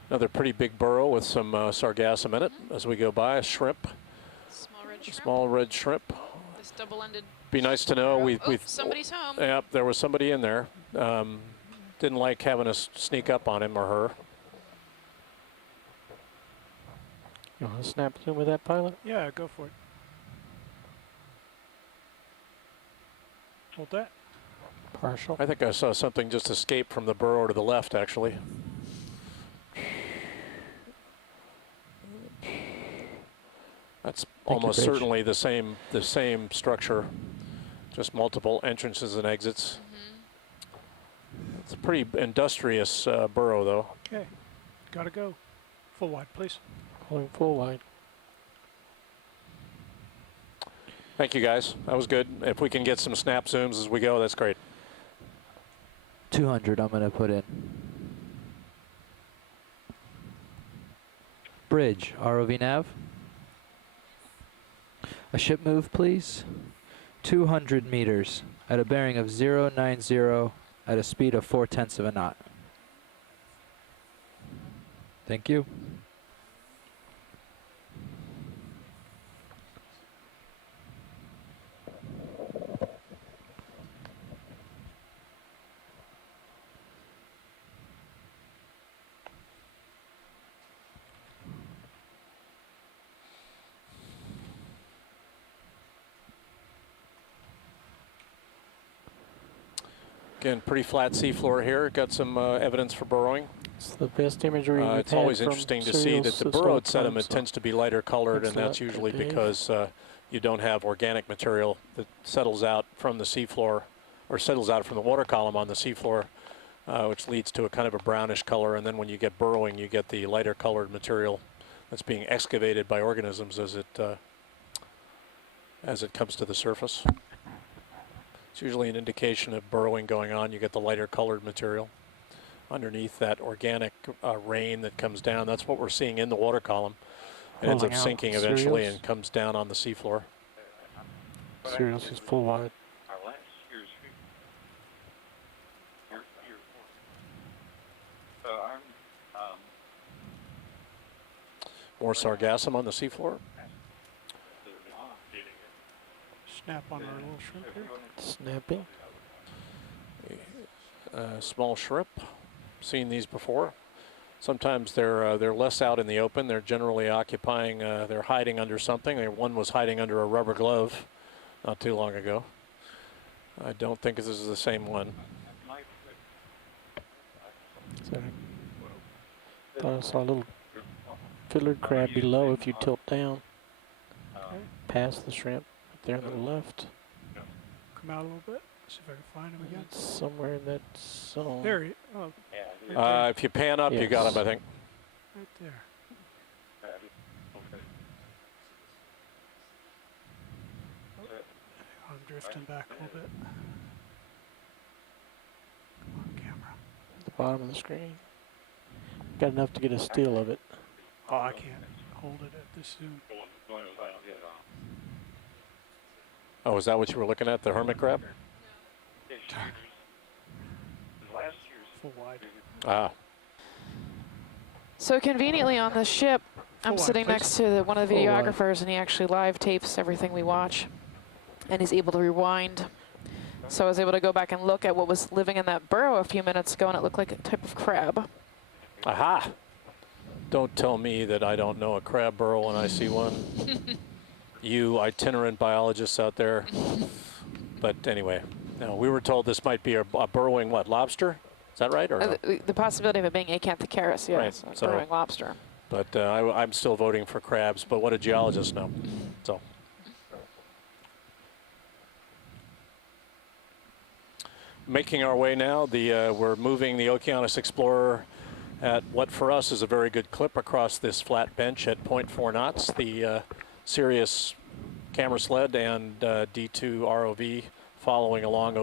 Another pretty big burrow with some sargassum in it as we go by. A shrimp. Small red shrimp. Small red shrimp. This double-ended. Be nice to know. Somebody's home. Yeah, there was somebody in there. Didn't like having us sneak up on him or her. You want to snap zoom with that, pilot? Yeah, go for it. Hold that. Partial. I think I saw something just escape from the burrow to the left, actually. That's almost certainly the same structure, just multiple entrances and exits. It's a pretty industrious burrow, though. Okay, gotta go. Full wide, please. Going full wide. Thank you, guys. That was good. If we can get some snap zooms as we go, that's great. 200 I'm going to put in. Bridge, ROV nav. A ship move, please. 200 meters at a bearing of 090 at a speed of 0.4 of a knot. Thank you. Again, pretty flat seafloor here. Got some evidence for burrowing. It's the best imagery we've It's had always from interesting to see serials that the this whole burrowed time, sediment so tends to be lighter colored, and that's thanks a lot, usually Dave. because you don't have organic material that settles out from the seafloor or settles out from the water column on the seafloor, which leads to a kind of a brownish color. And then when you get burrowing, you get the lighter colored material that's being excavated by organisms as it comes to the surface. It's usually an indication of burrowing going on. You get the lighter colored material underneath that organic rain that comes down. That's what we're seeing in the water column. It ends up Pulling out sinking eventually cereals. and comes down on the seafloor. Serials is full wide. More sargassum on the seafloor. Snap on our little shrimp here. Snapping. Small shrimp. Seen these before. Sometimes they're less out in the open. They're generally occupying. They're hiding under something. One was hiding under a rubber glove not too long ago. I don't think this is the same one. So, thought I saw a little fiddler crab below if you tilt down. Past the shrimp up there on the left. Come out a little bit. See if I can find him again. Somewhere in that zone. There he. Oh. Right If you pan up, you got him, I think. Right there. I'm drifting back a little bit. Come on, camera. At the bottom of the screen. Got enough to get a still of it. Oh, I can't hold it at this zoom. Oh, is that what you were looking at, the hermit crab? Full wide. Ah. So conveniently on the ship, I'm Full sitting wide, next to one of the Full wide. videographers, and he actually live tapes everything we watch, and he's able to rewind. So I was able to go back and look at what was living in that burrow a few minutes ago, and it looked like a type of crab. Aha! Don't tell me that I don't know a crab burrow when I see one. You itinerant biologists out there. But anyway, no, we were told this might be a burrowing, what, lobster? Is that right? Or no? The possibility of it being Acanthocaris, yes, Right, a so- burrowing lobster. But I'm still voting for crabs, but what do geologists know? So. Making our way now, we're moving the Okeanos Explorer at what for us is a very good clip across this flat bench at 0.4 knots. The Sirius camera sled and D2 ROV following along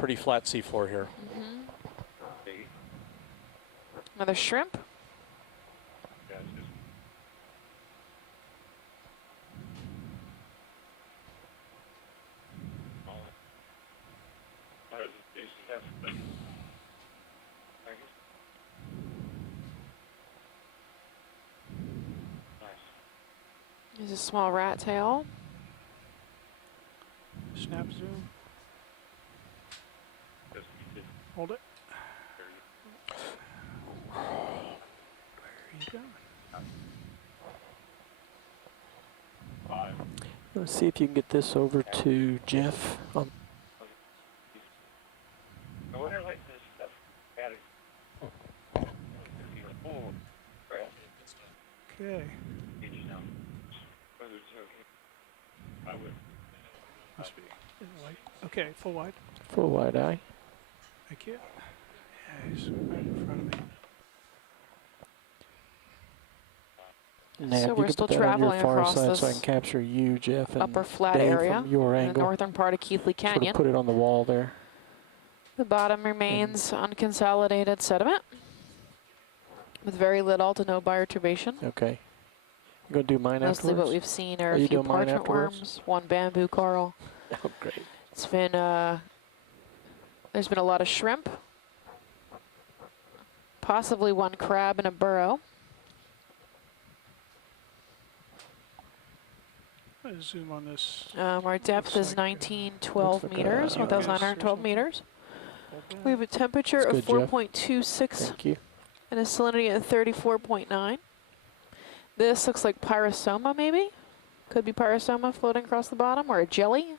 pretty flat seafloor here. Another shrimp. There's a small rat tail. Snap zoom. Hold it. Where are you going? Let's see if you can get this over to Jeff. Okay. Must be in the light. Okay, full wide. Full wide eye. Thank you. Yeah, he's right in front of me. Nav, So you we're can still put that on your traveling far across side so I this can capture you, Jeff, and upper flat Dave area from your in the angle. northern part of Keathley Sort Canyon. of put it on the wall there. The bottom remains unconsolidated sediment with very little to no bioturbation. Okay. You gonna do mine Mostly afterwards? what we've seen are Are a you few doing mine parchment afterwards? worms, one bamboo coral. Oh, great. It's been, there's been a lot of shrimp, possibly one crab and a burrow. Zoom on this. Our depth is 1912 like meters, a- 1,912 meters. We have a temperature That's of good, Jeff. 4.26 Thank you. and a salinity of 34.9. This looks like pyrosoma, maybe? Could be pyrosoma floating across the bottom, or a jelly.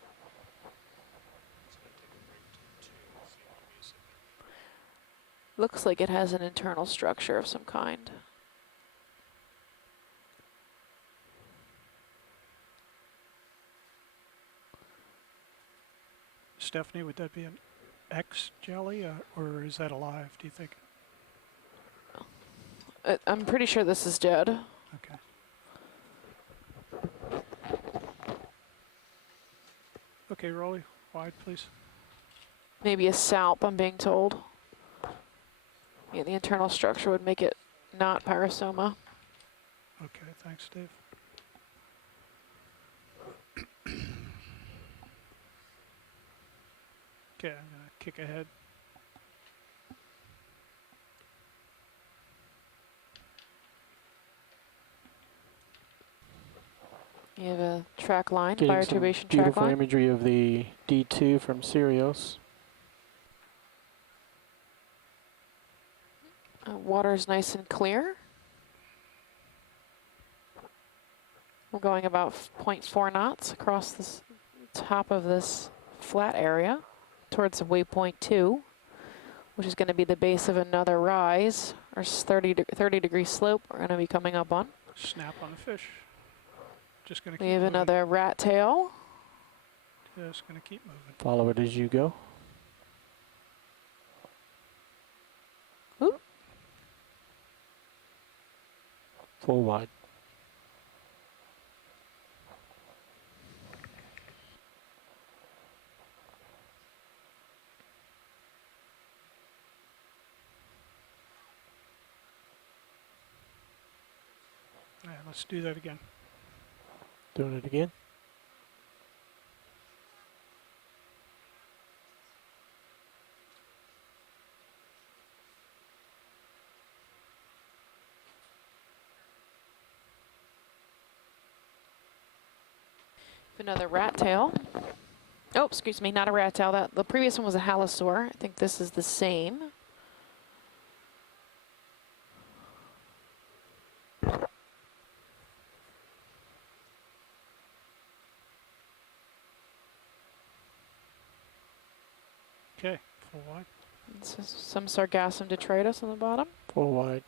Looks like it has an internal structure of some kind. Stephanie, would that be an X jelly, or is that alive, do you think? I'm pretty sure this is dead. Okay. Okay, Rolly, wide, please. Maybe a salp, I'm being told. Yeah, the internal structure would make it not pyrosoma. Okay, thanks, Dave. Okay, I'm gonna kick ahead. You have a track line, Getting some bioturbation track beautiful line. imagery of the D2 from Sirius. Water's nice and clear. We're going about 0.4 knots across the top of this flat area towards waypoint 2, which is going to be the base of another rise, or 30 degree slope we're going to be coming up on. Snap on the fish. Just gonna keep We have moving. another rat tail. Just gonna keep moving. Follow it as you go. Oop. Full wide. All right, let's do that again. Doing it again. Another rat tail. Oh, excuse me, not a rat tail. The previous one was a halosaur. I think this is the same. Okay, full wide. This is some sargassum detritus on the bottom. Full wide.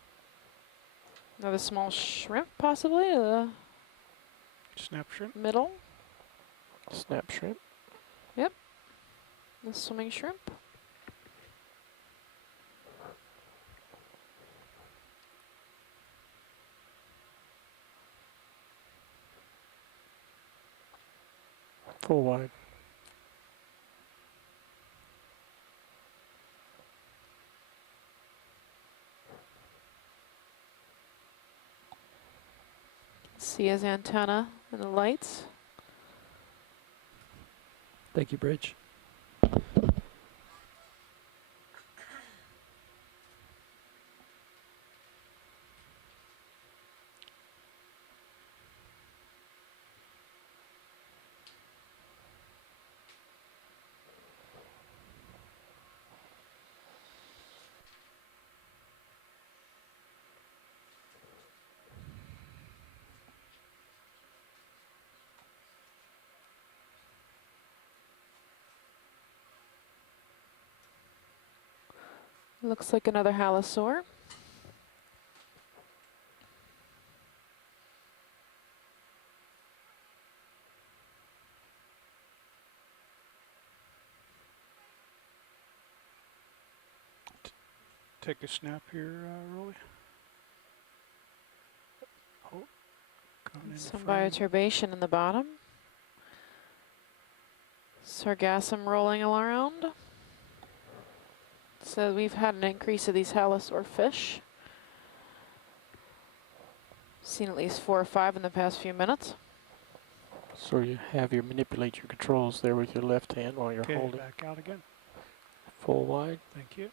Another small shrimp, possibly. Snap shrimp. Middle. Snap shrimp. Yep. The swimming shrimp. Full wide. See his antenna and the lights. Thank you, Bridge. Looks like another halosaur. Take a snap here, Rolly. Oh, coming in Some the frame. bioturbation in the bottom. Sargassum rolling around. So we've had an increase of these halosaur fish. Seen at least 4 or 5 in the past few minutes. So you have your manipulate your controls there with your left hand while you're Okay, holding back out again. full wide. Thank you.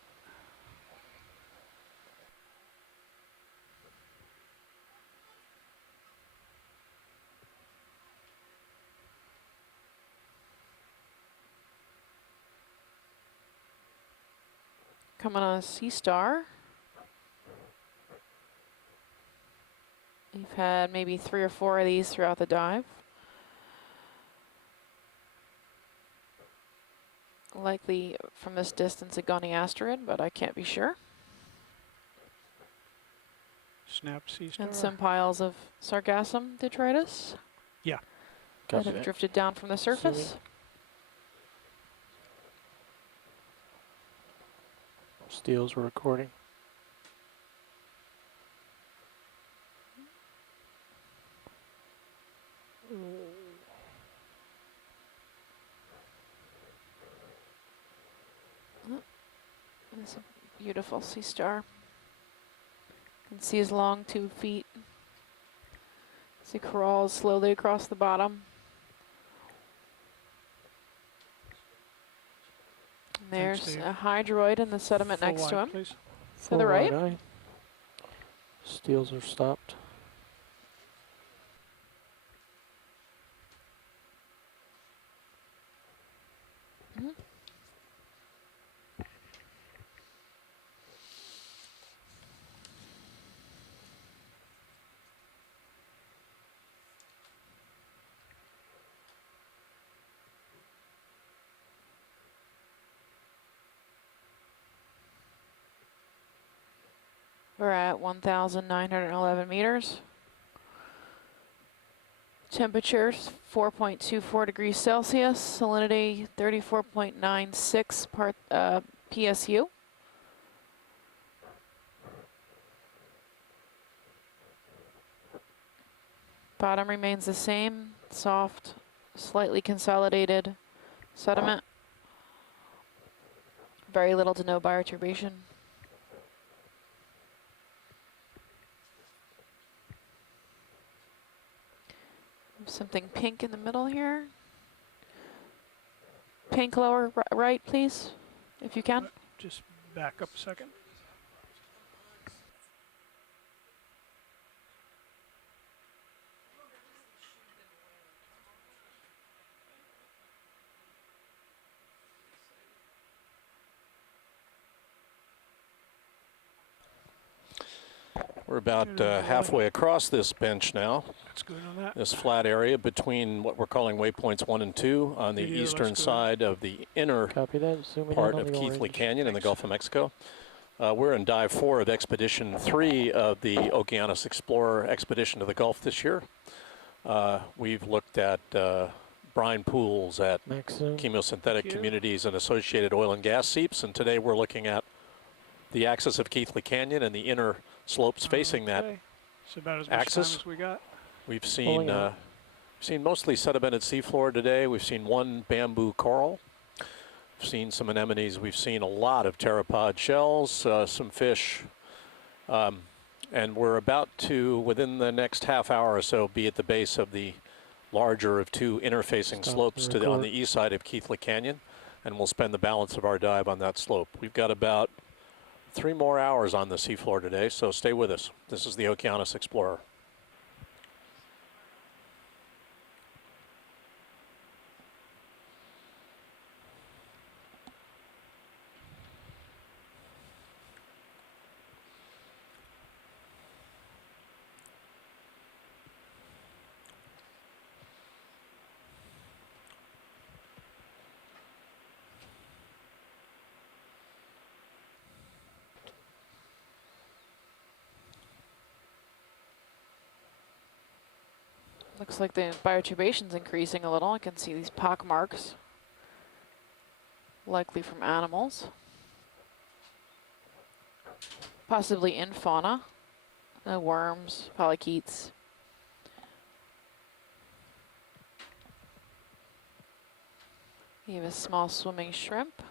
Coming on a sea star. We've had maybe 3 or 4 of these throughout the dive. Likely from this distance a gunny asteroid, but I can't be sure. Snap sea star. And some piles of sargassum detritus. Yeah. That have drifted down from the surface. Steels were recording. It's a beautiful sea star. You can see his long tube feet as he crawls slowly across the bottom. And there's Steve. a hydroid in the sediment Full next to wide, him. please. To Full the right. wide eye. Steels are stopped. Mhm. We're at 1,911 meters. Temperatures 4.24 degrees Celsius, salinity 34.96 PSU. Bottom remains the same, soft, slightly consolidated sediment. Very little to no bioturbation. Something pink in the middle here. Pink lower right, please, if you can. Just back up a second. We're about halfway across this bench now. That's good on that. This flat area between what we're calling waypoints 1 and 2 on the Video eastern looks good. side of the inner Copy that. Zoom in part on of the Keathley orange. Canyon in the Gulf of Mexico. We're in dive 4 of expedition 3 of the Okeanos Explorer expedition to the Gulf this year. We've looked at brine pools, at Maximum. chemosynthetic communities and associated oil and gas seeps, and today we're looking at the axis of Keathley Canyon and the inner slopes facing that Okay. It's about as much axis. time as we got. We've seen mostly sedimented seafloor today. We've seen 1 bamboo coral. We've seen some anemones. We've seen a lot of pteropod shells, some fish. And we're about to, within the next half hour or so, be at the base of the larger of two interfacing slopes on the east side of Keathley Canyon, and we'll spend the balance of our dive on that slope. We've got about 3 more hours on the seafloor today, so stay with us. This is the Okeanos Explorer. Looks like the bioturbation's increasing a little. I can see these pock marks, likely from animals, possibly in fauna, worms, polychaetes. You have a small swimming shrimp.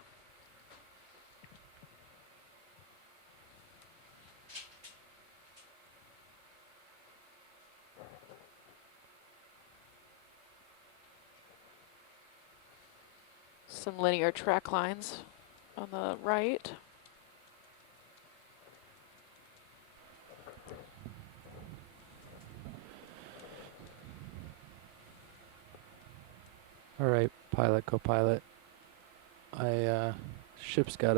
Some linear track lines on the right. All right, pilot, co-pilot. Ship's got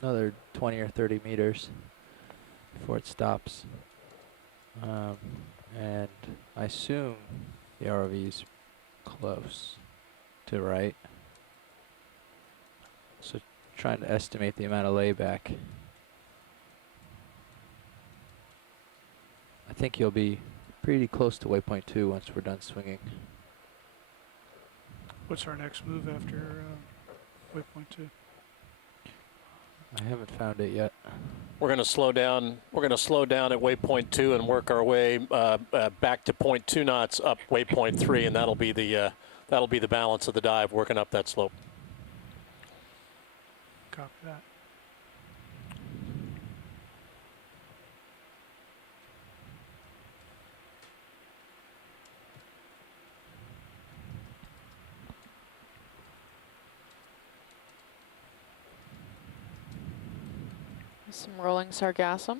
another 20 or 30 meters before it stops. And I assume the ROV's close to right. So trying to estimate the amount of layback. I think you'll be pretty close to waypoint 2 once we're done swinging. What's our next move after waypoint 2? I haven't found it yet. We're going to slow down. We're going to slow down at waypoint 2 and work our way back to 0.2 knots up waypoint 3, and that'll be the balance of the dive, working up that slope. Copy that. Some rolling sargassum.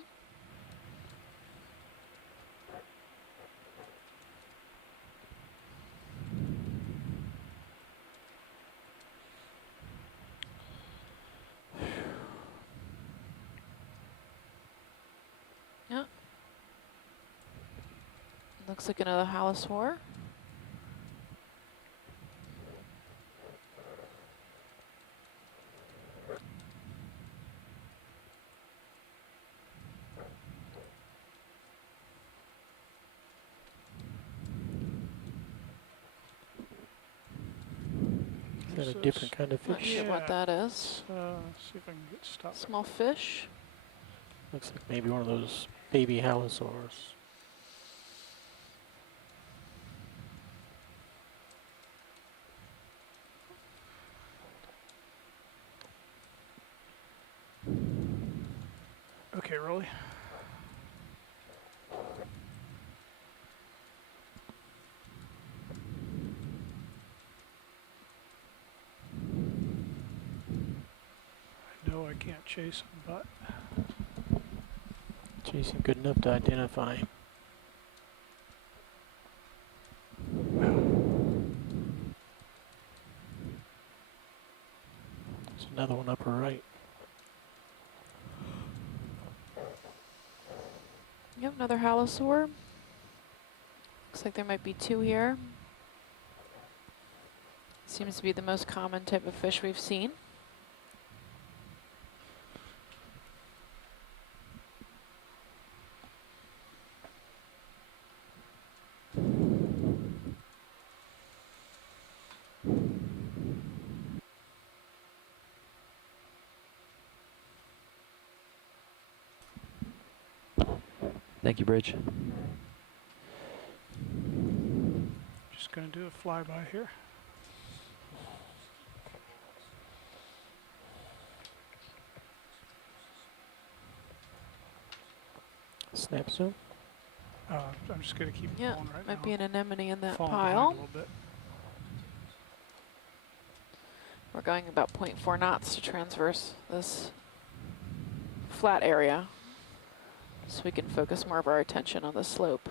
Yeah. Looks like another halosaur. Is that a different kind of Not fish? sure what that is. See if I can get stopped. Small fish. Looks like maybe one of those baby halosaurs. Okay, Rolly. I know I can't chase him, but Chasing good enough to identify him. There's another one upper right. You have another halosaur. Looks like there might be 2 here. Seems to be the most common type of fish we've seen. Thank you, Bridge. just going to do a flyby here. It's Snap soon? I'm just going to keep Yeah, going right might now. be an anemone in that Falling behind pile. a little bit. We're going about 0.4 knots to transverse this flat area, so we can focus more of our attention on the slope.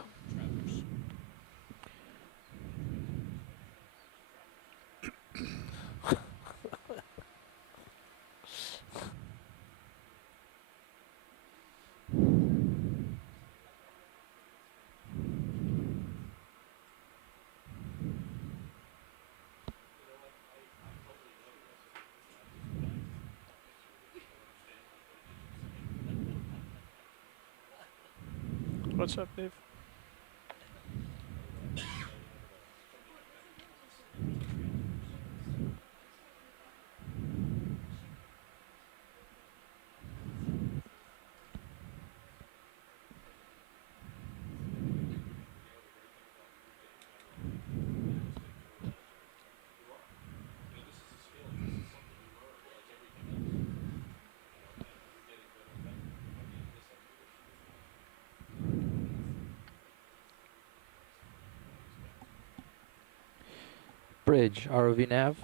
What's up, Dave? Bridge, ROV nav.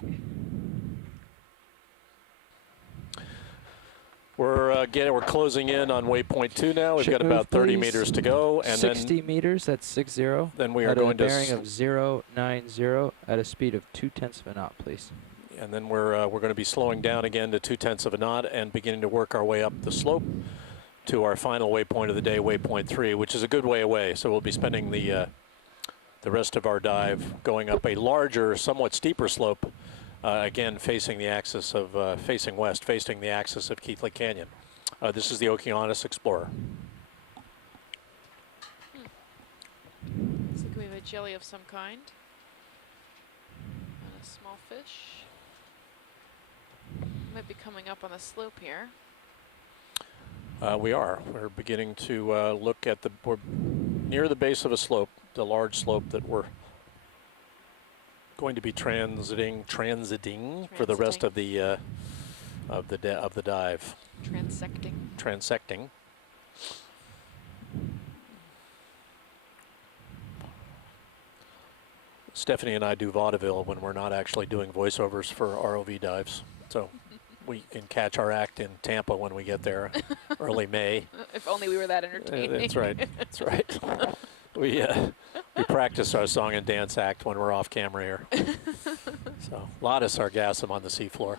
We're closing in on waypoint 2 now. We've Ship got move, about 30 please. meters to go, and 60 meters, that's 60. then we are at going a to bearing of 090 at a speed of 0.2 of a knot, please. and then we're going to be slowing down again to 0.2 of a knot and beginning to work our way up the slope to our final waypoint of the day, waypoint 3, which is a good way away. So we'll be spending the rest of our dive going up a larger, somewhat steeper slope, again facing the axis of facing west, facing the axis of Keathley Canyon. This is the Okeanos Explorer. Looks like we have a jelly of some kind. And a small fish. Might be coming up on the slope here. We are. We're beginning to look at we're near the base of a slope, the large slope that we're going to be transiting for the rest of the dive. Transecting. Stephanie and I do vaudeville when we're not actually doing voiceovers for ROV dives, so we can catch our act in Tampa when we get there, early May. If only we were that entertaining. That's right. That's right. We practice our song and dance act when we're off camera here. So a lot of sargassum on the seafloor,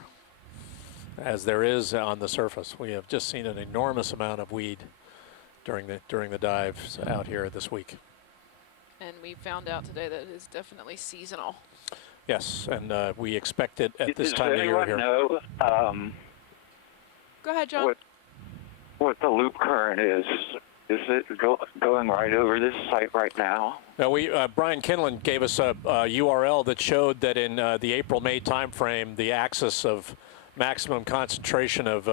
as there is on the surface. We have just seen an enormous amount of weed during the dives out here this week. And we found out today that it is definitely seasonal. Yes, and we expect it at this time of Does year anyone here. know Go ahead, John. what the loop current is? Is it going right over this site right now? Now Brian Kinlan gave us a URL that showed that in the April-May timeframe, the axis of maximum concentration of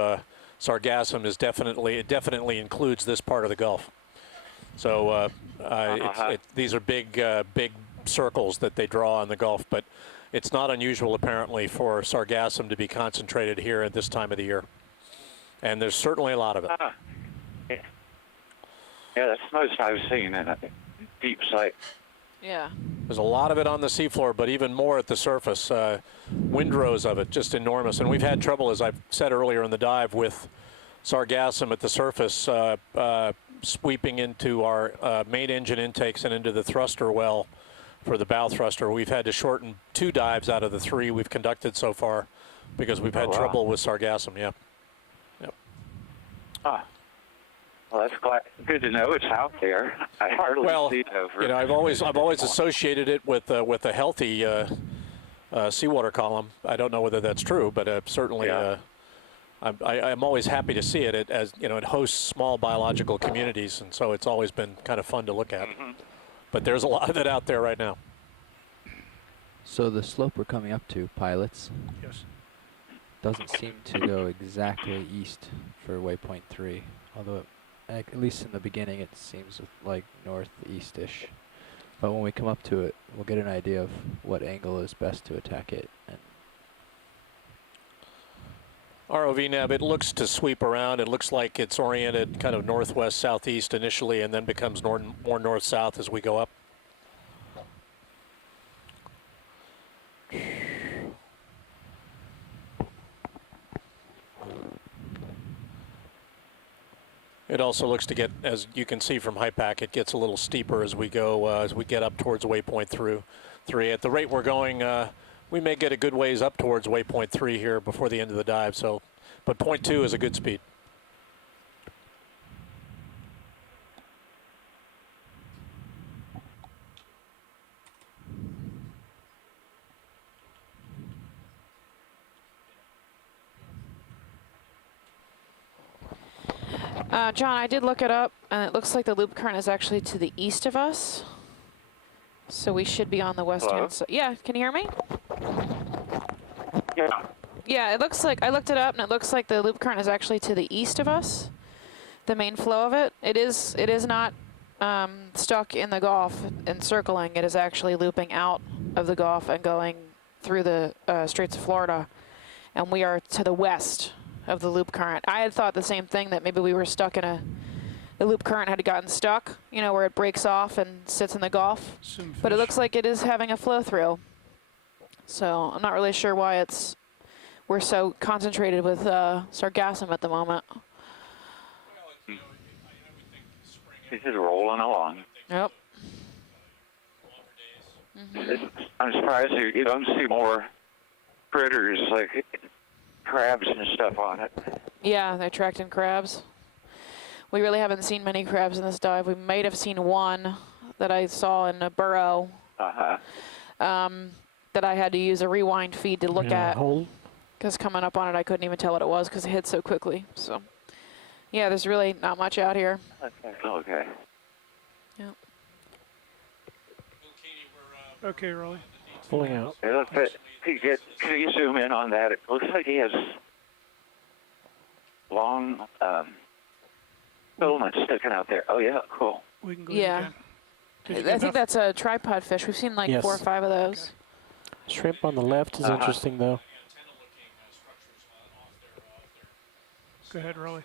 sargassum is definitely includes this part of the Gulf. So these are big circles that they draw on the Gulf, but it's not unusual apparently for sargassum to be concentrated here at this time of the year, and there's certainly a lot of it. Yeah, that's the most I've seen in a deep site. Yeah. There's a lot of it on the seafloor, but even more at the surface. Windrows of it, just enormous. And we've had trouble, as I've said earlier in the dive, with sargassum at the surface sweeping into our main engine intakes and into the thruster well for the bow thruster. We've had to shorten 2 dives out of the 3 we've conducted so far because we've had trouble with sargassum. Yeah. Yep. Well, that's good to know it's out there. I hardly see it over. You know, I've always associated it with a healthy seawater column. I don't know whether that's true, but certainly I'm always happy to see it. As you know, it hosts small biological communities, and so it's always been kind of fun to look at. But there's a lot of it out there right now. So the slope we're coming up to, pilots, Yes. doesn't seem to go exactly east for waypoint 3, although at least in the beginning it seems like northeast-ish. But when we come up to it, we'll get an idea of what angle is best to attack it. And ROV nav, it looks to sweep around. It looks like it's oriented kind of northwest, southeast initially, and then becomes more north-south as we go up. It also looks to get, as you can see from HYPACK, it gets a little steeper as we go, as we get up towards waypoint 3. At the rate we're going, we may get a good ways up towards waypoint 3 here before the end of the dive. So, but point 2 is a good speed. John, I did look it up, and it looks like the loop current is actually to the east of us. So we should be on the west-hand side. Yeah, can you hear me? Yeah. Yeah, it looks like, I looked it up, and it looks like the loop current is actually to the east of us, the main flow of it. It is not stuck in the Gulf and circling. It is actually looping out of the Gulf and going through the Straits of Florida. And we are to the west of the loop current. I had thought the same thing, that maybe we were stuck in the loop current had gotten stuck, you know, where it breaks off and sits in the Gulf. But it looks like it is having a flow through. So I'm not really sure why we're so concentrated with sargassum at the moment. This is rolling along. Yep. I'm surprised you don't see more critters like crabs and stuff on it. Yeah, they're attracting crabs. We really haven't seen many crabs in this dive. We might have seen one that I saw in a burrow that I had to use a rewind feed to look at. Because coming up on it, I couldn't even tell what it was because it hit so quickly. So, yeah, there's really not much out here. Okay. Yep. Okay, Rolly. Pulling out. Hey, look, can you zoom in on that? It looks like he has long filaments sticking out there. Oh, yeah, cool. We can go Yeah. I think that's a tripod fish. We've seen like 4 or 5 of those. Shrimp on the left is interesting, though. Go ahead, Rolly.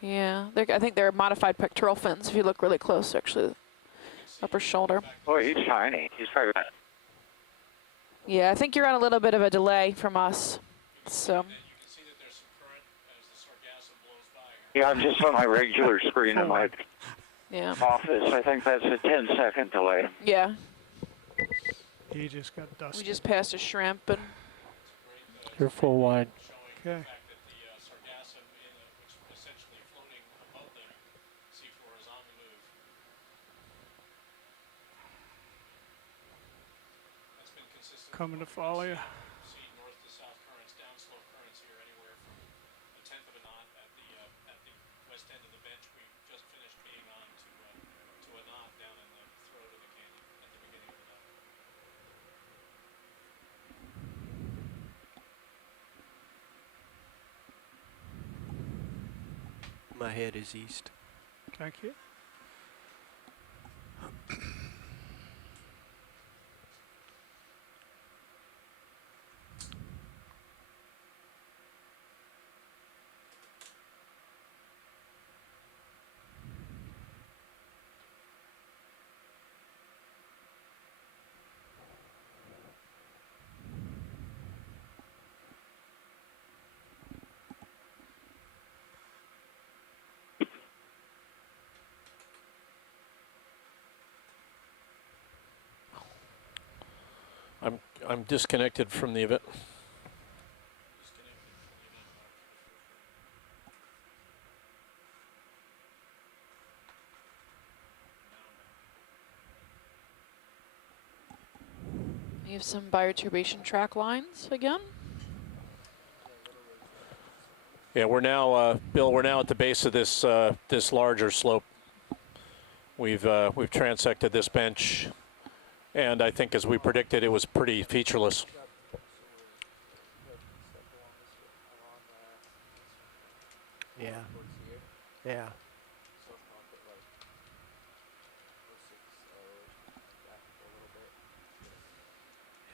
Yeah, I think they're modified pectoral fins if you look really close, actually. Upper shoulder. Boy, he's tiny. He's probably about... Yeah, I think you're on a little bit of a delay from us. So. Yeah, I'm just on my regular screen in my office. I think that's a 10-second delay. Yeah. He just got dusted. We just passed a shrimp and. You're full wide. Okay. Coming to follow you. My head is east. Thank you. I'm disconnected from the event. You have some bioturbation track lines again. Yeah, we're now, Bill. We're now at the base of this this larger slope. We've transected this bench, and I think, as we predicted, it was pretty featureless. Yeah. Yeah.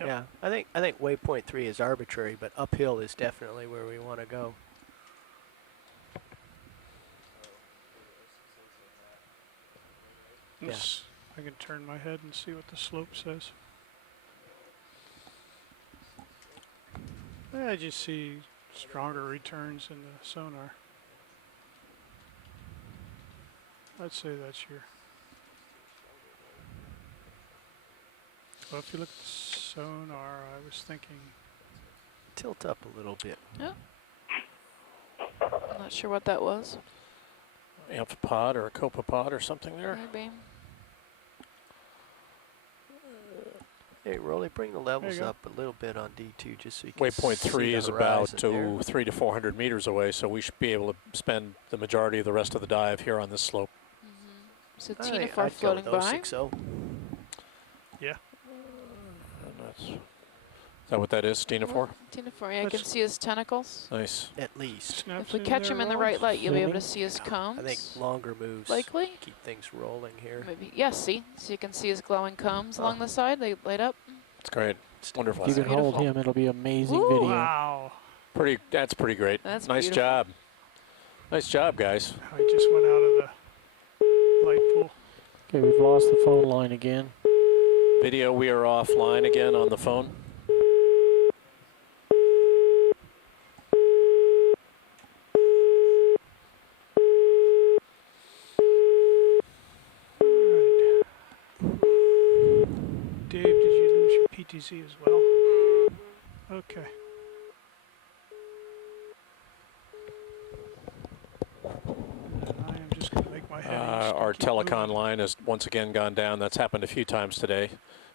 Yep. Yeah, I think waypoint 3 is arbitrary, but uphill is definitely where we want to go. Yes. I can turn my head and see what the slope says. I just see stronger returns in the sonar. I'd say that's your... Well, if you look at the sonar, I was thinking... Tilt up a little bit. Yeah. I'm not sure what that was. Amphipod or a copepod or something there. Maybe. Hey, Rolly, bring the levels go. up a little bit on D2 just so you can Waypoint see 3 the is about horizon there. 300 to 400 meters away, so we should be able to spend the majority of the rest of the dive here on this slope. So I'd Tina go with floating by. 060. Yeah. Is that what that is, Tina 4? Tina 4, yeah, I can see his tentacles. Nice. At least. If we catch him in the right light, you'll be able to see his combs. I think longer moves likely. keep things rolling here. Maybe. Yes, see? So you can see his glowing combs along the side. They light up. It's great. Wonderful. If you can hold him, it'll be amazing Ooh, video. Wow. That's pretty great. That's nice beautiful. job. Nice job, guys. I just went out of the light pool. Okay, we've lost the phone line again. Video, we are offline again on the phone. Dave, did you lose your PTZ as well? Okay. And I am just going to make my head east. Our Keep moving. telecom line has once again gone down. That's happened a few times today.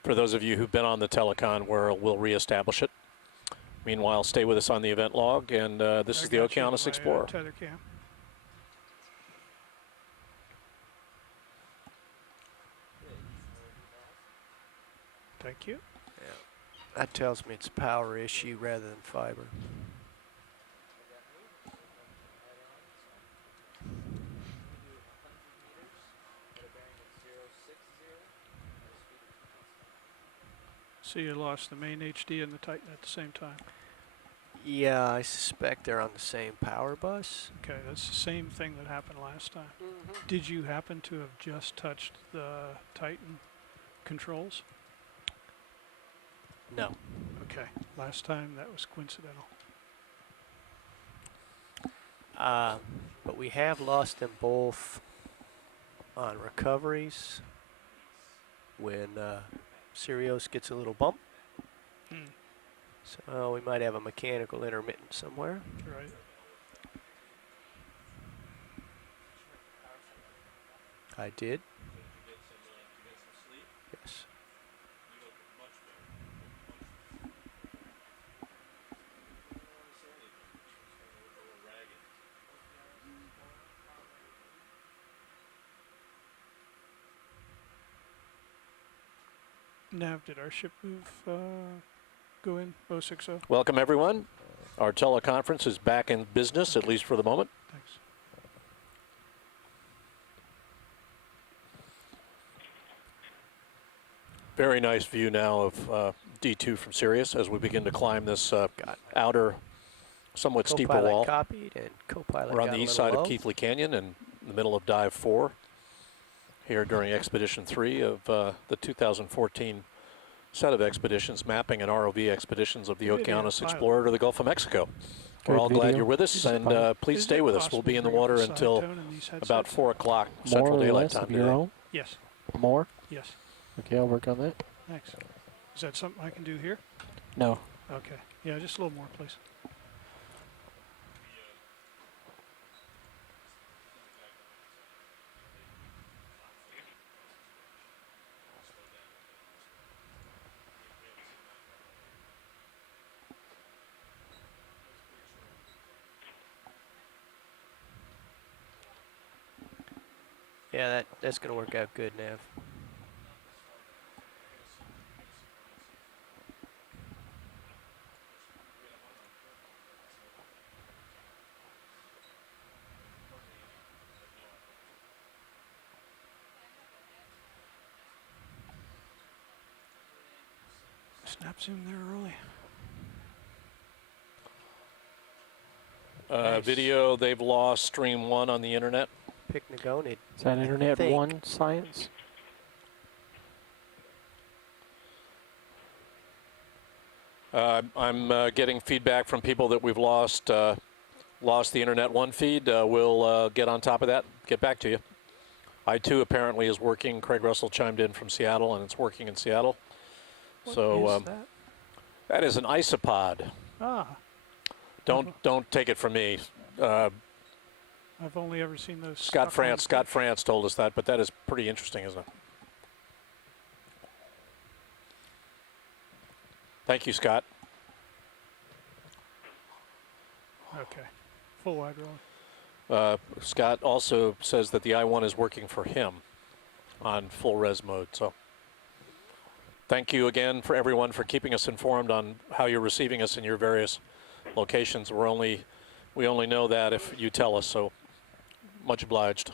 For those of you who've been on the telecom, we'll reestablish it. Meanwhile, stay with us on the event log, and this I is the got you on Okeanos my, Explorer. tether cam. Thank you. That tells me it's a power issue rather than fiber. So you lost the main HD and the Titan at the same time. Yeah, I suspect they're on the same power bus. Okay, that's the same thing that happened last time. Did you happen to have just touched the Titan controls? No. Okay, last time that was coincidental. But we have lost them both on recoveries when Sirius gets a little bump. So we might have a mechanical intermittent somewhere. Right. I did. Yes. Nav, did our ship move go in 060? Welcome, everyone. Our teleconference is back in business, at least for the moment. Thanks. Very nice view now of D2 from Sirius as we begin to climb this outer, somewhat steeper Copilot wall. copied and Copilot We're on got the a east little side low. of Keathley Canyon and in the middle of Dive 4 here during Expedition 3 of the 2014 set of expeditions, mapping and ROV expeditions of the Good video, Okeanos pilot. Explorer to the Gulf of Mexico. We're Good all glad video. you're with us, Is and pilot. please Is stay it with us. We'll possible be in the to bring up water a side until tone in these about headsets? 4 o'clock More Central or Daylight less Time of your today. own? Yes. More? Yes. Okay, I'll work on that. Thanks. Is that something I can do here? No. Okay. Yeah, just a little more, please. Yeah, that's going to work out good, Nav. Snap zoom there early. Nice. Video, they've lost stream 1 on the internet. Picnagonid. Is that Internet think. 1 science? I'm getting feedback from people that we've lost the Internet 1 feed. We'll get on top of that, get back to you. I2 apparently is working. Craig Russell chimed in from Seattle, and it's working in Seattle. What So is that? that is an isopod. Ah, Don't take it from me. I've only ever seen those. Scott stuck on France told us that, but that is pretty interesting, isn't it? Thank you, Scott. Okay. Full wide roll. Scott also says that the I1 is working for him on full res mode. So thank you again for everyone for keeping us informed on how you're receiving us in your various locations. We only know that if you tell us, so much obliged.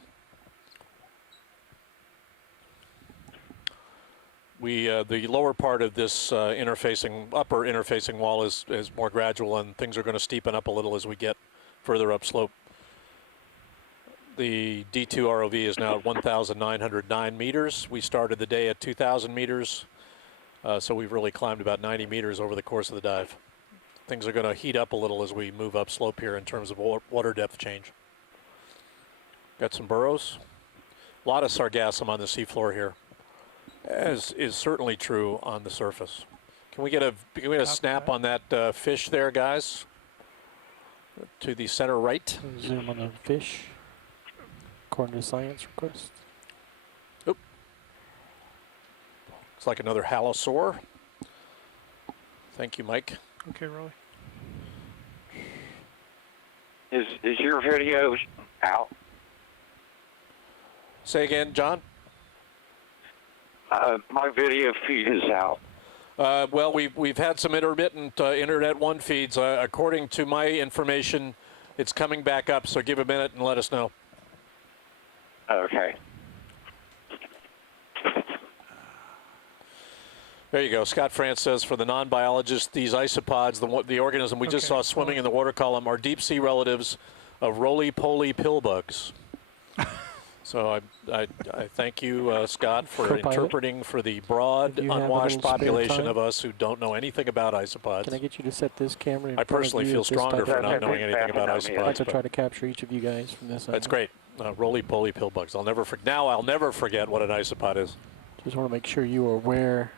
The lower part of this upper interfacing wall is more gradual, and things are going to steepen up a little as we get further upslope. The D2 ROV is now at 1,909 meters. We started the day at 2,000 meters, so we've really climbed about 90 meters over the course of the dive. Things are going to heat up a little as we move upslope here in terms of water depth change. Got some burrows. A lot of sargassum on the seafloor here, as is certainly true on the surface. Can we get a snap on that fish there, guys? To the center right. Zoom on the fish. According to science request. Oop. Looks like another halosaur. Thank you, Mike. Okay, Rolly. Is your video out? Say again, John? My video feed is out. Well, we've had some intermittent Internet 1 feeds. According to my information, it's coming back up, so give a minute and let us know. Okay. There you go. Scott France says, for the non-biologists, these isopods, the organism we just saw swimming in the water column, are deep-sea relatives of roly-poly pillbugs. So I thank you, Scott, for interpreting for the broad, unwashed population of us who don't know anything about isopods. Can I get you to set this camera in I personally feel stronger for not knowing anything about isopods. I'd like to try to capture each of you guys from this. That's great. Roly-poly pillbugs. I'll never forget what an isopod is. Just want to make sure you are aware.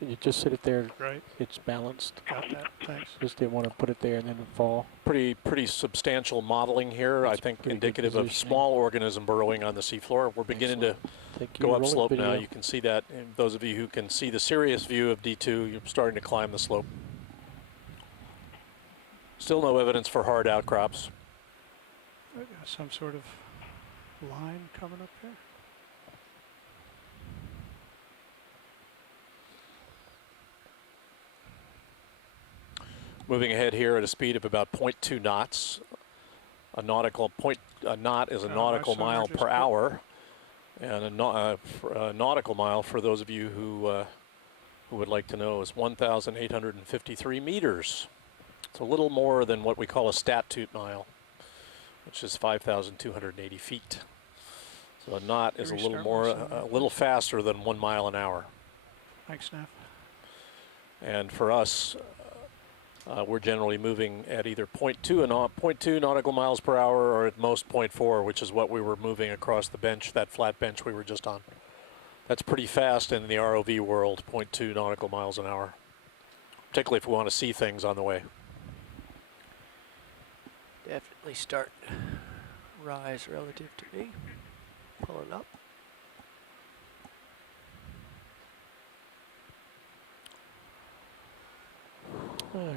You just sit it there. Right. It's balanced. Got that. Thanks. Just didn't want to put it there and then it fall. Pretty substantial modeling here. I think indicative of small organism burrowing on the seafloor. We're beginning to go up slope now. You can see that. And those of you who can see the serious view of D2, you're starting to climb the slope. Still no evidence for hard outcrops. Some sort of line coming up here. Moving ahead here at a speed of about 0.2 knots. A knot is a nautical mile per hour, and a nautical mile, for those of you who would like to know, is 1,853 meters. It's a little more than what we call a statute mile, which is 5,280 feet. So a knot is a little faster than 1 mile an hour. Thanks, Snaff. And for us, we're generally moving at either 0.2 nautical miles per hour or at most 0.4, which is what we were moving across the bench, that flat bench we were just on. That's pretty fast in the ROV world, 0.2 nautical miles an hour, particularly if we want to see things on the way. Definitely start rise relative to me. Pulling up.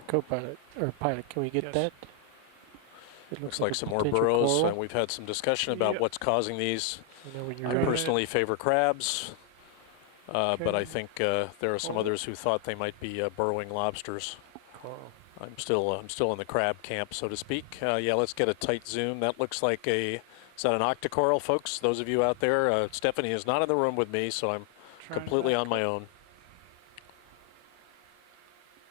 Co-pilot or pilot, can we get that? It looks like some more burrows, and we've had some discussion about what's causing these. I personally favor crabs, but I think there are some others who thought they might be burrowing lobsters. I'm still in the crab camp, so to speak. Yeah, let's get a tight zoom. That looks like is that an octocoral, folks? Those of you out there, Stephanie is not in the room with me, so I'm completely on my own.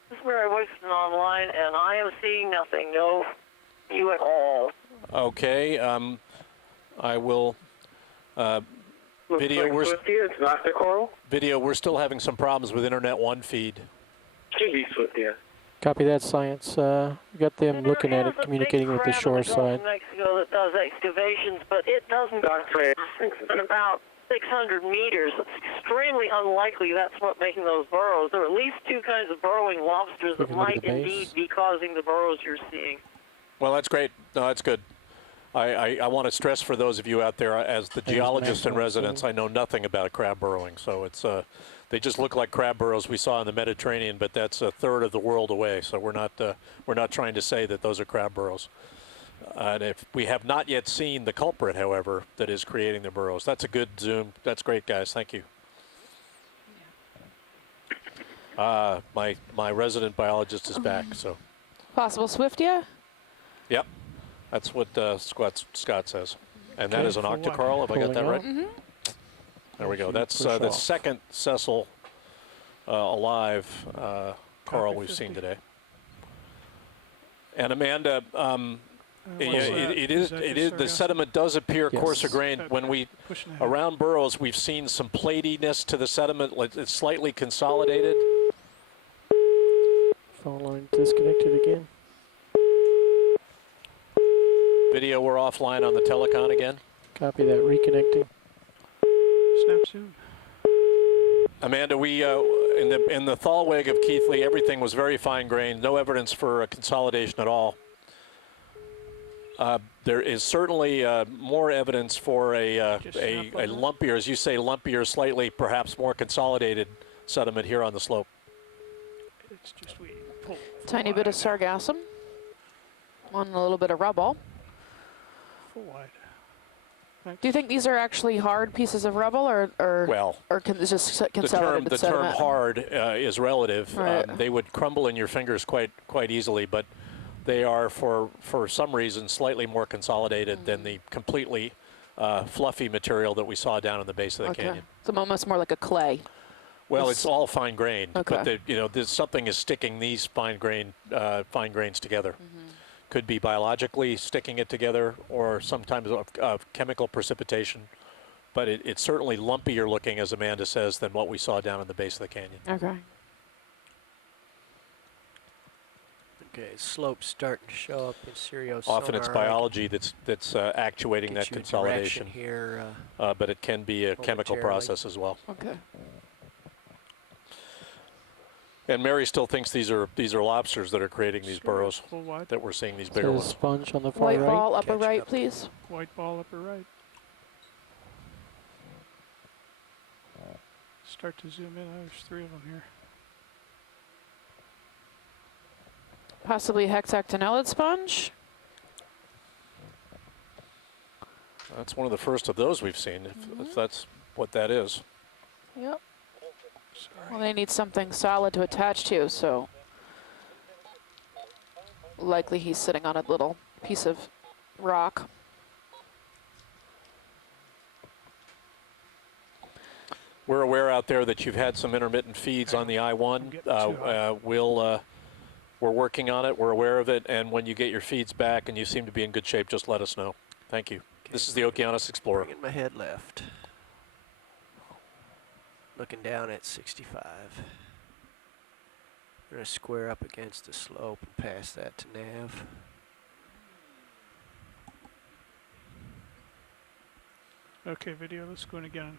This is Mary Wixon online, and I am seeing nothing. No view at all. Okay. I will. Video. Looks like it's not the coral. Video. We're still having some problems with Internet 1 feed. Should be Swift, Copy that, Science. We got them looking at it, communicating with the shore side. Mexico that does excavations, but it doesn't go in about 600 meters. It's extremely unlikely that's what making those burrows. There are at least two kinds of burrowing lobsters that might indeed be causing the burrows you're seeing. Well, that's great. No, that's good. I want to stress for those of you out there, as the geologist in residence, I know nothing about crab burrowing. So it's they just look like crab burrows we saw in the Mediterranean, but that's a third of the world away. So we're not trying to say that those are crab burrows. And if we have not yet seen the culprit, however, that is creating the burrows, that's a good zoom. That's great, guys. Thank you. My resident biologist is back. So Possible Swiftia? yep, that's what Scott says, and that is an octocoral. Have I got that right? Mm-hmm. There we go. That's the second sessile alive coral we've seen today. And Amanda, it is the sediment does appear coarser grained. When we around burrows, we've seen some platiness to the sediment. It's slightly consolidated. Phone line disconnected again. Video, we're offline on the telecon again. Copy that, reconnecting. Snap soon. Amanda, we in the Thalweg of Keathley, everything was very fine grained. No evidence for consolidation at all. There is certainly more evidence for a lumpier, as you say, lumpier, slightly perhaps more consolidated sediment here on the slope. It's just we pull. Tiny bit of sargassum. One a little bit of rubble. Full wide. Do you think these are actually hard pieces of rubble, or it's just consolidated the sediment? term hard is relative. Right. They would crumble in your fingers quite easily, but they are for some reason slightly more consolidated than the completely fluffy material that we saw down in the base of the canyon. So almost more like a clay. Well, it's all fine grained, Okay. but there's something is sticking these fine grains together. Could be biologically sticking it together, or sometimes of chemical precipitation. But it's certainly lumpier looking, as Amanda says, than what we saw down in the base of the canyon. Okay. Okay, slope's starting to show up in Sirius. Often it's biology that's actuating that consolidation here, but it can be a chemical process as well. Okay. And Mary still thinks these are lobsters that are creating these burrows, that we're seeing these bigger ones. Sponge on the far White right. ball upper right, please. White ball upper right. Start to zoom in. There's three of them here. Possibly hexactinellid sponge. That's one of the first of those we've seen, if that's what that is. Yep. Well, they need something solid to attach to, so likely he's sitting on a little piece of rock. We're aware out there that you've had some intermittent feeds on the I-1. We're working on it. We're aware of it. And when you get your feeds back and you seem to be in good shape, just let us know. Thank you. Okay. This is the Okeanos Explorer. Bringing my head left. Looking down at 65. We're going to square up against the slope and pass that to nav. Okay, video, let's go in again.